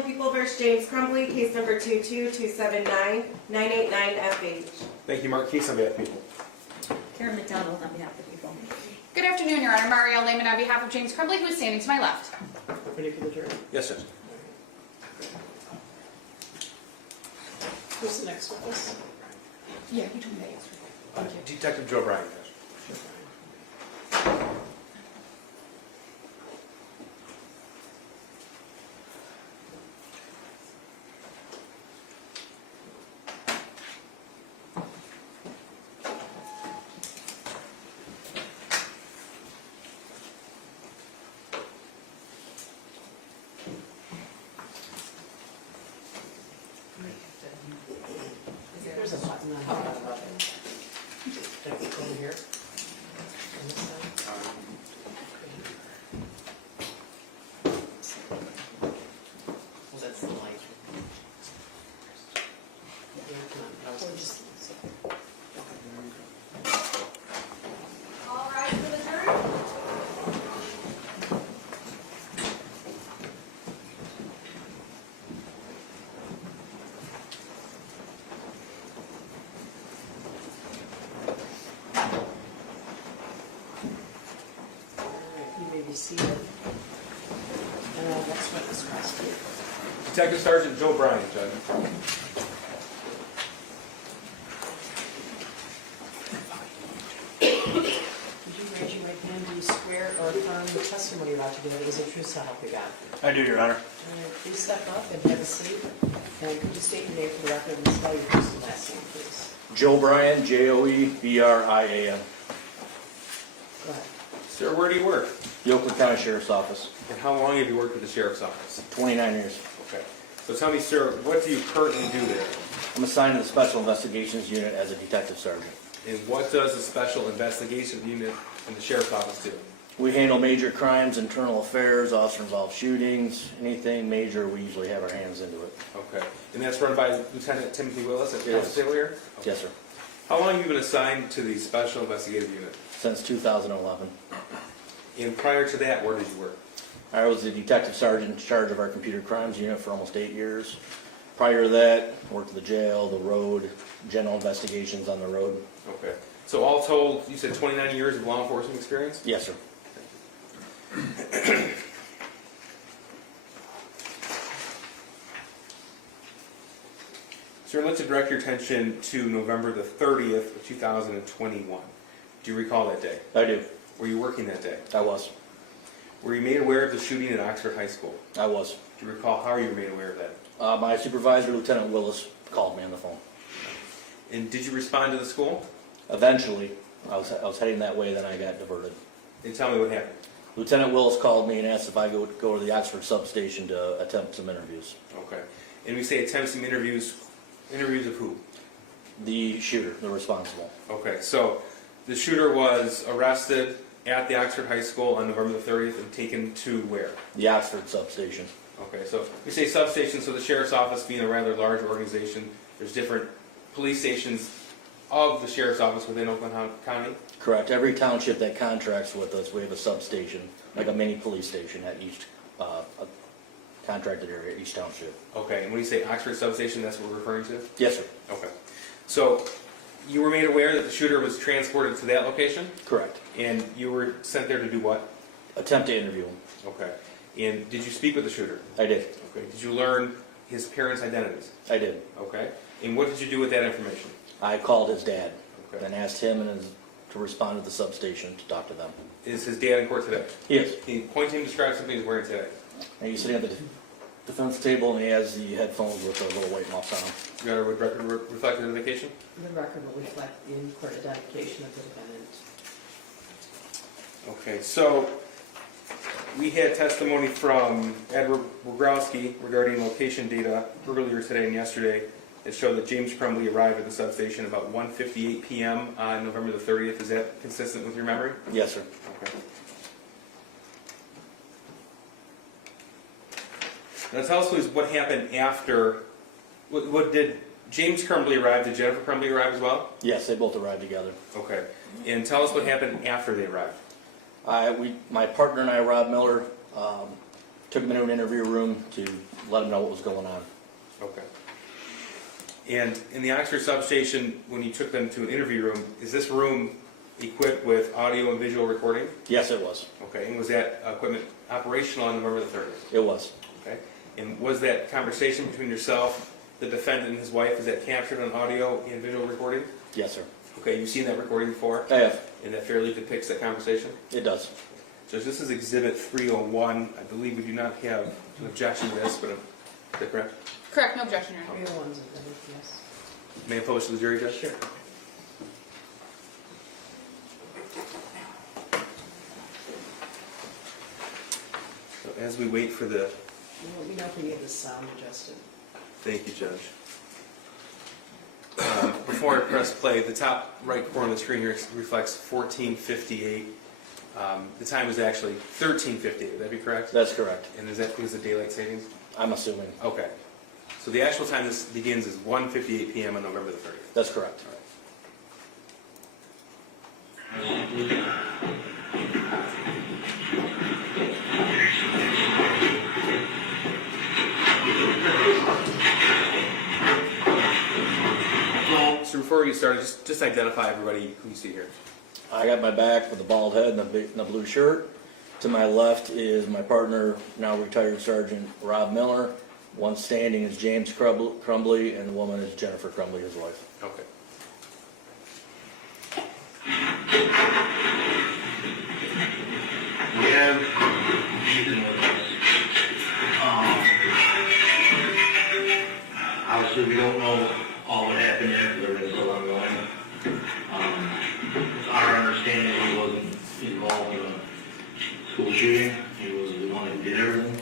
Calling People vs. James Crumbley, case number 22279-989-FH. Thank you, Mark. Case on behalf of people. Karen McDonald on behalf of the people. Good afternoon, Your Honor. Marielle Lehman on behalf of James Crumbley, who is standing to my left. Ready for the jury? Yes, Judge. Who's the next witness? Yeah, you told me that yesterday. Detective Joe Bryan, Judge. There's a button on the bottom of it. That's over here. On this side. Well, that's the light. Yeah, come on. I was just. All rise for the jury. All right, you may be seated. Next witness, prosecutor. Detective Sergeant Joe Bryan, Judge. Would you raise your right hand? Do you swear or affirm the testimony you're about to give is the truth so help you God? I do, Your Honor. All right, please step up and have a seat. And could you state your name for the record and spell your first and last name, please? Joe Bryan, Joebrian, Go ahead. Sir, where do you work? the Oakland County Sheriff's Office, And how long have you worked with the Sheriff's Office? 29 years. Okay. So tell me, sir, what do you currently do there? I'm assigned to the Special Investigations Unit as a detective sergeant. And what does the Special Investigation Unit in the Sheriff's Office do? We handle major crimes, internal affairs, officer-involved shootings, anything major, we usually have our hands into it. Okay. And that's run by Lieutenant Timothy Willis at It is. Constable here? Okay. Yes, sir. How long have you been assigned to the Special Investigative Unit? Since 2011. And prior to that, where did you work? I was the detective sergeant in charge of our computer crimes unit for almost 8 years. Prior to that, worked at the jail, the road, general investigations on the road. Okay. So all told, you said 29 years of law enforcement experience? Yes, sir. Sir, I'd like to direct your attention to November the 30th of 2021. Do you recall that day? I do. Were you working that day? I was. Were you made aware of the shooting at Oxford High School? I was. Do you recall how you were made aware of that? My supervisor, Lieutenant Willis, called me on the phone. And did you respond to the school? Eventually, I was heading that way, then I got diverted. And tell me what happened. Lieutenant Willis called me and asked if I would go to the Oxford substation to attempt some interviews. Okay. And we say attempt some interviews. Interviews of who? The shooter, the responsible. Okay, so the shooter was arrested at the Oxford High School on November the 30th and taken to where? The Oxford substation. Okay, so we say substation, so the sheriff's office being a rather large organization, there's different police stations of the sheriff's office within Oakland County? Correct. Every township that contracts with us, we have a substation, like a mini police station at each contracted area, each township. Okay, and when you say Oxford substation, that's what we're referring to? Yes, sir. Okay. So you were made aware that the shooter was transported to that location? Correct. And you were sent there to do what? Attempt to interview him. Okay. And did you speak with the shooter? I did. Okay. Did you learn his parents' identities? I did. Okay. And what did you do with that information? I called his dad Okay. and asked him to respond to the substation to talk to them. Is his dad in court today? Yes. Can you point to him, describe something he's wearing today? And he's sitting at the defense table and he has the headphones with the little white mouse on them. You got a record reflect identification? The record will reflect the in-court identification of the defendant. Okay, so we had testimony from Edward Wogrowski regarding location data earlier today and yesterday. It showed that James Crumbley arrived at the substation about 1:58 p.m. on November the 30th. Is that consistent with your memory? Yes, sir. Okay. Now tell us please what happened after, what did James Crumbley arrive, did Jennifer Crumbley arrive as well? Yes, they both arrived together. Okay, and tell us what happened after they arrived. My partner and I, Rob Miller, took him into an interview room to let him know what was going on. Okay. And in the Oxford substation, when you took them to an interview room, is this room equipped with audio and visual recording? Yes, it was. Okay, and was that equipment operational on November the 30th? It was. Okay, and was that conversation between yourself, the defendant, and his wife, is that captured on audio and visual recording? Yes, sir. Okay, you've seen that recording before? I have. And that fairly depicts that conversation? It does. Judge, this is Exhibit 301. I believe we do not have an objection to this, but is that correct? Correct, no objection, Your Honor. 301's admitted, yes. May I pose to the jury, Judge? Sure. So as we wait for the... Let me know if we need the sound adjusted. Thank you, Judge. Before I press play, the top right corner of the screen here reflects 14:58. The time is actually 13:58. Would that be correct? That's correct. And is that because of daylight savings? I'm assuming. Okay. So the actual time this begins is 1:58 p.m. on November the 30th. That's correct. So before we get started, just identify everybody who you see here. I got my back with a bald head and a blue shirt. To my left is my partner, now retired Sergeant Rob Miller. One standing is James Crumbley, and the woman is Jennifer Crumbley, his wife. Okay. We have Ethan with us. Obviously, we don't know all what happened yet, because everything's still ongoing. It's our understanding he wasn't involved in a school shooting. He was the one who did everything.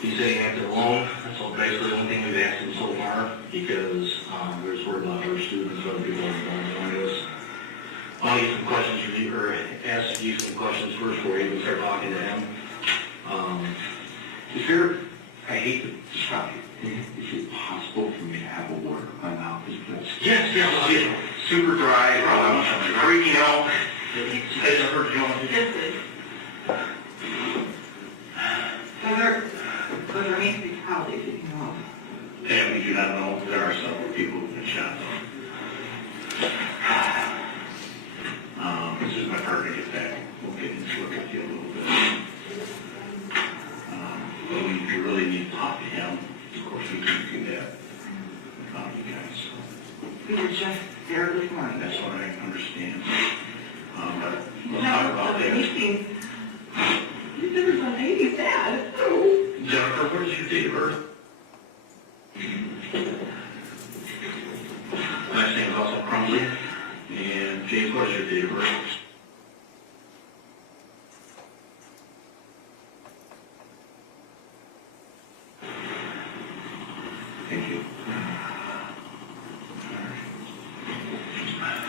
He said he acted alone. That's all basically the only thing we've asked him so far, because there's word about other students, other people that are going to this. I'll get some questions for you, or ask you some questions first before you even start talking to him. Is there, I hate to stop you. Is it possible for me to have a word with my mouth? Yes, super dry, I'm freaking out. I heard you on There needs to be colleagues, you know. And we do not know if there are several people who've been shot though. This is my partner to get back. We'll get into it with you a little bit. But we really need to talk to him. Of course, we can do that without you guys. We were just there this morning. That's what I understand. But we'll No, talk about that. he said there's a lady sad. Jennifer, what is your date of birth? Last name is also Crumbley. And James, what is your date of birth? Thank you.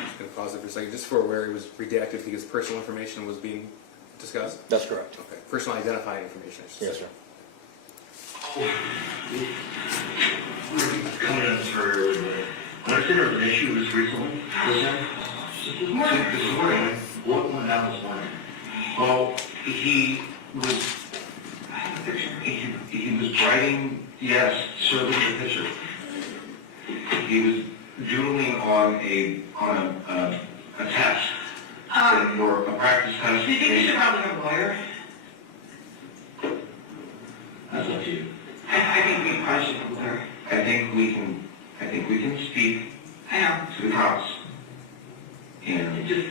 Just going to pause it for a second, just for where it was redacted because personal information was being discussed? That's correct. Okay, personal identifying information, I should say. Yes, sir. Coming in for everybody. I understand there was an issue this recently. Was there? This morning. What went down this morning? Well, he was writing, yes, certainly the picture. He was doodling on a test. For a practice test. Do you think we should probably have a lawyer? That's up to you. I think we probably should have a lawyer. I think we can speak I know. to the cops. And It just,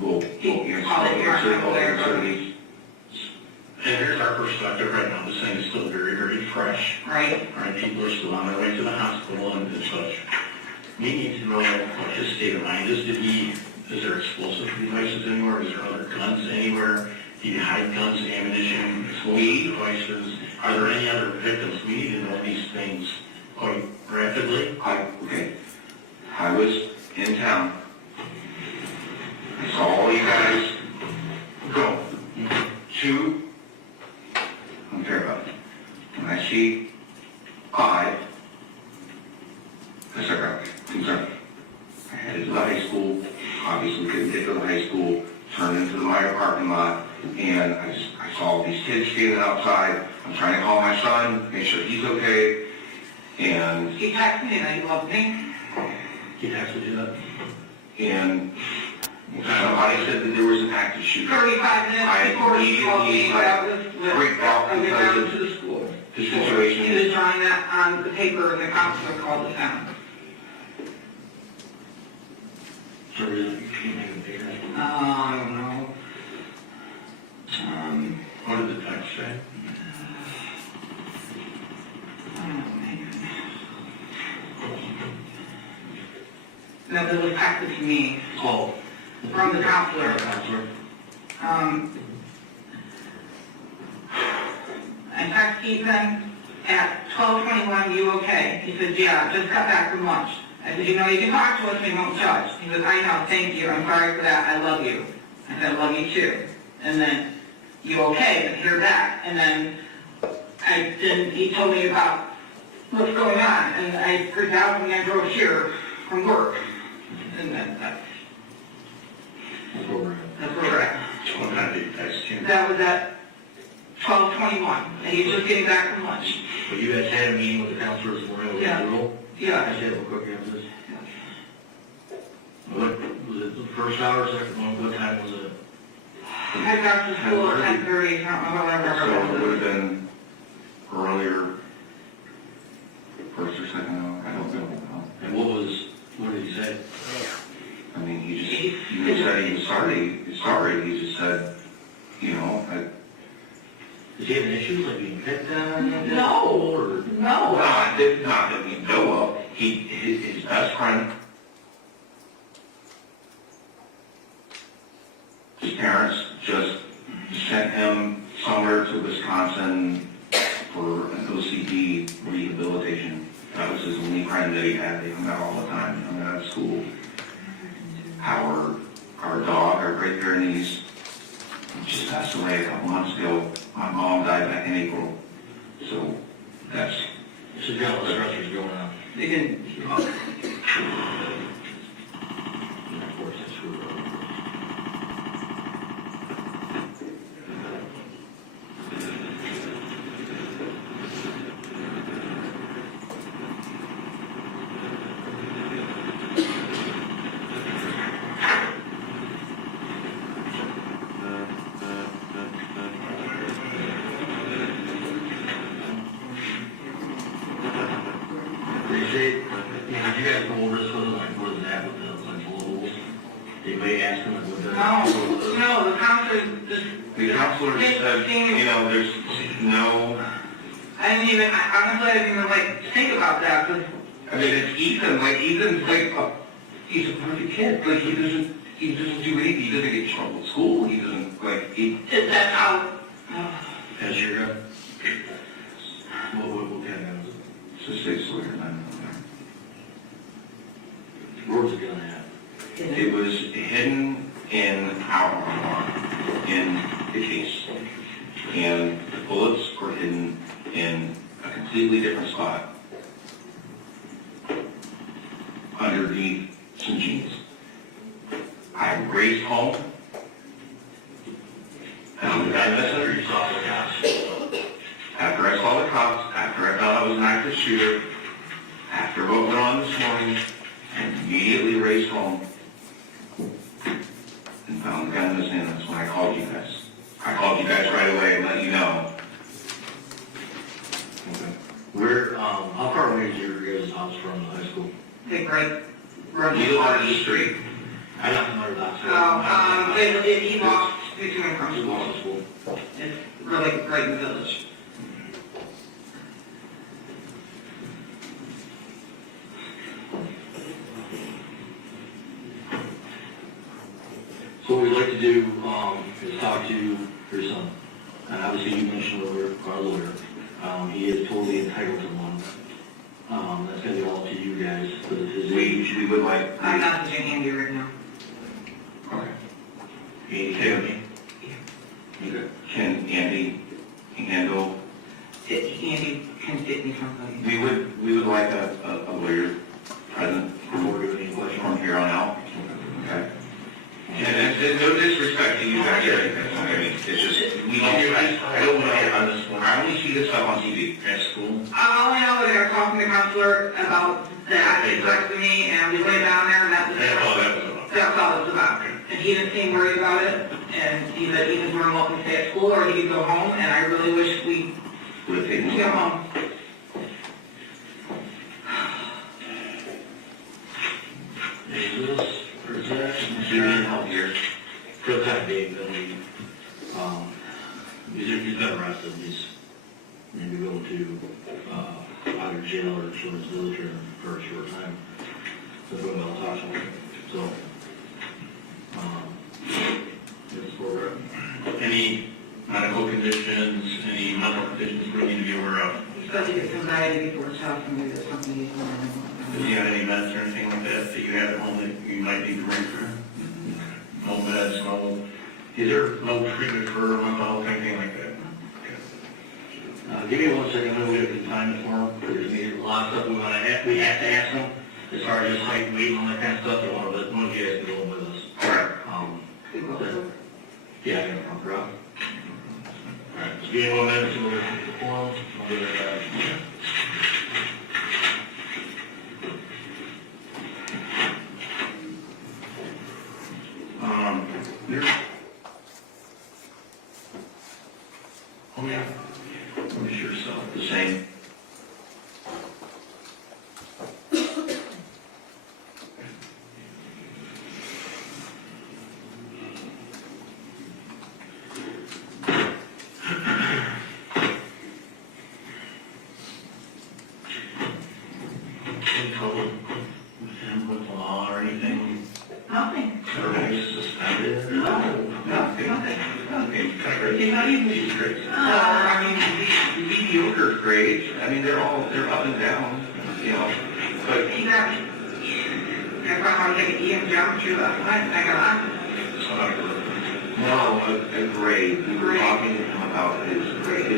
we'll Certainly. And here's our perspective right now. This thing is still very, very fresh. right? All right, people are still on their way to the hospital and such. We need to know what his state of mind is. Is there explosive devices anywhere? Is there other guns anywhere? Did he hide guns, ammunition, explosive devices? Are there any other victims? We need to know these things quite rapidly. Okay. I was in town. I saw all you guys go to, I'm fair about it. When I see 5, I start concerned. I headed to the high school, obviously couldn't get to the high school, turned into the Meyer parking lot, and I saw these kids standing outside. I'm trying to call my son, make sure he's okay, and He texted me that he loved me. he texted you that? And somebody said that there was an active shooter. 35 minutes before he called me, but I was Freaked out I went because down of to the school. the He situation. was drawing that on the paper, and the counselor called it down. So really, you make a bigger. I don't know. What did the text say? I don't know, maybe. No, it was texted to me Oh. from the counselor. Counselor. I texted Ethan at 12:21, you okay? He said, yeah, just got back from lunch. I said, you know, you can talk to us, we won't judge. He goes, I know, thank you, I'm sorry for that, I love you. I said, I love you too. And then, you okay? And hear back. And then, he told me about what's going on, and I freaked out when I drove here from work. And then, that's where we're at. What time did you text him? That was at 12:21, and he's just getting back from lunch. But you guys had a meeting with the counselor this morning, was Yeah. it rule? Yeah. I said, quick answers. What, was it the first hour, second one, what time was it? I got to school at 10:30, I don't remember So it what would have been earlier, first or second hour, I don't know. And what did he say? I mean, he said he was sorry, he just said, you know, Did he have an issue, like being picked on? No. Or? No. Not that we know of. His best friend, his parents just sent him somewhere to Wisconsin for an OCD rehabilitation. That was his only friend that he had. They hung out all the time, hung out at school. Our dog, our Great Pyrenees, just passed away a couple months ago. My mom died back in April. So that's... So got all the stressors going on. They didn't. Of course, that's true. Appreciate, you know, you guys go over this with them, like, where's that with the, like, rules? They may ask them, like, what the... No, the counselor just... The counselor said, you know, there's no... I honestly, I didn't even, like, think about that, because... I mean, it's Ethan, Ethan's like, he's a perfect kid, like, he doesn't do anything, he doesn't get in trouble at school, he doesn't, like, Is that how... As your gun? What kind of gun is it? It's a 6-liter 9mm. Where was the gun at? It was hidden in our arm, in the case. And the bullets were hidden in a completely different spot. Underneath some jeans. I raced home. And the guy messenger, you saw the cops. After I saw the cops, after I found I was an active shooter, after what went on this morning, I immediately raced home and found the gun in his hand. That's when I called you guys. I called you guys right away and let you know. Okay. Where, how far away is your guys' house from the high school? Take right You live on the street. I don't know that. He walked between from school. It's really right in the village. So what we'd like to do, is talk to your son. And obviously you mentioned our lawyer. He is totally entitled to one. That's gonna be all to you guys, because it's his age. We would like... I'm not the Andy right now. Okay. Andy, okay. Can Andy handle... Andy can get me somebody. We would like a lawyer present before we do any question from here on out. Okay. And no disrespect to you guys, I mean, it's on this one. I only see this stuff on TV at school. All I know is they were talking to the counselor about that, they texted me, and we went down there, and That's all that was about. that's all it was about. And he didn't seem worried about it, and he said he was more than welcome to stay at school, or he could go home, and I really wish we Would have taken could go home. Is this, or is that, You need help here. for the time being, then we, he's been arrested, he's maybe go to, either jail or children's visitor for a short time. So we're going to talk to him, so, that's where we're at. Any medical conditions, any mental conditions we need to be aware of? Especially if it's anxiety before it's out, and maybe there's something he's Do you have any meds or anything like that that you have at home that you might need to bring through? No meds, no, is there no treatment for mental health, anything like that? Give me 1 second, maybe we have time for him, because there's a lot of stuff we have to ask him, as far as just height, weight, and all that kind of stuff, one of you guys can go with us. Alright. Yeah, I got a problem. Alright, just give me 1 minute to the form, I'll be right back. Here. Oh, yeah. Let me sure so, the same. Any trouble with him with the law or anything? Nothing. Everybody's suspended? Nothing. Okay, he's not even, he's great. I mean, mediocre grades, I mean, they're up and down, you know, but He got, I probably take an EM geometry last night, and I got no, a grade, we were talking to him about his grade.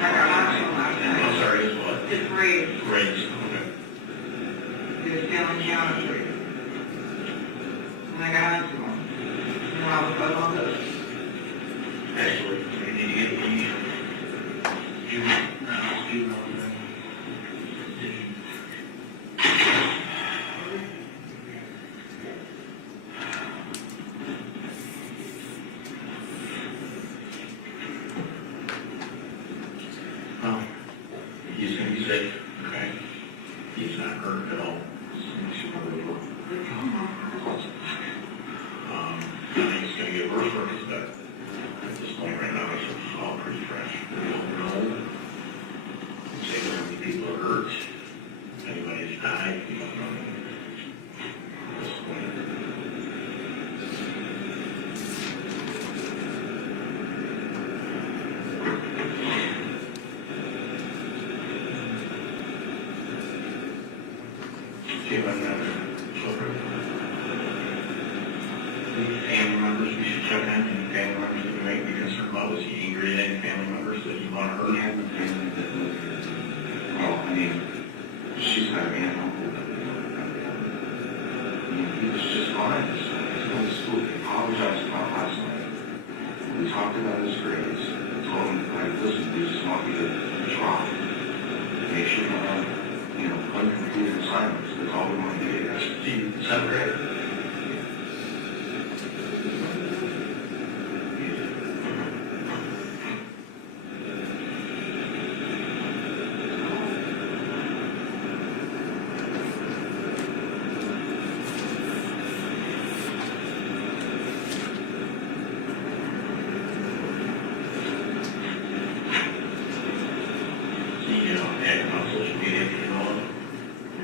I'm sorry, his what? his grades, Grades, okay. he was failing geometry. And I got onto him. And I was like, oh, this. Actually, we need to get the, juvenile. Oh, he's gonna be safe, okay? He's not hurt at all. I think it's gonna get worse for his better. At this point right now, it's all pretty fresh. We don't know. Say how many people are hurt, if anybody's died, we don't know. At this point. See if I can children. Family members we should check in, and family members that we might be concerned about, was he angry at any family members that you want to hurt? We have a family that lives here. Well, I mean, she's got an animal. I mean, he was just fine. He's going to school. He apologized about last night. We talked about his grades. I told him, like, listen, we just want you to try. Make sure you don't have, uncompleted assignments. That's all we want to do. Is that right?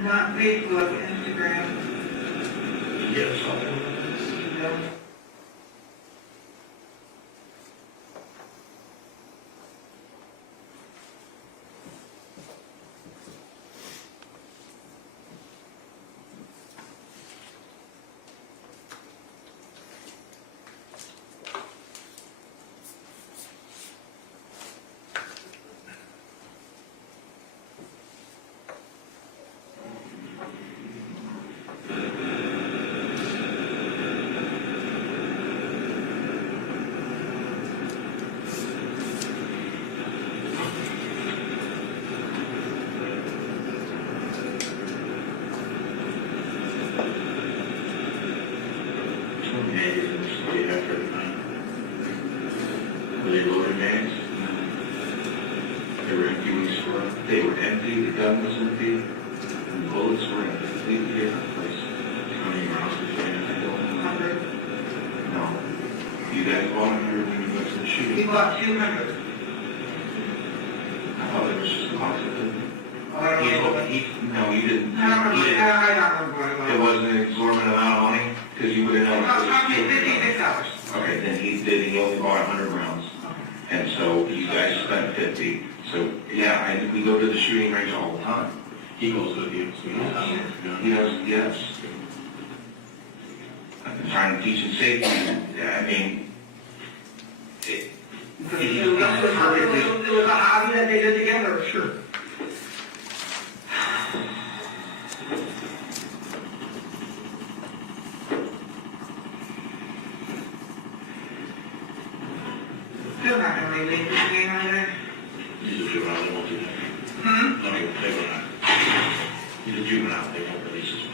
Not Facebook, Instagram. Yes, something. No. They were empty, the gun was empty, and the bullets were in a completely different place. How many rounds did you have in that building? 100. No. You guys bought 100 when you went to the He shooting? bought 200. I thought it was just a box of them. Oh, I don't know. No, you didn't. I don't You remember. didn't. I don't remember. It wasn't an exorbitant amount of money, because you would have known. $56. Okay, then he only bought 100 rounds. And so you guys spent 50. So, yeah, we go to the shooting range all the time. He goes with you. Yes. I've been trying to teach him safety. I mean, It was a hobby that they did together, sure. Still not gonna release this game either. He's a juvenile, they won't do that. Hmm? No, they will not. He's a juvenile, they won't release his money.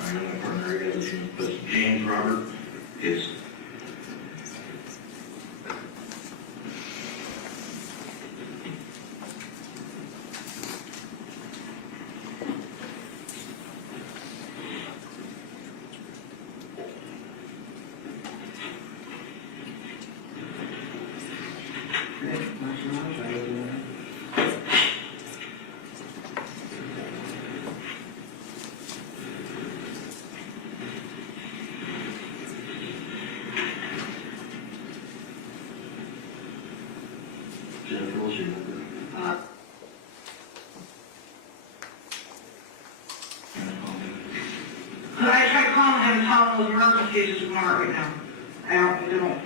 I know my partner is, but James Robert is. Jennifer, what's your number? I tried calling him and telling him those emergencies is smart right now. I don't